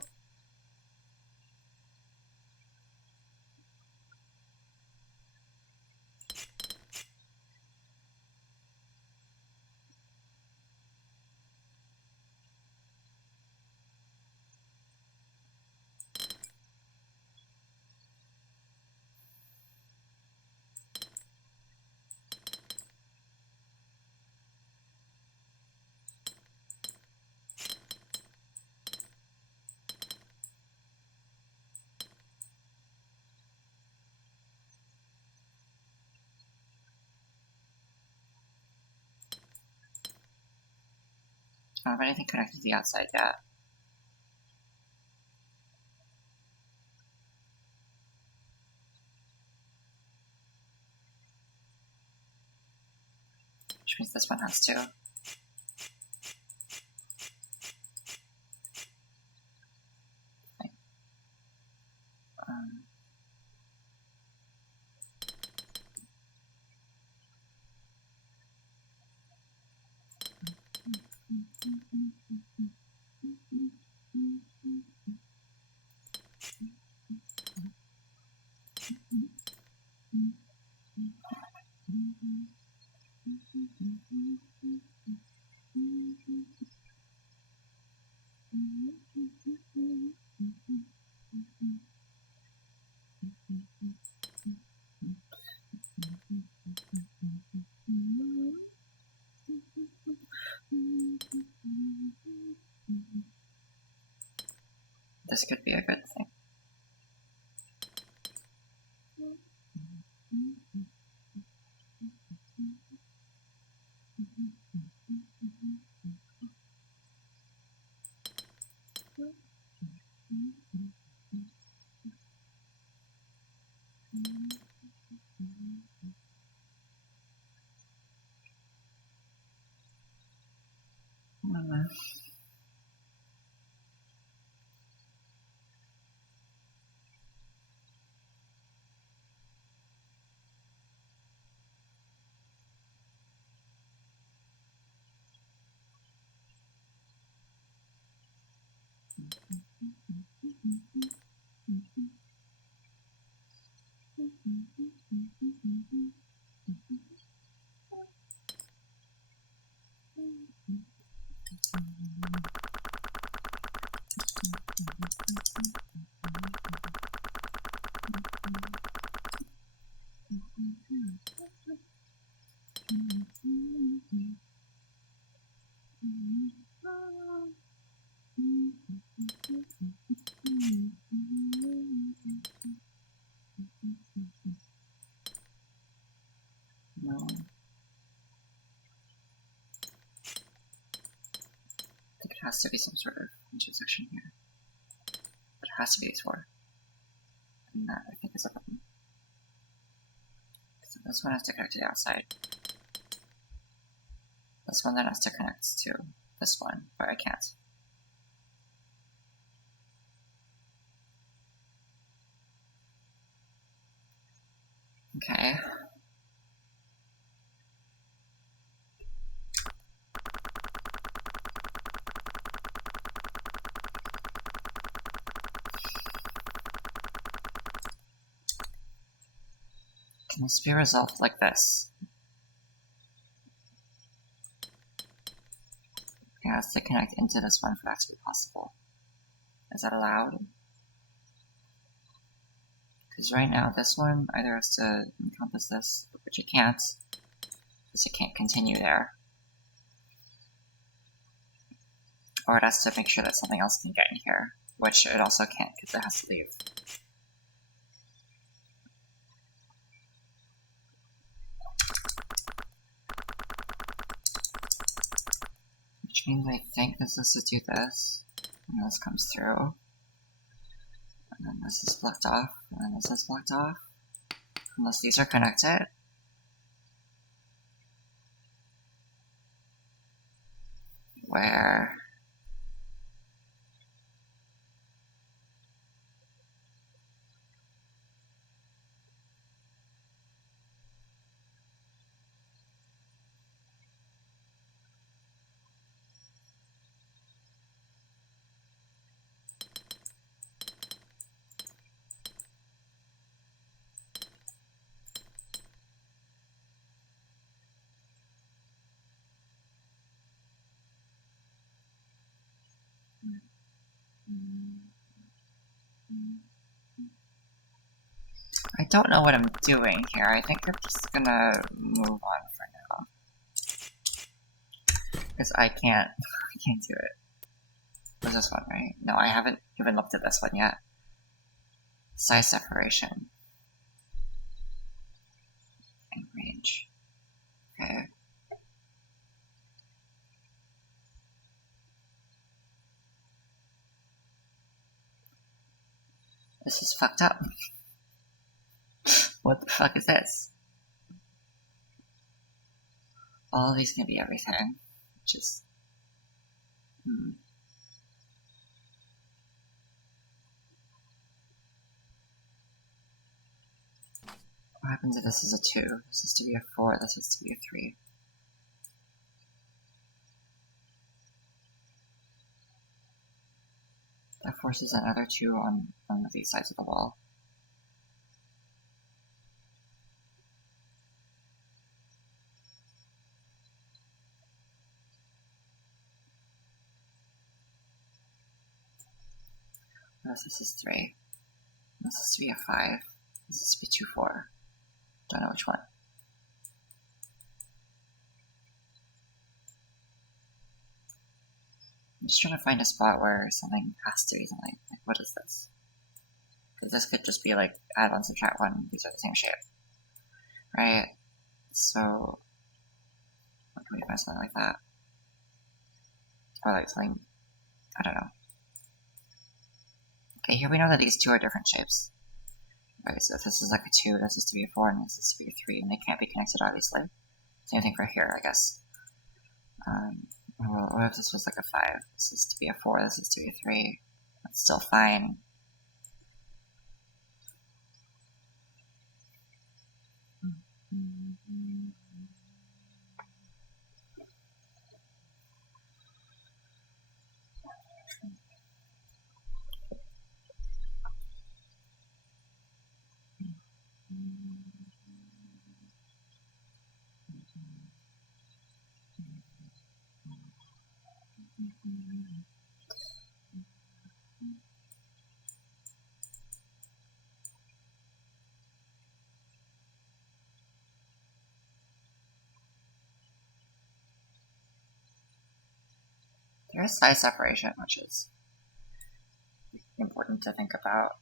don't have anything connected to the outside yet. Which means this one has to. This could be a good thing. No. I think it has to be some sort of intersection here. It has to be these four. And that, I think, is a button. So this one has to connect to the outside. This one then has to connect to this one, but I can't. Okay. Can this be resolved like this? It has to connect into this one for that to be possible. Is that allowed? Because right now this one either has to encompass this, which it can't, because it can't continue there. Or it has to make sure that something else can get in here, which it also can't because it has to leave. Which means I think this is to do this, and this comes through. And then this is blocked off, and then this is blocked off. Unless these are connected. Where... I don't know what I'm doing here. I think I'm just gonna move on for now. Because I can't do it. What's this one, right? No, I haven't even looked at this one yet. Size separation. And range. Okay. This is fucked up. What the fuck is this? All of these can be everything. Just... What happens if this is a 2? This is to be a 4, this is to be a 3. That forces another 2 on one of these sides of the wall. This is 3. This is to be a 5. This is to be 2, 4. Don't know which one. I'm just trying to find a spot where something has to be something. Like, what is this? Because this could just be like add 1, subtract 1. These are the same shape. Right? So, what can we find something like that? Or like something, I don't know. Okay, here we know that these 2 are different shapes. Okay, so if this is like a 2, this is to be a 4, and this is to be a 3, and they can't be connected, obviously. Same thing for here, I guess. What if this was like a 5? This is to be a 4, this is to be a 3. That's still fine. There is size separation, which is important to think about.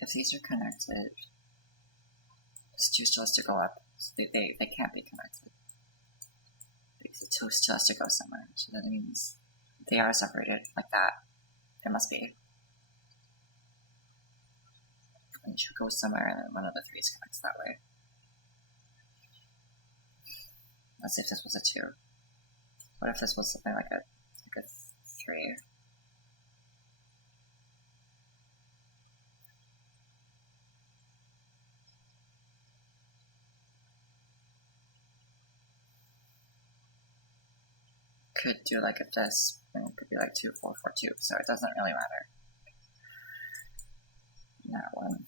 If these are connected, this 2 still has to go up. So they can't be connected. Because the 2 still has to go somewhere. So that means they are separated like that. It must be. And it should go somewhere, and then one of the 3's connects that way. Let's see if this was a 2. What if this was something like a 3? Could do like if this, and it could be like 2, 4, 4, 2, so it doesn't really matter. That one.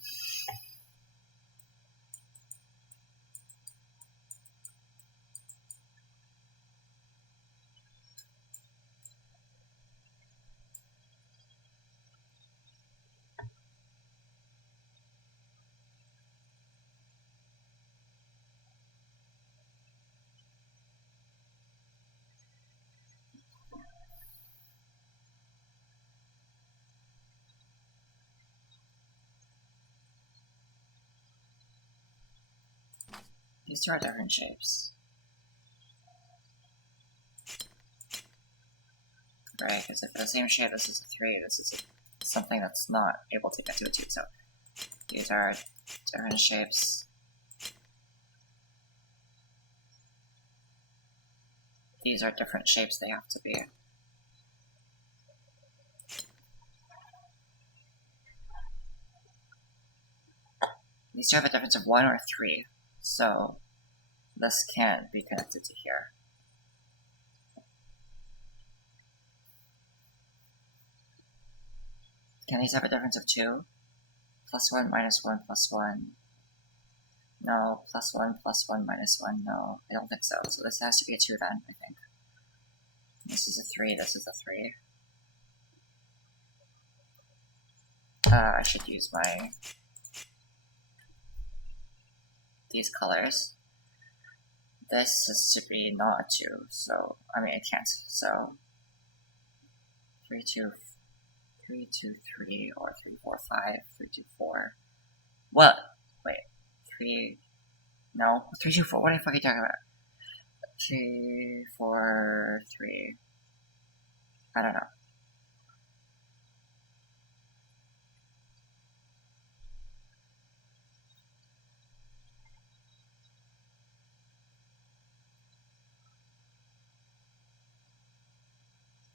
These 2 are different shapes. Right, because if they're the same shape, this is a 3, this is something that's not able to get to a 2, so these are different shapes. These are different shapes they have to be. These 2 have a difference of 1 or 3, so this can't be connected to here. Can these have a difference of 2? +1, -1, +1. No, +1, +1, -1, no, I don't think so. So this has to be a 2 then, I think. This is a 3, this is a 3. I should use these colors. This is to be not a 2, so, I mean, I can't, so 3, 2, 3, 2, 3, or 3, 4, 5, 3, 2, 4. What? Wait, 3, no, 3, 2, 4, what are you fucking talking about? 3, 4, 3, I don't know.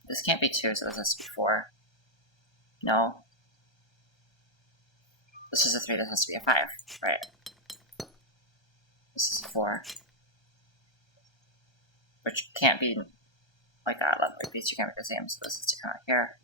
This can't be 2, so this has to be 4. No. This is a 3, this has to be a 5, right? This is a 4. Which can't be like that, like these two can't be the same, so this is to come out here.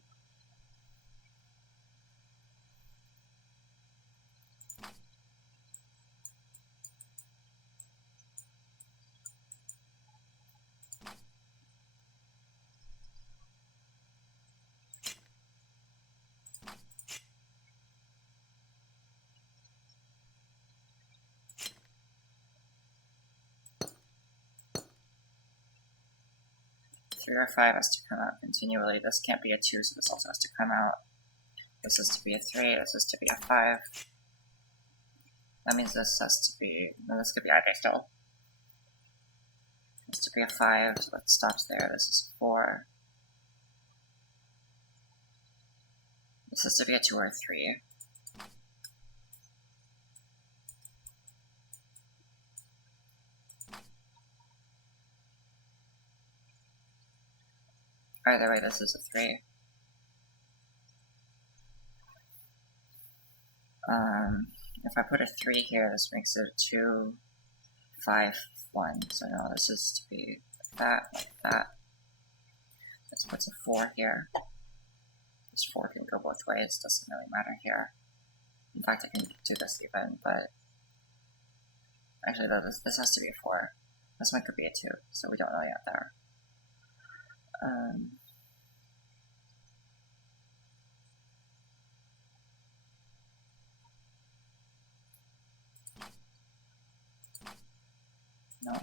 Three or 5 has to come out continually. This can't be a 2, so this also has to come out. This is to be a 3, this is to be a 5. That means this has to be, no, this could be either still. This to be a 5, so that stops there. This is 4. This is to be a 2 or a 3. Either way, this is a 3. If I put a 3 here, this makes it a 2, 5, 1. So no, this is to be like that, like that. This puts a 4 here. This 4 can go both ways, doesn't really matter here. In fact, I can do this even, but actually, this has to be a 4. This one could be a 2, so we don't know yet there. No.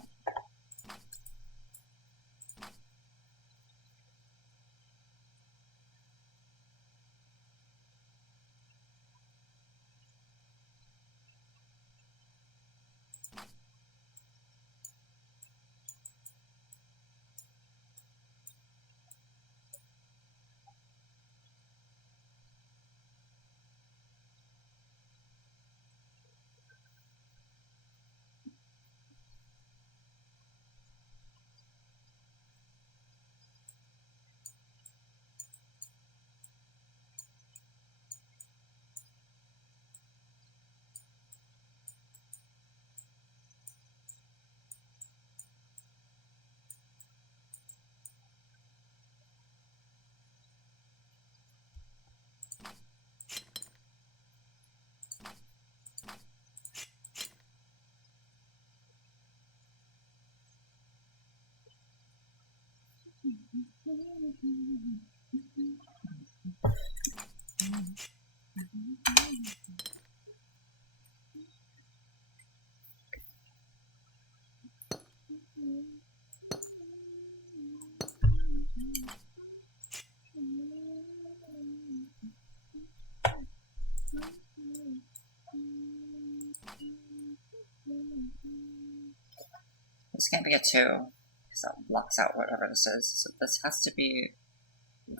This can't be a 2, because that blocks out whatever this is. So this has to be,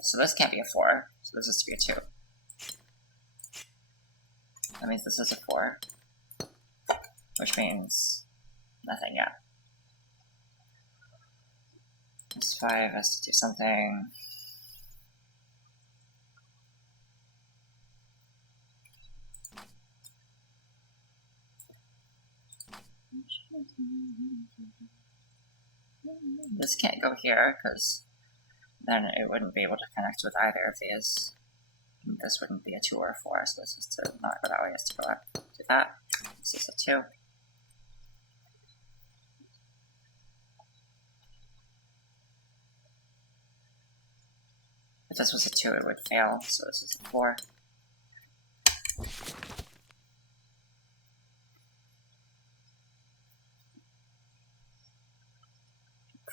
so this can't be a 4, so this has to be a 2. That means this is a 4, which means nothing yet. This 5 has to do something. This can't go here, because then it wouldn't be able to connect with either of these. This wouldn't be a 2 or a 4, so this is to not go that way, it has to go up to that. This is a 2. If this was a 2, it would fail, so this is a 4.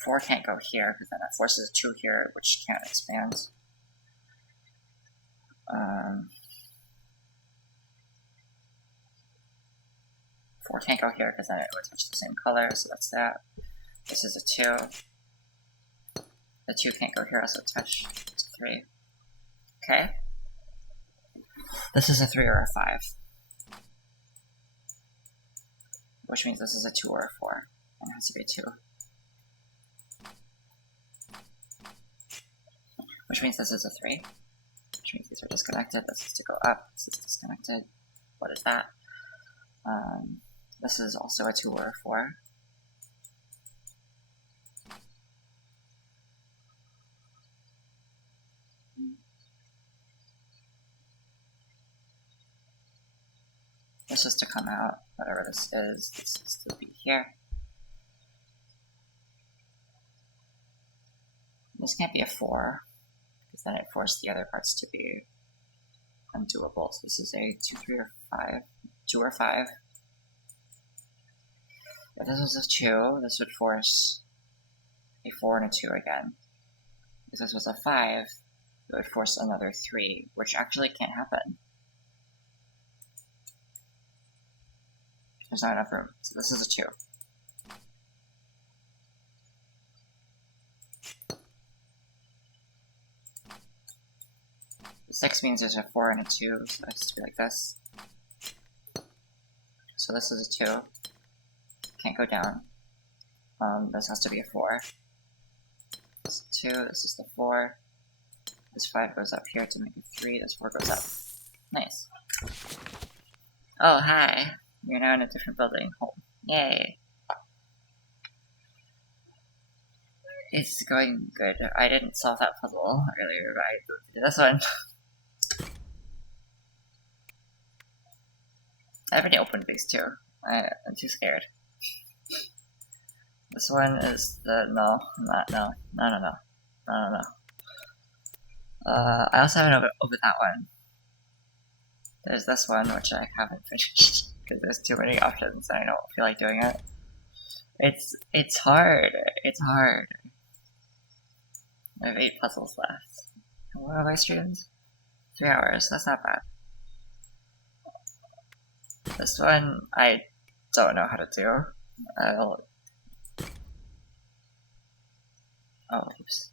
Four can't go here, because then that forces a 2 here, which can't expand. 4 can't go here, because then it would touch the same color, so that's that. This is a 2. The 2 can't go here, also touch. It's a 3. Okay. This is a 3 or a 5. Which means this is a 2 or a 4. And it has to be a 2. Which means this is a 3. Which means these are disconnected. This is to go up. This is disconnected. What is that? This is also a 2 or a 4. This is to come out. Whatever this is to be here. This can't be a 4, because then it forced the other parts to be undoable. So this is a 2, 3, or 5. 2 or 5. If this was a 2, this would force a 4 and a 2 again. If this was a 5, it would force another 3, which actually can't happen. There's not enough room. So this is a 2. The 6 means there's a 4 and a 2, so it has to be like this. So this is a 2. Can't go down. This has to be a 4. This is 2, this is the 4. This 5 goes up here to make a 3, this 4 goes up. Nice. Oh, hi. You're now in a different building. Home. Yay. It's going good. I didn't solve that puzzle earlier, but I did this one. I haven't opened these two. I'm too scared. This one is the no. I also haven't opened that one. There's this one, which I haven't finished because there's too many options and I don't feel like doing it. It's hard. It's hard. I have 8 puzzles left. What have I streamed? 3 hours. That's not bad. This one I don't know how to do. Oh, oops.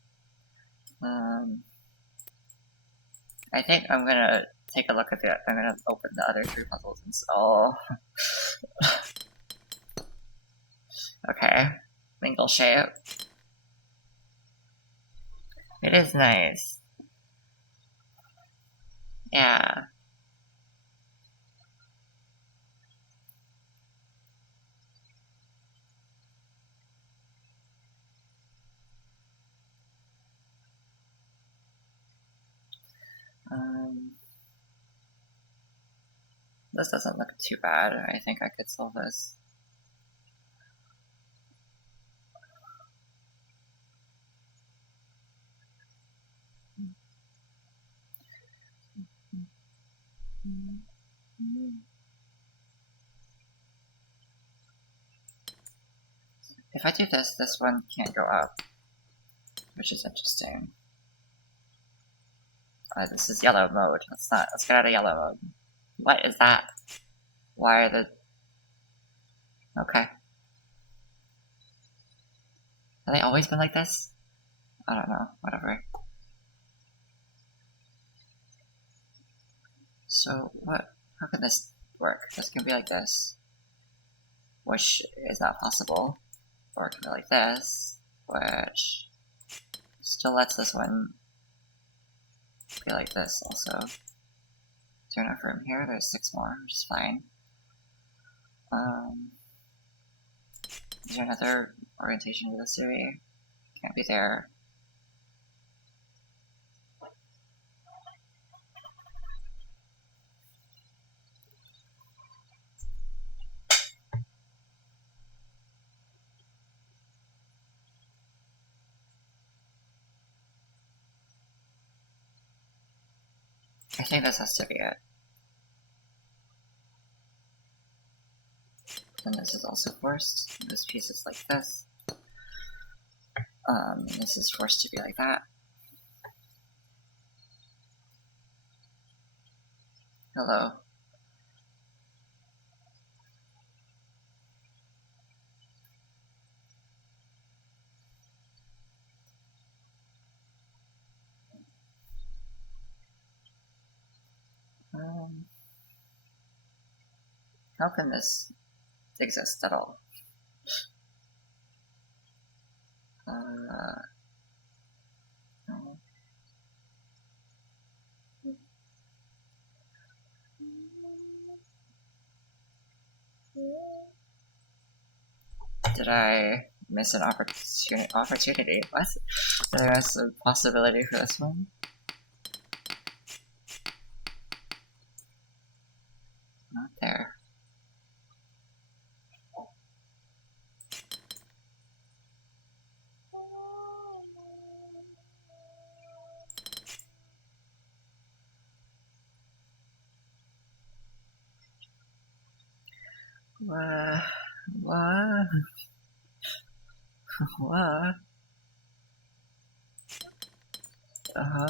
I think I'm gonna take a look at the. I'm gonna open the other 3 puzzles and oh. Okay, mingle shape. It is nice. Yeah. This doesn't look too bad. I think I could solve this. If I do this, this one can't go up, which is interesting. This is yellow mode. Let's get out of yellow mode. What is that? Why are the... Okay. Have they always been like this? I don't know. Whatever. So, what? How can this work? This can be like this, which is not possible. Or it can be like this, which still lets this one be like this also. Is there enough room here? There's 6 more, which is fine. Is there another orientation to this area? Can't be there. I think this has to be it. And this is also forced. This piece is like this. This is forced to be like that. Hello. How can this exist at all? No. Did I miss an opportunity? What? Did I miss a possibility for this one? Not there. What? What? What? I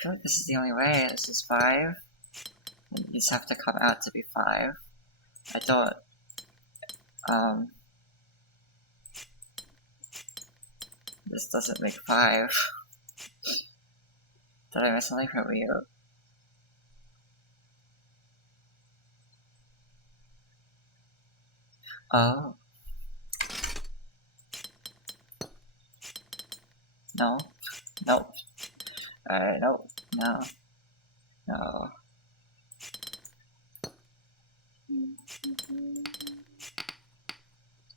feel like this is the only way. This is 5. And these have to come out to be 5. I don't... This doesn't make 5. Did I miss something from you? Oh. No. Nope. Nope. No. No.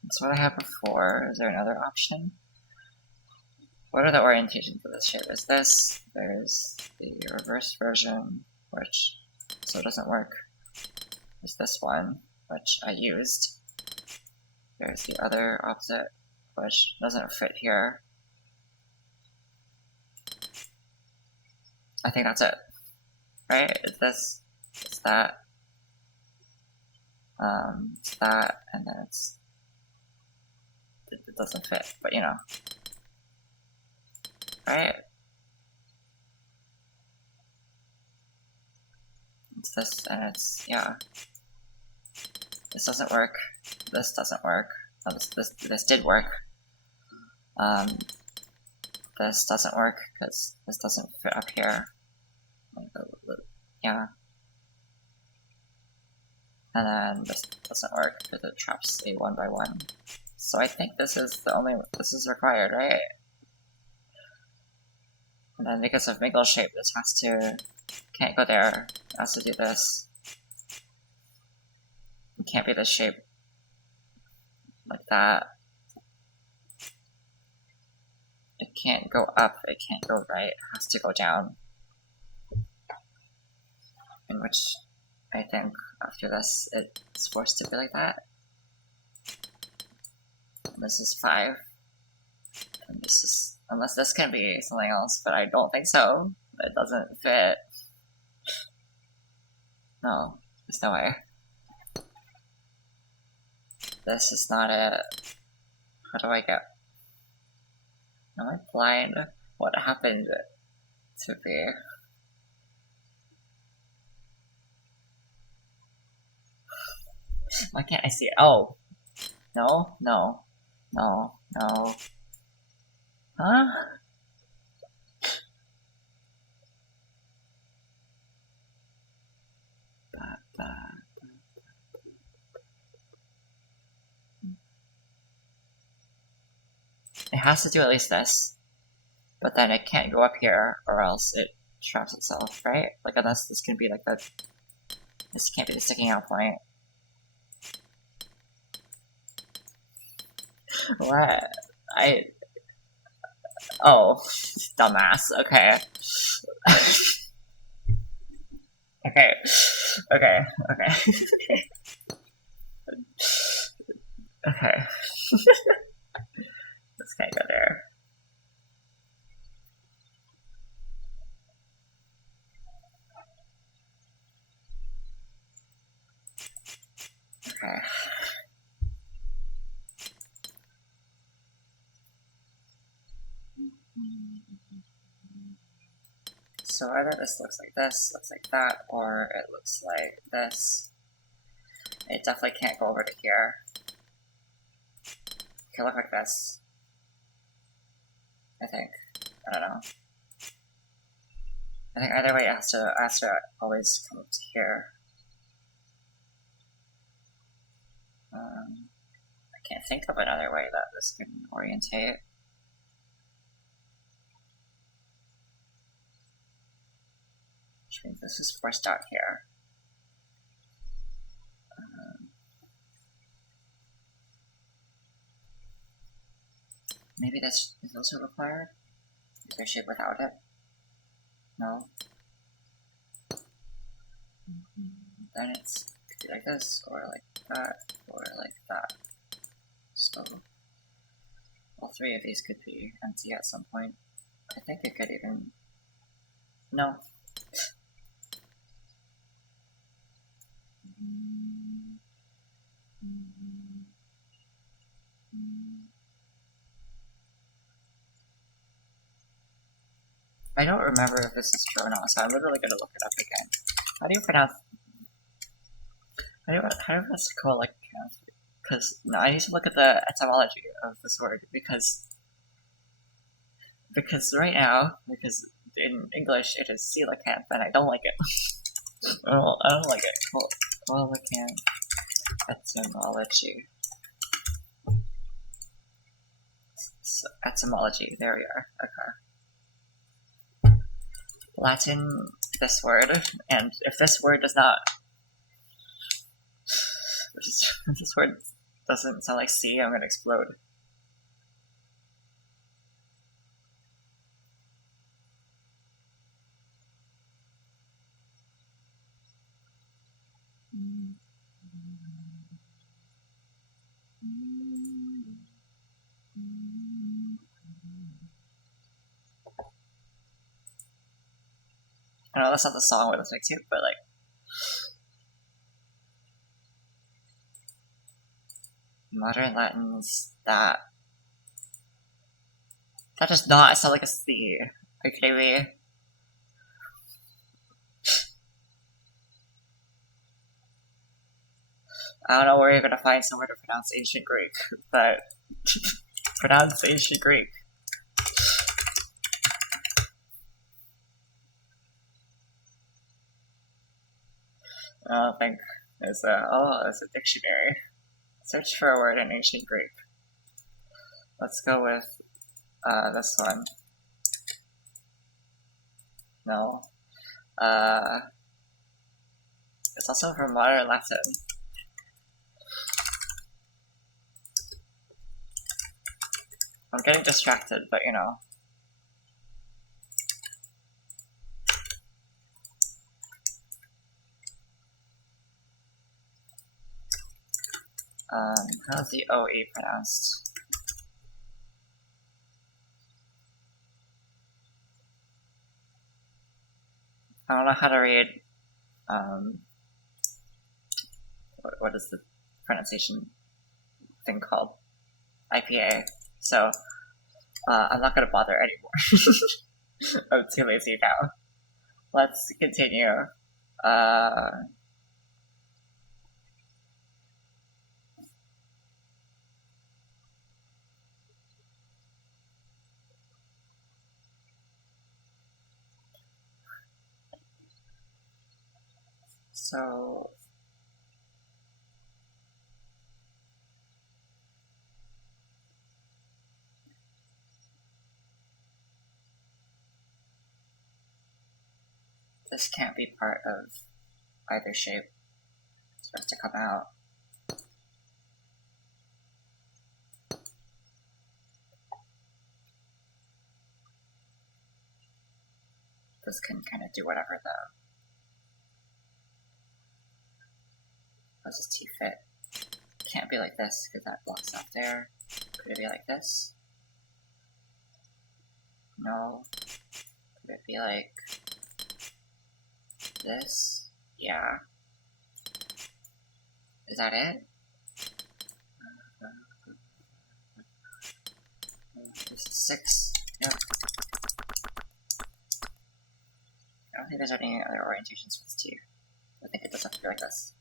That's what I had before. Is there another option? What are the orientations of this shape? Is this? There's the reverse version, which so doesn't work. There's this one, which I used. There's the other opposite, which doesn't fit here. I think that's it. Right? It's this, it's that, it's that, and then it doesn't fit, but you know. Right? It's this, and it's, yeah. This doesn't work. This doesn't work. Oh, this did work. This doesn't work, because this doesn't fit up here. Like yeah. And then this doesn't work, because it traps a 1x1. So I think this is this is required, right? And then because of mingle shape, this can't go there. It has to do this. It can't be this shape like that. It can't go up, it can't go right, it has to go down. In which I think after this, it's forced to be like that. And this is 5. And this is, unless this can be something else, but I don't think so. It doesn't fit. No, there's no way. This is not it. How do I get? Am I blind? What happened to me? Why can't I see it? Oh. No, no, no, no. Huh? It has to do at least this. But then it can't go up here, or else it traps itself, right? Like, unless this can be like the... This can't be the sticking out point. What? Oh, dumbass. Okay. Okay. Okay. Okay. Okay. This can't go there. Okay. So either this looks like this, looks like that, or it looks like this. It definitely can't go over to here. It can look like this. I think. I don't know. I think either way it has to always come up to here. I can't think of another way that this can orientate. Which means this is forced out here. Maybe this is also required? Is there a shape without it? No? Then it could be like this, or like that, or like that. So, all three of these could be empty at some point. I think it could even... No. I don't remember if this is true or not, so I'm literally gonna look it up again. How do you pronounce... How do you pronounce like... Because, no, I need to look at the etymology of this word, because right now, because in English it is coelacanth, and I don't like it. I don't like it. Coelacanth etymology. So, etymology, there we are. Okay. Latin, this word, and if this word does not... If this word doesn't sound like C, I'm gonna explode. I know that's not the song we're listening to, but like... Modern Latin's that... That does not sound like a C. Are you kidding me? I don't know where you're gonna find somewhere to pronounce ancient Greek, but... pronounce ancient Greek. I don't think there's there's a dictionary. Search for a word in ancient Greek. Let's go with this one. No. It's also from modern Latin. I'm getting distracted, but you know. How's the OE pronounced? I don't know how to read, what is the pronunciation thing called? IPA. So, I'm not gonna bother anymore. I'm too lazy now. Let's continue. So... This can't be part of either shape. It's supposed to come out. This can kind of do whatever though. How does this T fit? Can't be like this because that blocks out there. Could it be like this? No. Could it be like this? Yeah. Is that it? This is 6. Yep. I don't think there's any other orientations for this T. I think it does have to be like this.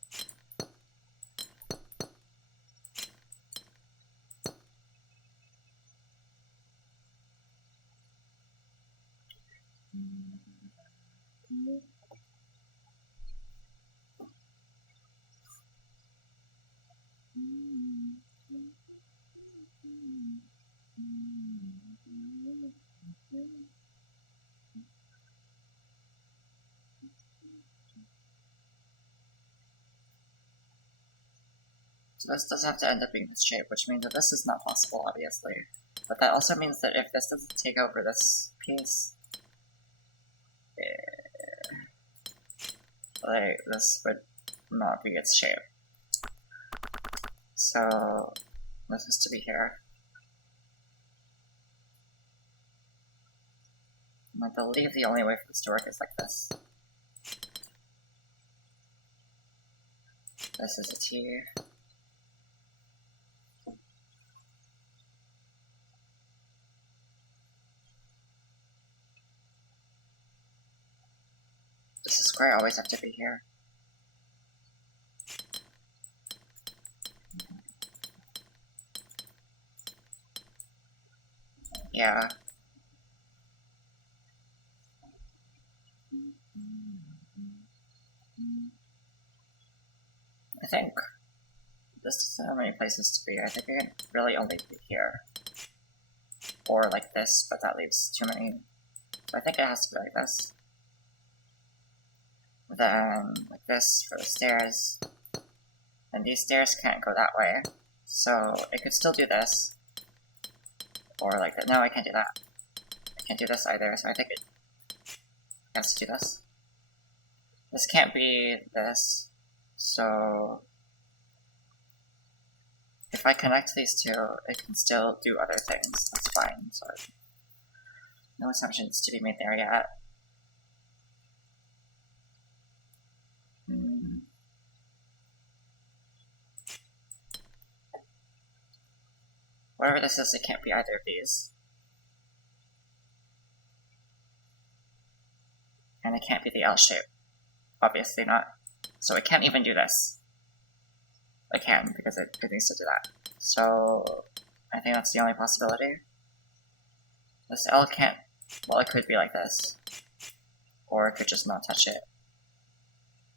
So this does have to end up being this shape, which means that this is not possible, obviously. But that also means that if this doesn't take over this piece, like, this would not be its shape. So this has to be here. And I believe the only way for this to work is like this. This is a T. Does the square always have to be here? Yeah. I think this doesn't have many places to be. I think it can really only be here. Or like this, but that leaves too many. So I think it has to be like this. Then like this for the stairs. And these stairs can't go that way. So it could still do this. Or like that. No, I can't do that. I can't do this either, so I think it has to do this. This can't be this. So if I connect these two, it can still do other things. That's fine. So no assumptions to be made there yet. Whatever this is, it can't be either of these. And it can't be the L shape. Obviously not. So it can't even do this. It can, because it needs to do that. So I think that's the only possibility. This L can't, well, it could be like this. Or it could just not touch it.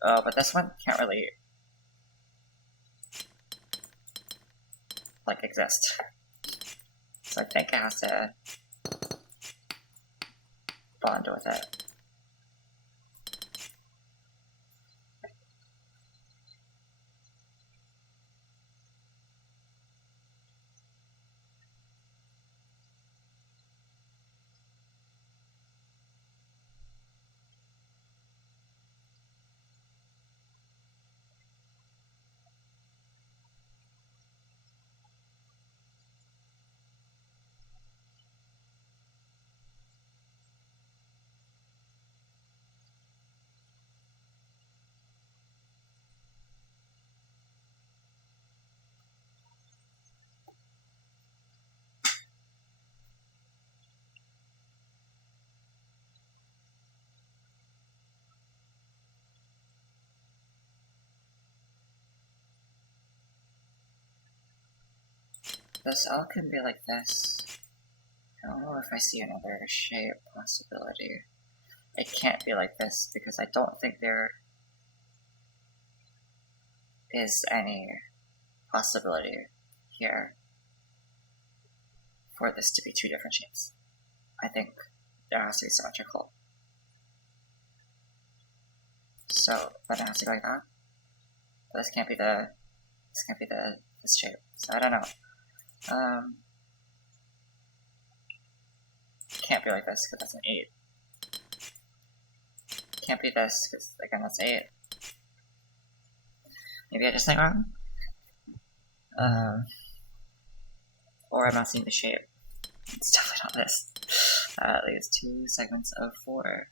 Oh, but this one can't really, like, exist. So I think it has to bond with it. This L can be like this. I don't know if I see another shape possibility. It can't be like this because I don't think there is any possibility here for this to be two different shapes. I think there has to be symmetrical. So then it has to go like that. But this can't be this shape. So I don't know. Can't be like this because that's an 8. Can't be this because again that's 8. Maybe I just think wrong. Or I'm not seeing the shape. It's definitely not this. That leaves 2 segments of 4.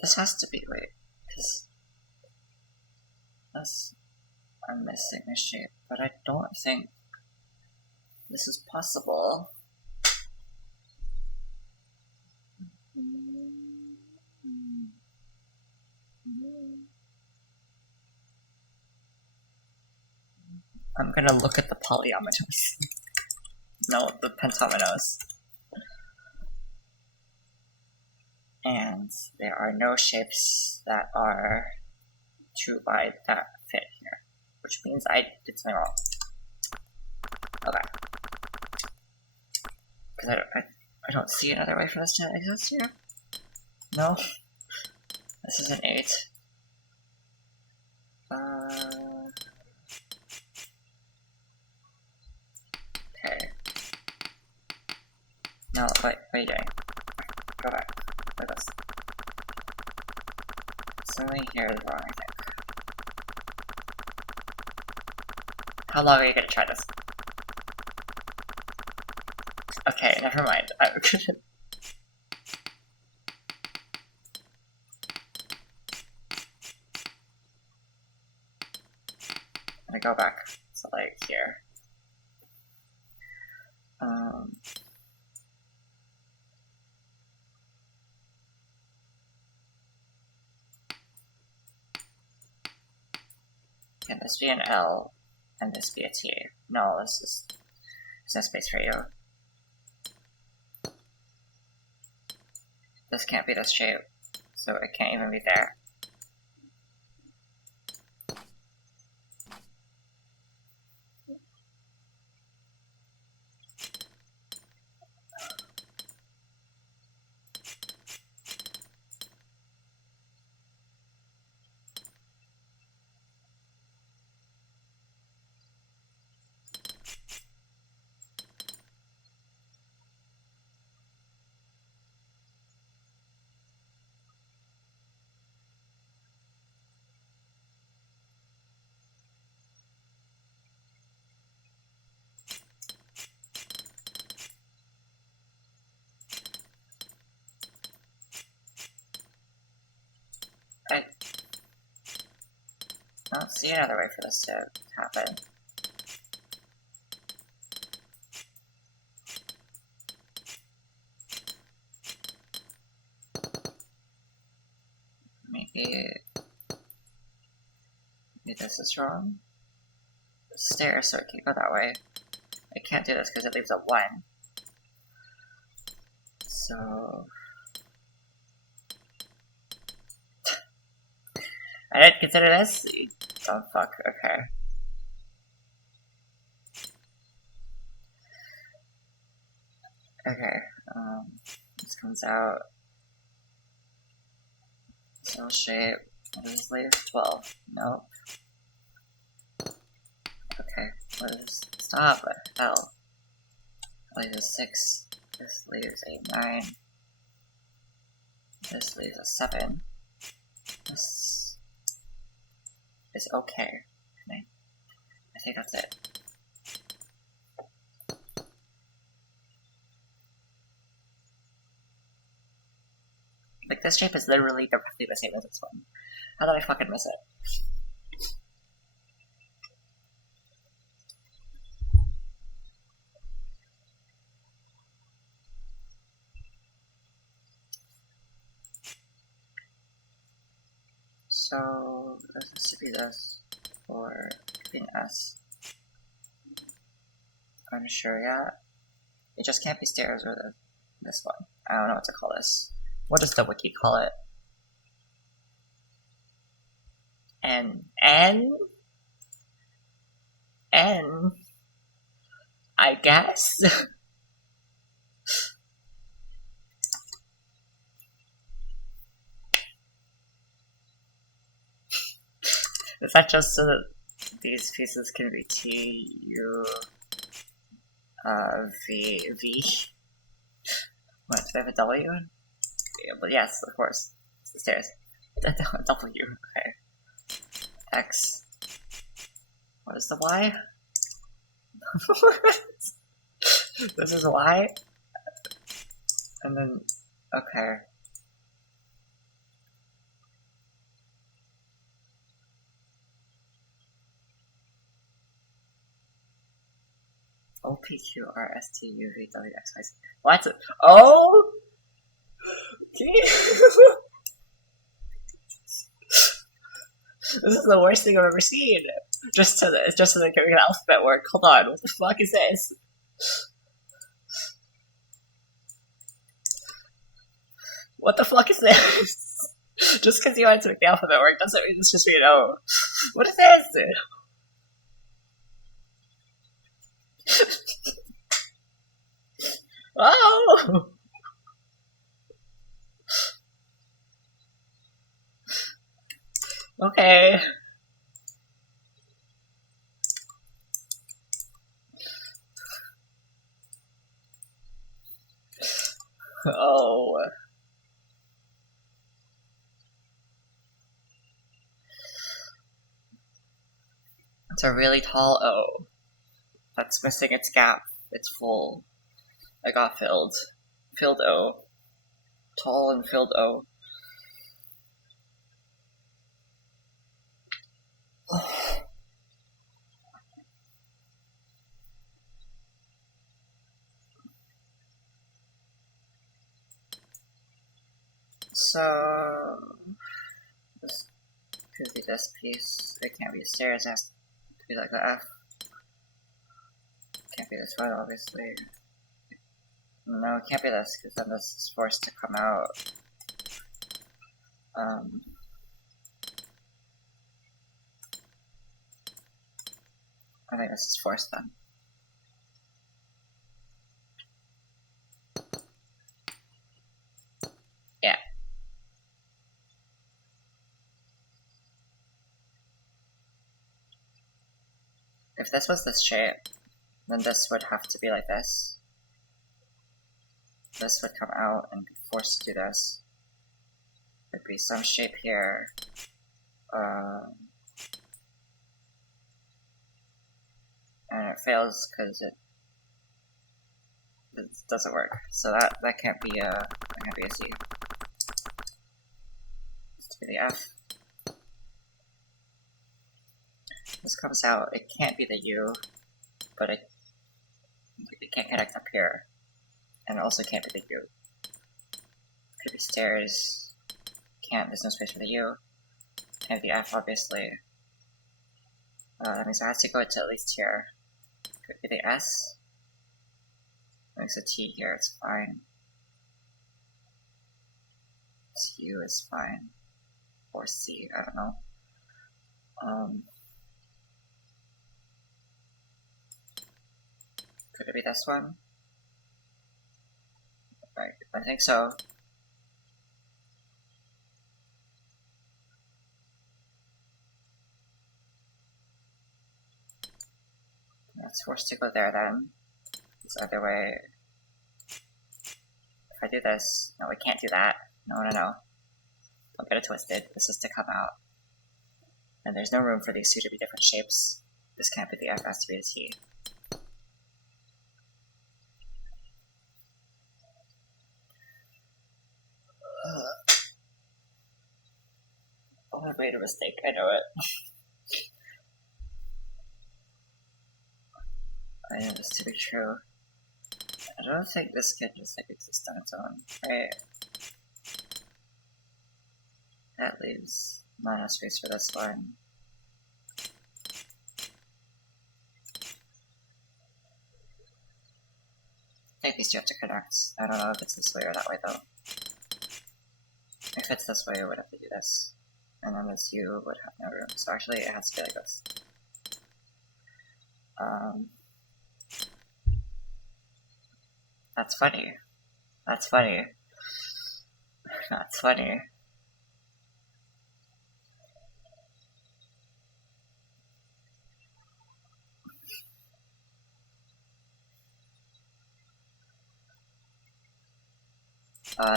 This has to be, wait, because I'm missing a shape, but I don't think this is possible. I'm gonna look at the polyominoes. No, the pentominoes. And there are no shapes that are true by that fit here, which means I did something wrong. Okay. Because I don't see another way for this to exist here. No. This is an 8. Okay. No, wait, what are you doing? Go back. Like this. Something here is wrong, I think. How long are you gonna try this? Okay, never mind. I'm gonna go back to like here. Can this be an L and this be a T? No, there's no space for you. This can't be this shape, so it can't even be there. I don't see another way for this to happen. Maybe this is wrong. Stairs, so it can't go that way. I can't do this because it leaves a 1. So I didn't consider this. Oh fuck. Okay. Okay. This comes out. Cell shape. What does this leave? 12. Nope. Okay. What is this? Stop. L. That leaves a 6. This leaves a 9. This leaves a 7. This is okay. I think that's it. Like, this shape is literally directly the same as this one. How did I fucking miss it? So, this has to be this, or being S. Unsure yet. It just can't be stairs or this one. I don't know what to call this. What does the wiki call it? N, I guess? Is that just so that these pieces can be T, U, V, V? What, do they have a W? Yeah, but yes, of course. It's the stairs. W, okay. X. What is the Y? This is why? And then, okay. OPQRSTUVWXYZ. What? Oh! Okay. This is the worst thing I've ever seen. Just so that the alphabet work. Hold on, what the fuck is this? What the fuck is this? Just because you wanted to make the alphabet work doesn't mean it's just me, no. What is this? Oh! Okay. Oh. It's a really tall O. That's missing its gap. It's full. I got filled. Filled O. Tall and filled O. So this could be this piece. It can't be the stairs, it has to be like the F. Can't be this one, obviously. No, it can't be this, because then this is forced to come out. I think this is forced then. Yeah. If this was this shape, then this would have to be like this. This would come out and be forced to do this. There'd be some shape here. And it fails because it doesn't work. So that can't be a C. It's to be the F. This comes out. It can't be the U, but it can't connect up here, and it also can't be the U. Could be stairs. Can't. There's no space for the U. Can't be the F, obviously. That means it has to go to at least here. Could be the S. There's a T here, it's fine. This U is fine. Or C, I don't know. Could it be this one? Right, I think so. It's forced to go there then. This other way. If I do this, no, we can't do that. No. Don't get it twisted. This is to come out. And there's no room for these two to be different shapes. This can't be the F, it has to be the T. Oh, I made a mistake, I know it. I know this to be true. I don't think this can just like exist on its own, right? That leaves not enough space for this one. I think these two have to connect. I don't know if it's this way or that way though. If it's this way, I would have to do this. And then this U would have no room. So actually it has to be like this. That's funny. That's funny. That's funny.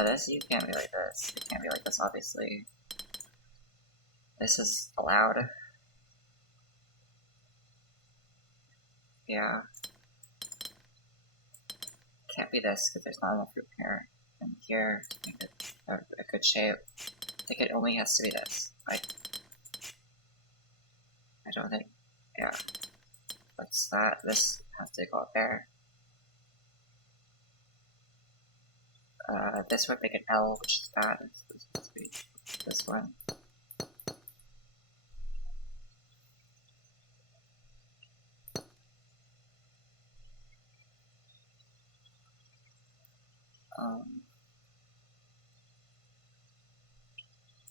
This U can't be like this. It can't be like this, obviously. This is allowed. Yeah. Can't be this because there's not enough room here and here to make it a good shape. I think it only has to be this. Like, I don't think. Yeah. What's that? This has to go up there. This would make an L, which is bad. This has to be this one.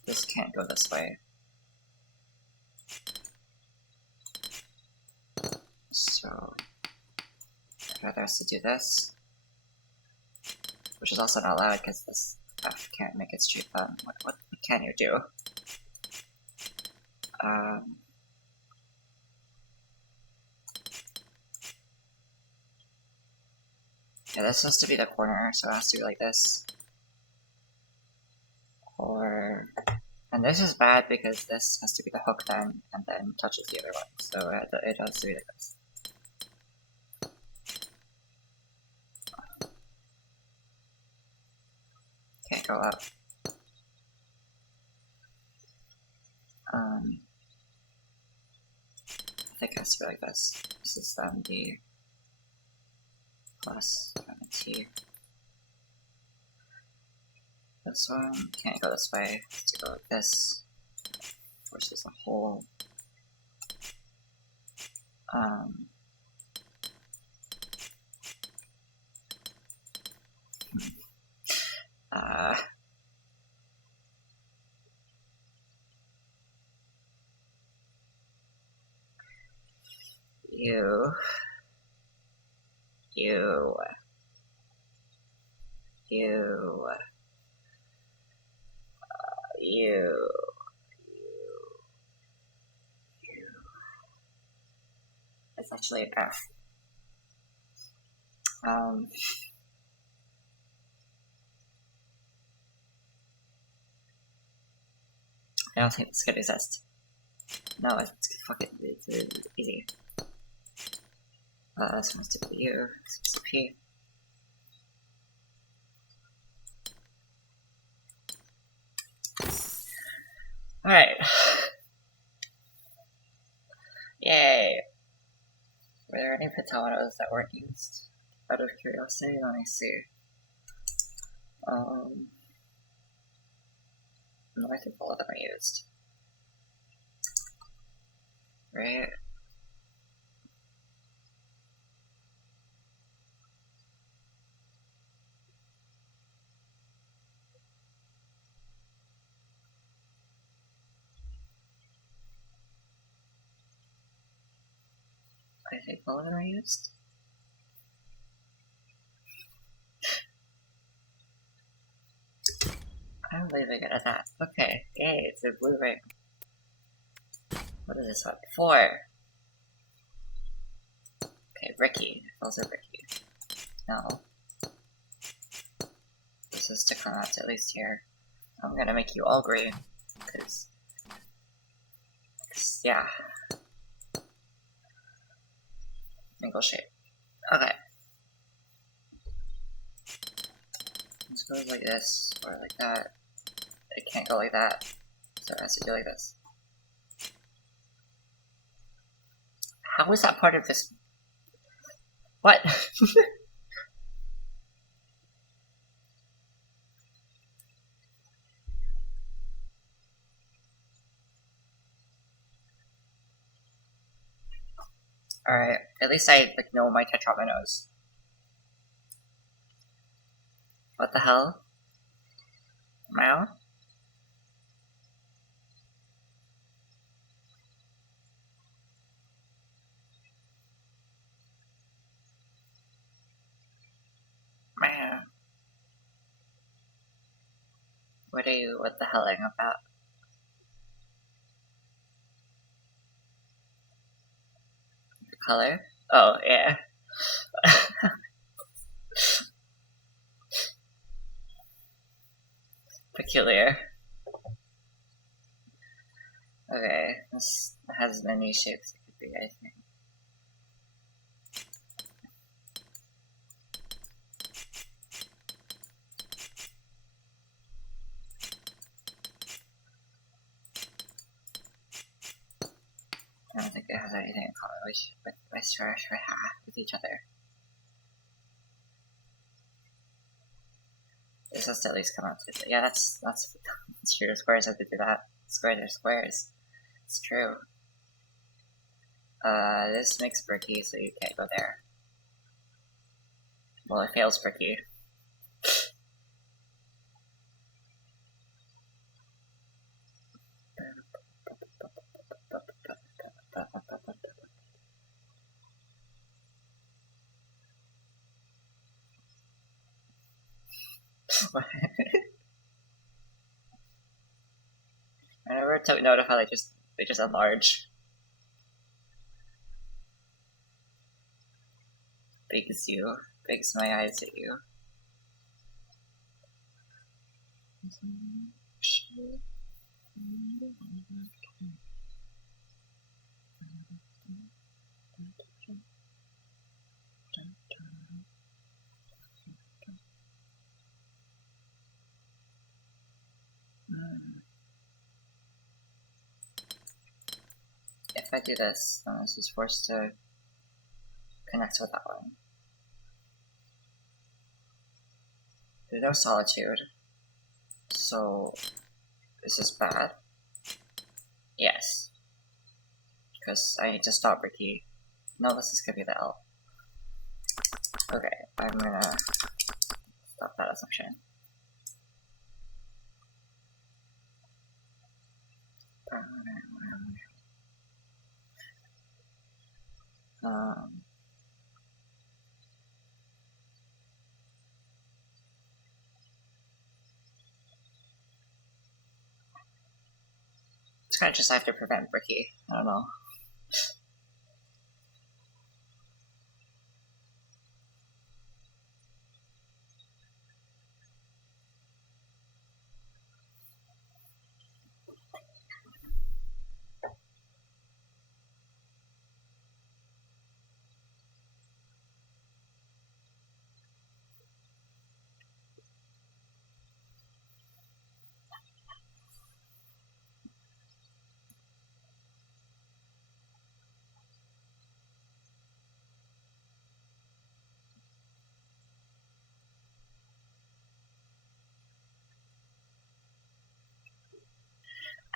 This can't go this way. So, I'd rather us to do this. Which is also not allowed because this F can't make it straight thumb. What can you do? Yeah, this has to be the corner, so it has to be like this. Or... And this is bad because this has to be the hook then, and then touches the other one. So it has to be like this. Can't go up. I think it has to be like this. This is then the plus and the T. This one can't go this way. It has to go like this. Forces a hole. You. It's actually an F. I don't think this could exist. No, it's fucking it's easy. This one's to be U, this one's to P. Alright. Yay! Were there any potatoes that weren't used? Out of curiosity, let me see. No, I think all of them are used. Right? I think all of them are used. I'm leaving it at that. Okay, yay, it's a blue ring. What is this one? 4. Okay, Ricky. Also Ricky. No. This is to come out to at least here. I'm gonna make you all green. Cause yeah. Angle shape. Okay. This goes like this, or like that. It can't go like that, so it has to be like this. How is that part of this? What? Alright, at least I like know my tetrominoes. What the hell? Meow? Meow. What the helling about? The color? Oh, yeah. Peculiar. Okay, this has many shapes it could be, I think. has anything in common with each other. This has to at least come out to it. Yeah, that's true. Squares have to do that. Squares are squares. It's true. This makes bricky, so you can't go there. Well, it fails bricky. I never took note of how they just enlarge. Bigs you. Bigs my eyes at you. If I do this, then this is forced to connect with that one. There's no solitude, so this is bad. Yes, because I need to stop Ricky. No, this is gonna be the L. Okay, I'm gonna stop that assumption. It's kind of just I have to prevent Bricky. I don't know.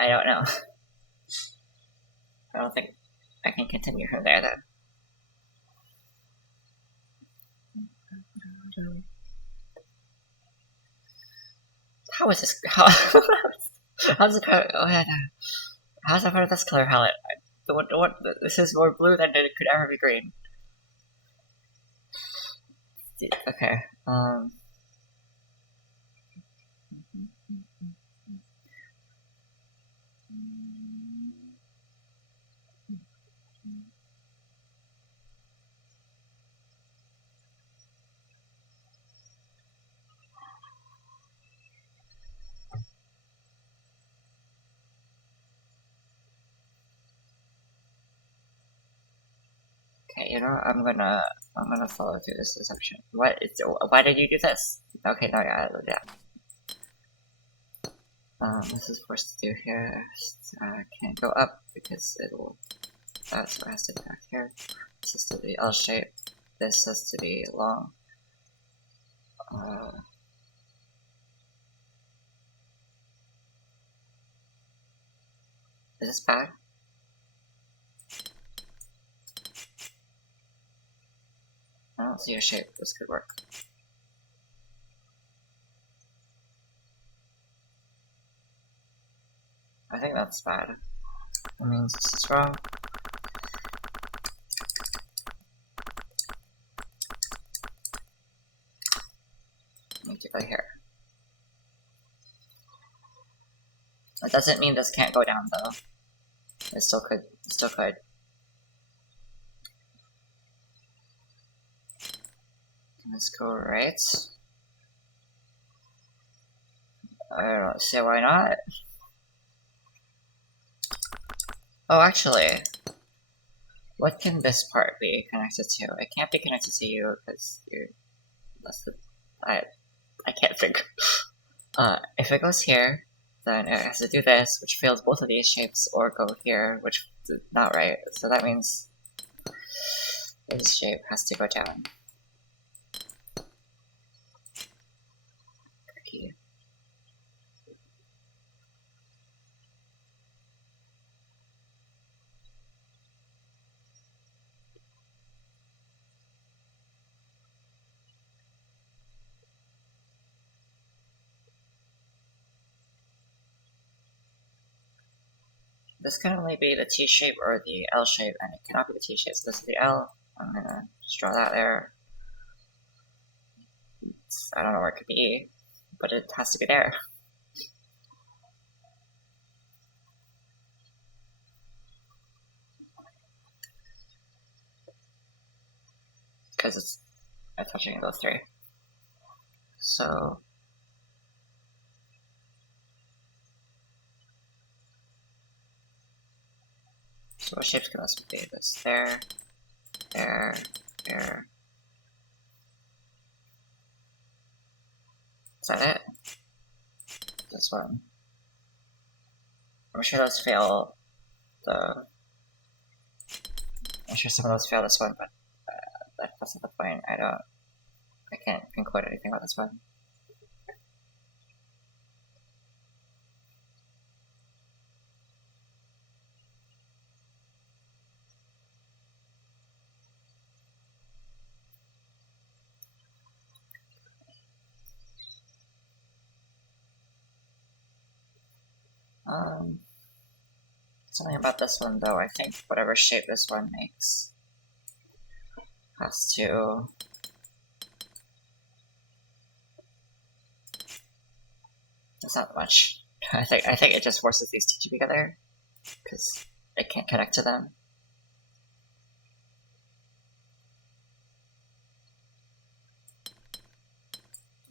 I don't know. I don't think I can continue from there then. How is this? How's it? Oh yeah, how's that part of this color palette? This is more blue than it could ever be green. Okay. Okay, you know, I'm gonna follow through this assumption. Why did you do this? Okay, no, yeah, this is forced to do here. Can't go up because it'll. That's what has to be back here. This has to be L shape. This has to be long. Is this bad? I don't see a shape. This could work. I think that's bad. That means this is wrong. Need to go here. That doesn't mean this can't go down though. It still could. It still could. Let's go right. I don't see why not. Oh, actually, what can this part be connected to? It can't be connected to you because you're. That's the. I can't think. If it goes here, then it has to do this, which fails both of these shapes, or go here, which not right. So that means this shape has to go down. Tricky. This can only be the T shape or the L shape, and it cannot be the T shape, so this is the L. I'm gonna just draw that there. I don't know where it could be, but it has to be there. Because it's touching those three. So what shapes can this be? This there, there, there. Is that it? This one. I'm sure those fail the. I'm sure some of those fail this one, but that's not the point. I can't conclude anything about this one. Something about this one though, I think whatever shape this one makes has to that's not much. I think it just forces these two together because it can't connect to them.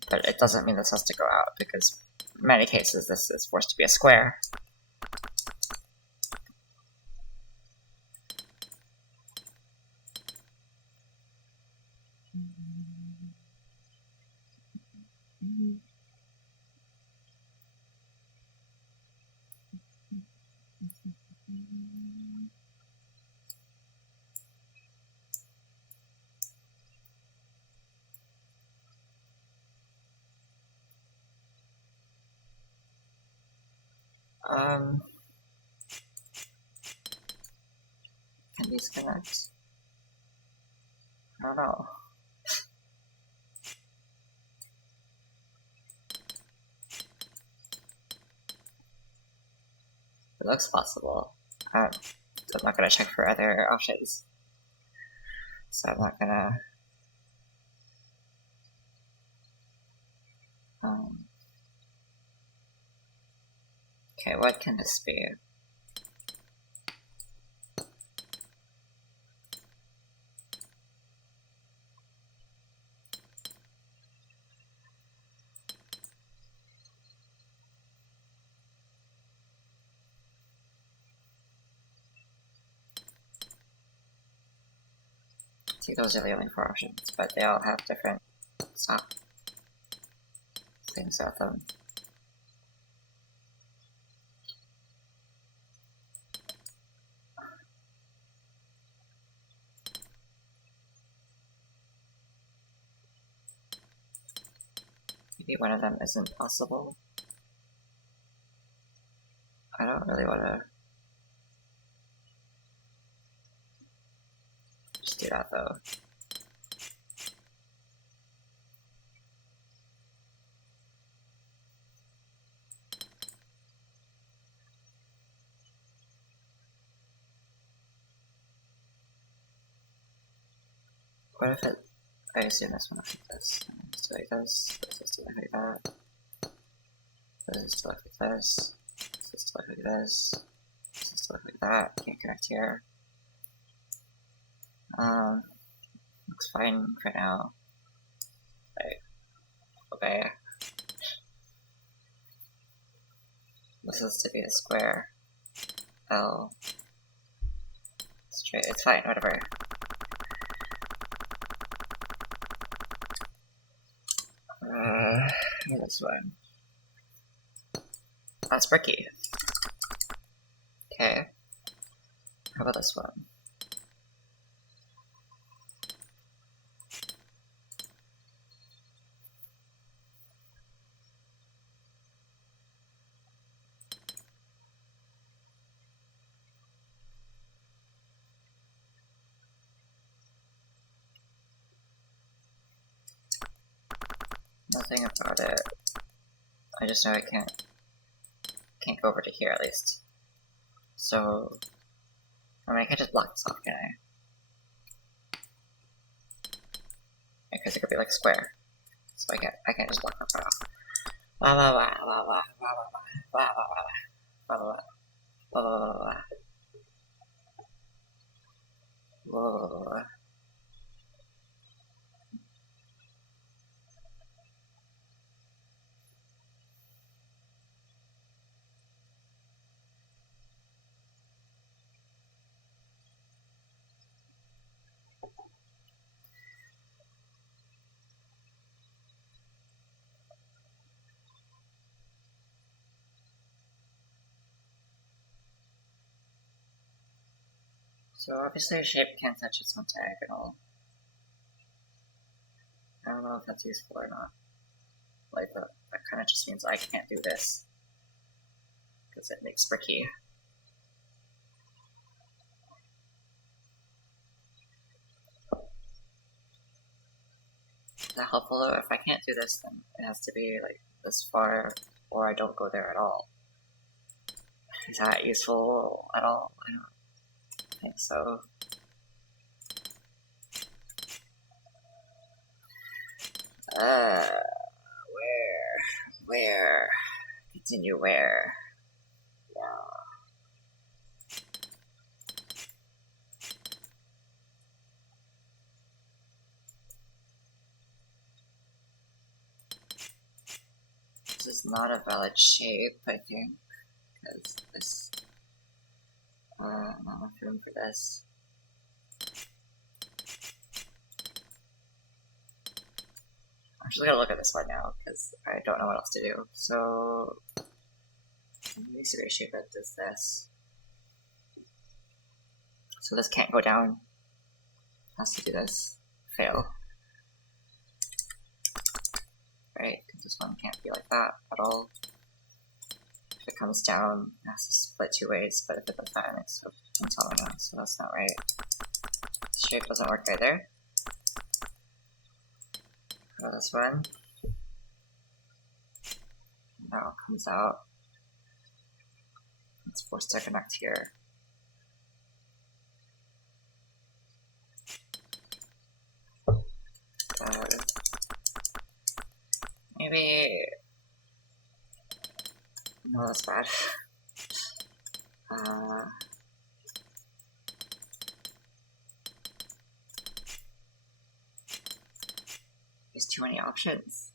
But it doesn't mean this has to go out because in many cases this is forced to be a square. Can these connect? I don't know. It looks possible. I'm not gonna check for other options. So I'm not gonna okay, what can this be? I think those are the only 4 options, but they all have different things about them. Maybe one of them isn't possible. I don't really want to just do that though. What if it? I assume this one looks like this. This is like this. This is like that. This is like this. This is like this. This is like that. Can't connect here. Looks fine for now. Like, okay. This is to be a square. L. Straight. It's fine. Whatever. This one. That's bricky. Okay. How about this one? Nothing about it. I just know I can't go over to here at least. So, I mean, I can't just block this off, can I? Because it could be like square. So I can't just block that part off. Blah blah blah blah blah blah blah blah blah blah blah blah blah blah blah. So obviously a shape can't touch its own diagonal. I don't know if that's useful or not. Like, that kind of just means I can't do this. Because it makes bricky. Is that helpful though? If I can't do this, then it has to be like this far, or I don't go there at all. Is that useful at all? I don't think so. Where? Continue where? Yeah. This is not a valid shape, I think, because this, not enough room for this. I'm just gonna look at this one now, because I don't know what else to do. So, let me see a shape that does this. So this can't go down. Has to do this. Fail. Right, because this one can't be like that at all. If it comes down, it has to split two ways, but if it does that, it makes it on, so that's not right. This shape doesn't work either. Go this one. Now it comes out. It's forced to connect here. Maybe... No, that's bad. There's too many options.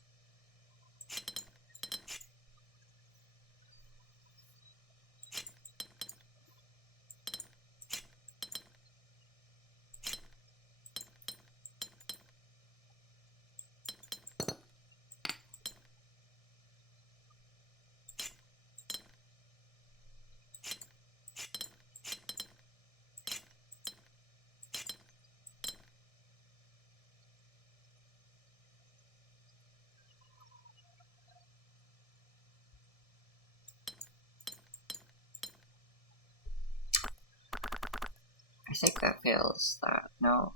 I think that fails that. No.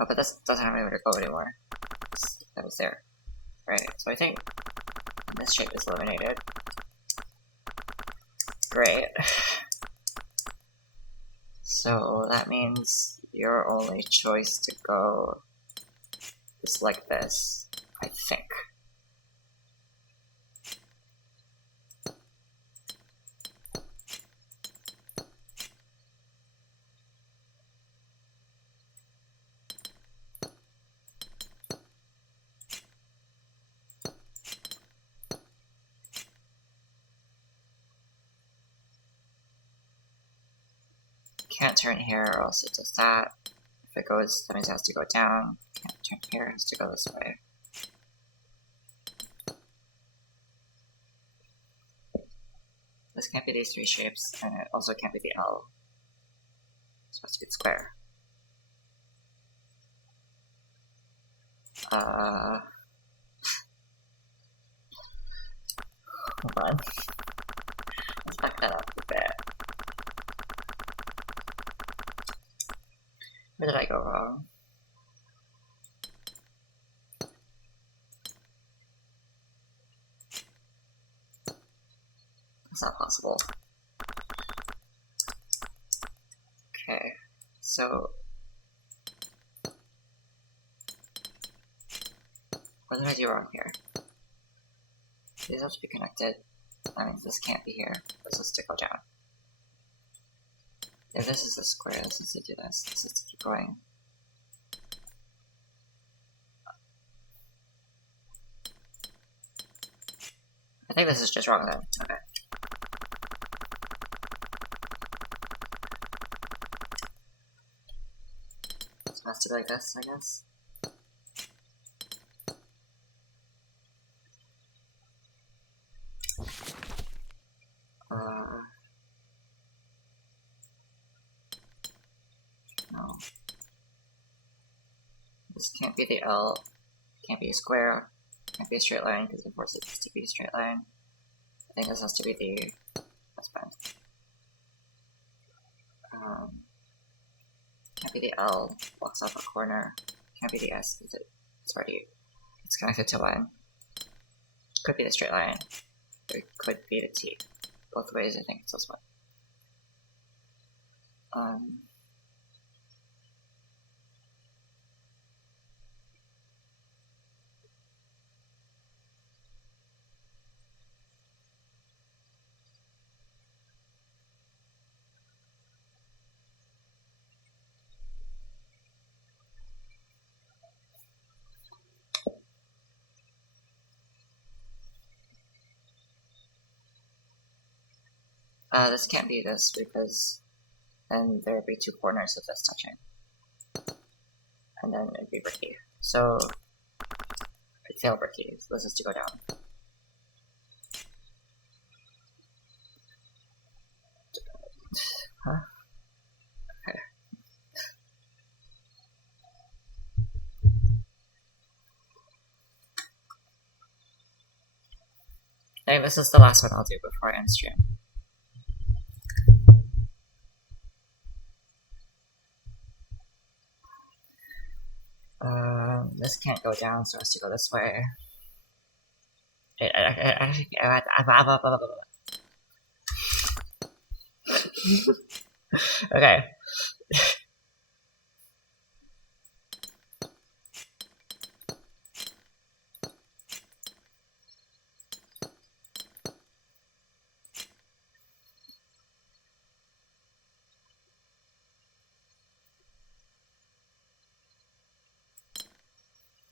Oh, but this doesn't have anywhere to go anymore. That was there. Right, so I think this shape is eliminated. Great. So that means your only choice to go is like this, I think. Can't turn here or else it does that. If it goes, that means it has to go down. Can't turn here, it has to go this way. This can't be these three shapes, and it also can't be the L. It's supposed to be the square. Hold on. Let's back that up a bit. Where did I go wrong? That's not possible. Okay, so what did I do wrong here? These have to be connected. That means this can't be here. This has to go down. If this is the square, this is to do this. This is to keep going. I think this is just wrong then. Okay. It's supposed to be like this, I guess. No. This can't be the L. Can't be a square. Can't be a straight line because it forces this to be a straight line. I think this has to be the husband. Can't be the L. Blocks off a corner. Can't be the S because it's connected to line. Could be the straight line. Or it could be the T. Both ways, I think it's this one. This can't be this because then there would be two corners of this touching. And then it'd be bricky. So it'd fail bricky, so this is to go down. Huh? Okay. Hey, this is the last one I'll do before I end stream. This can't go down, so it has to go this way. Okay.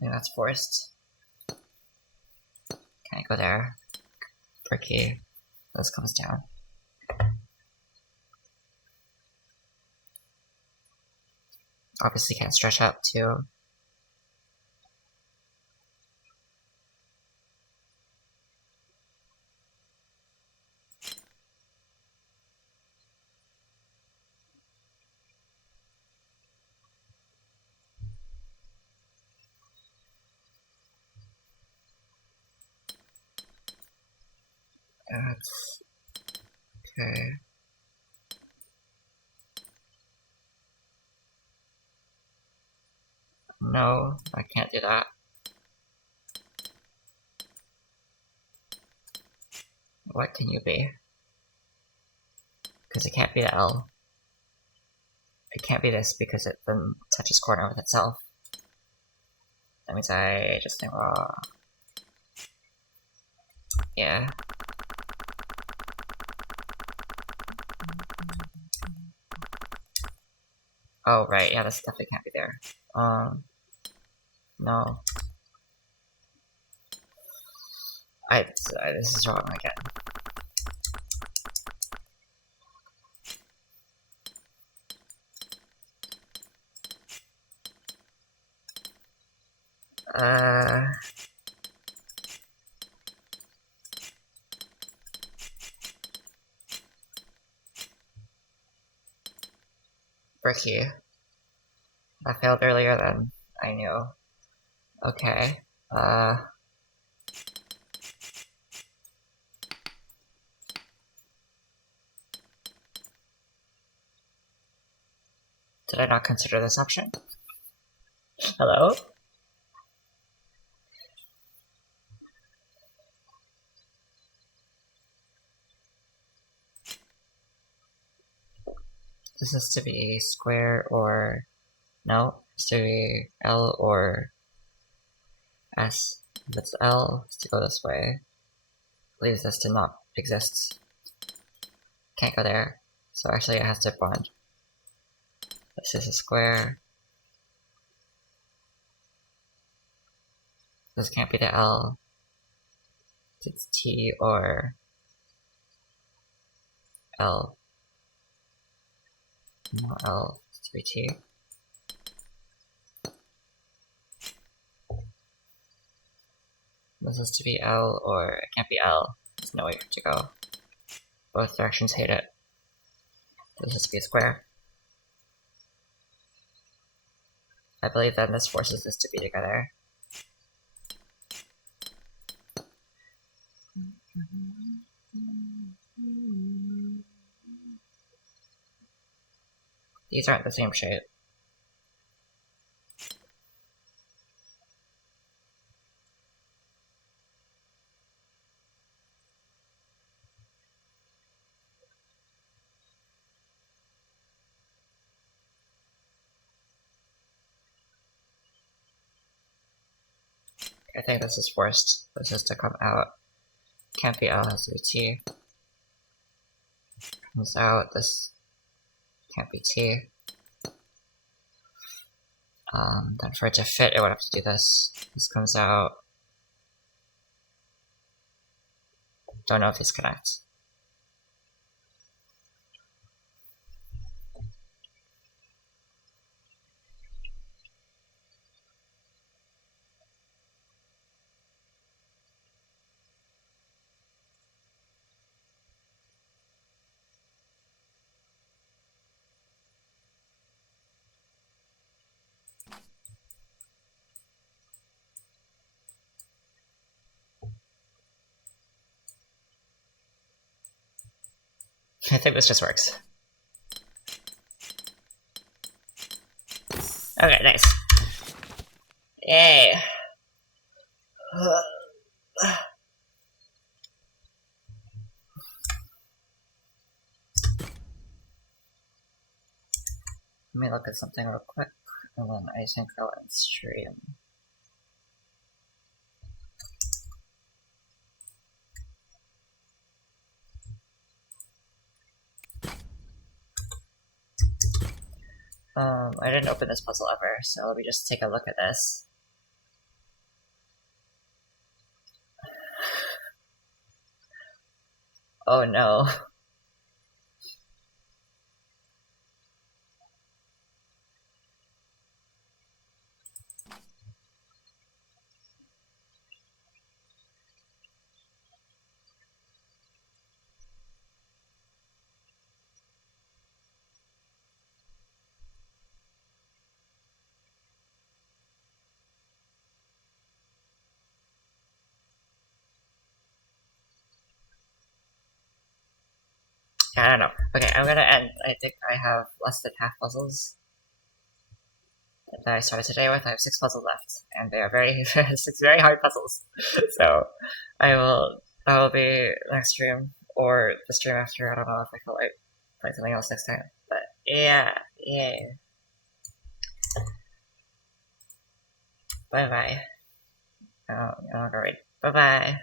I think that's forced. Can I go there? Bricky. This comes down. Obviously can't stretch up too. That's okay. No, I can't do that. What can you be? Because it can't be the L. It can't be this because it then touches corner with itself. That means I just think wrong. Yeah. Oh, right, yeah, this definitely can't be there. No. This is wrong again. Bricky. That failed earlier than I knew. Okay. Did I not consider this option? Hello? This is to be square or... No, it's to be L or S. If it's L, it's to go this way. Leaves this to not exist. Can't go there. So actually it has to bond. This is a square. This can't be the L. It's T or L. No L, it's to be T. This is to be L or it can't be L. There's no way for it to go. Both directions hate it. This has to be a square. I believe then this forces this to be together. These aren't the same shape. I think this is forced. This has to come out. Can't be L, has to be T. Comes out, this can't be T. Then for it to fit, it would have to do this. This comes out. Don't know if these connect. I think this just works. Okay, nice. Yay. Let me look at something real quick, and then I think I'll end stream. I didn't open this puzzle ever, so let me just take a look at this. Oh no. I don't know. Okay, I'm gonna end. I think I have less than half puzzles that I started today with. I have 6 puzzles left, and they are very 6 very hard puzzles. So I will be next stream or the stream after. I don't know if I feel like playing something else next time. But yeah. Bye bye. I'm not gonna read. Bye bye.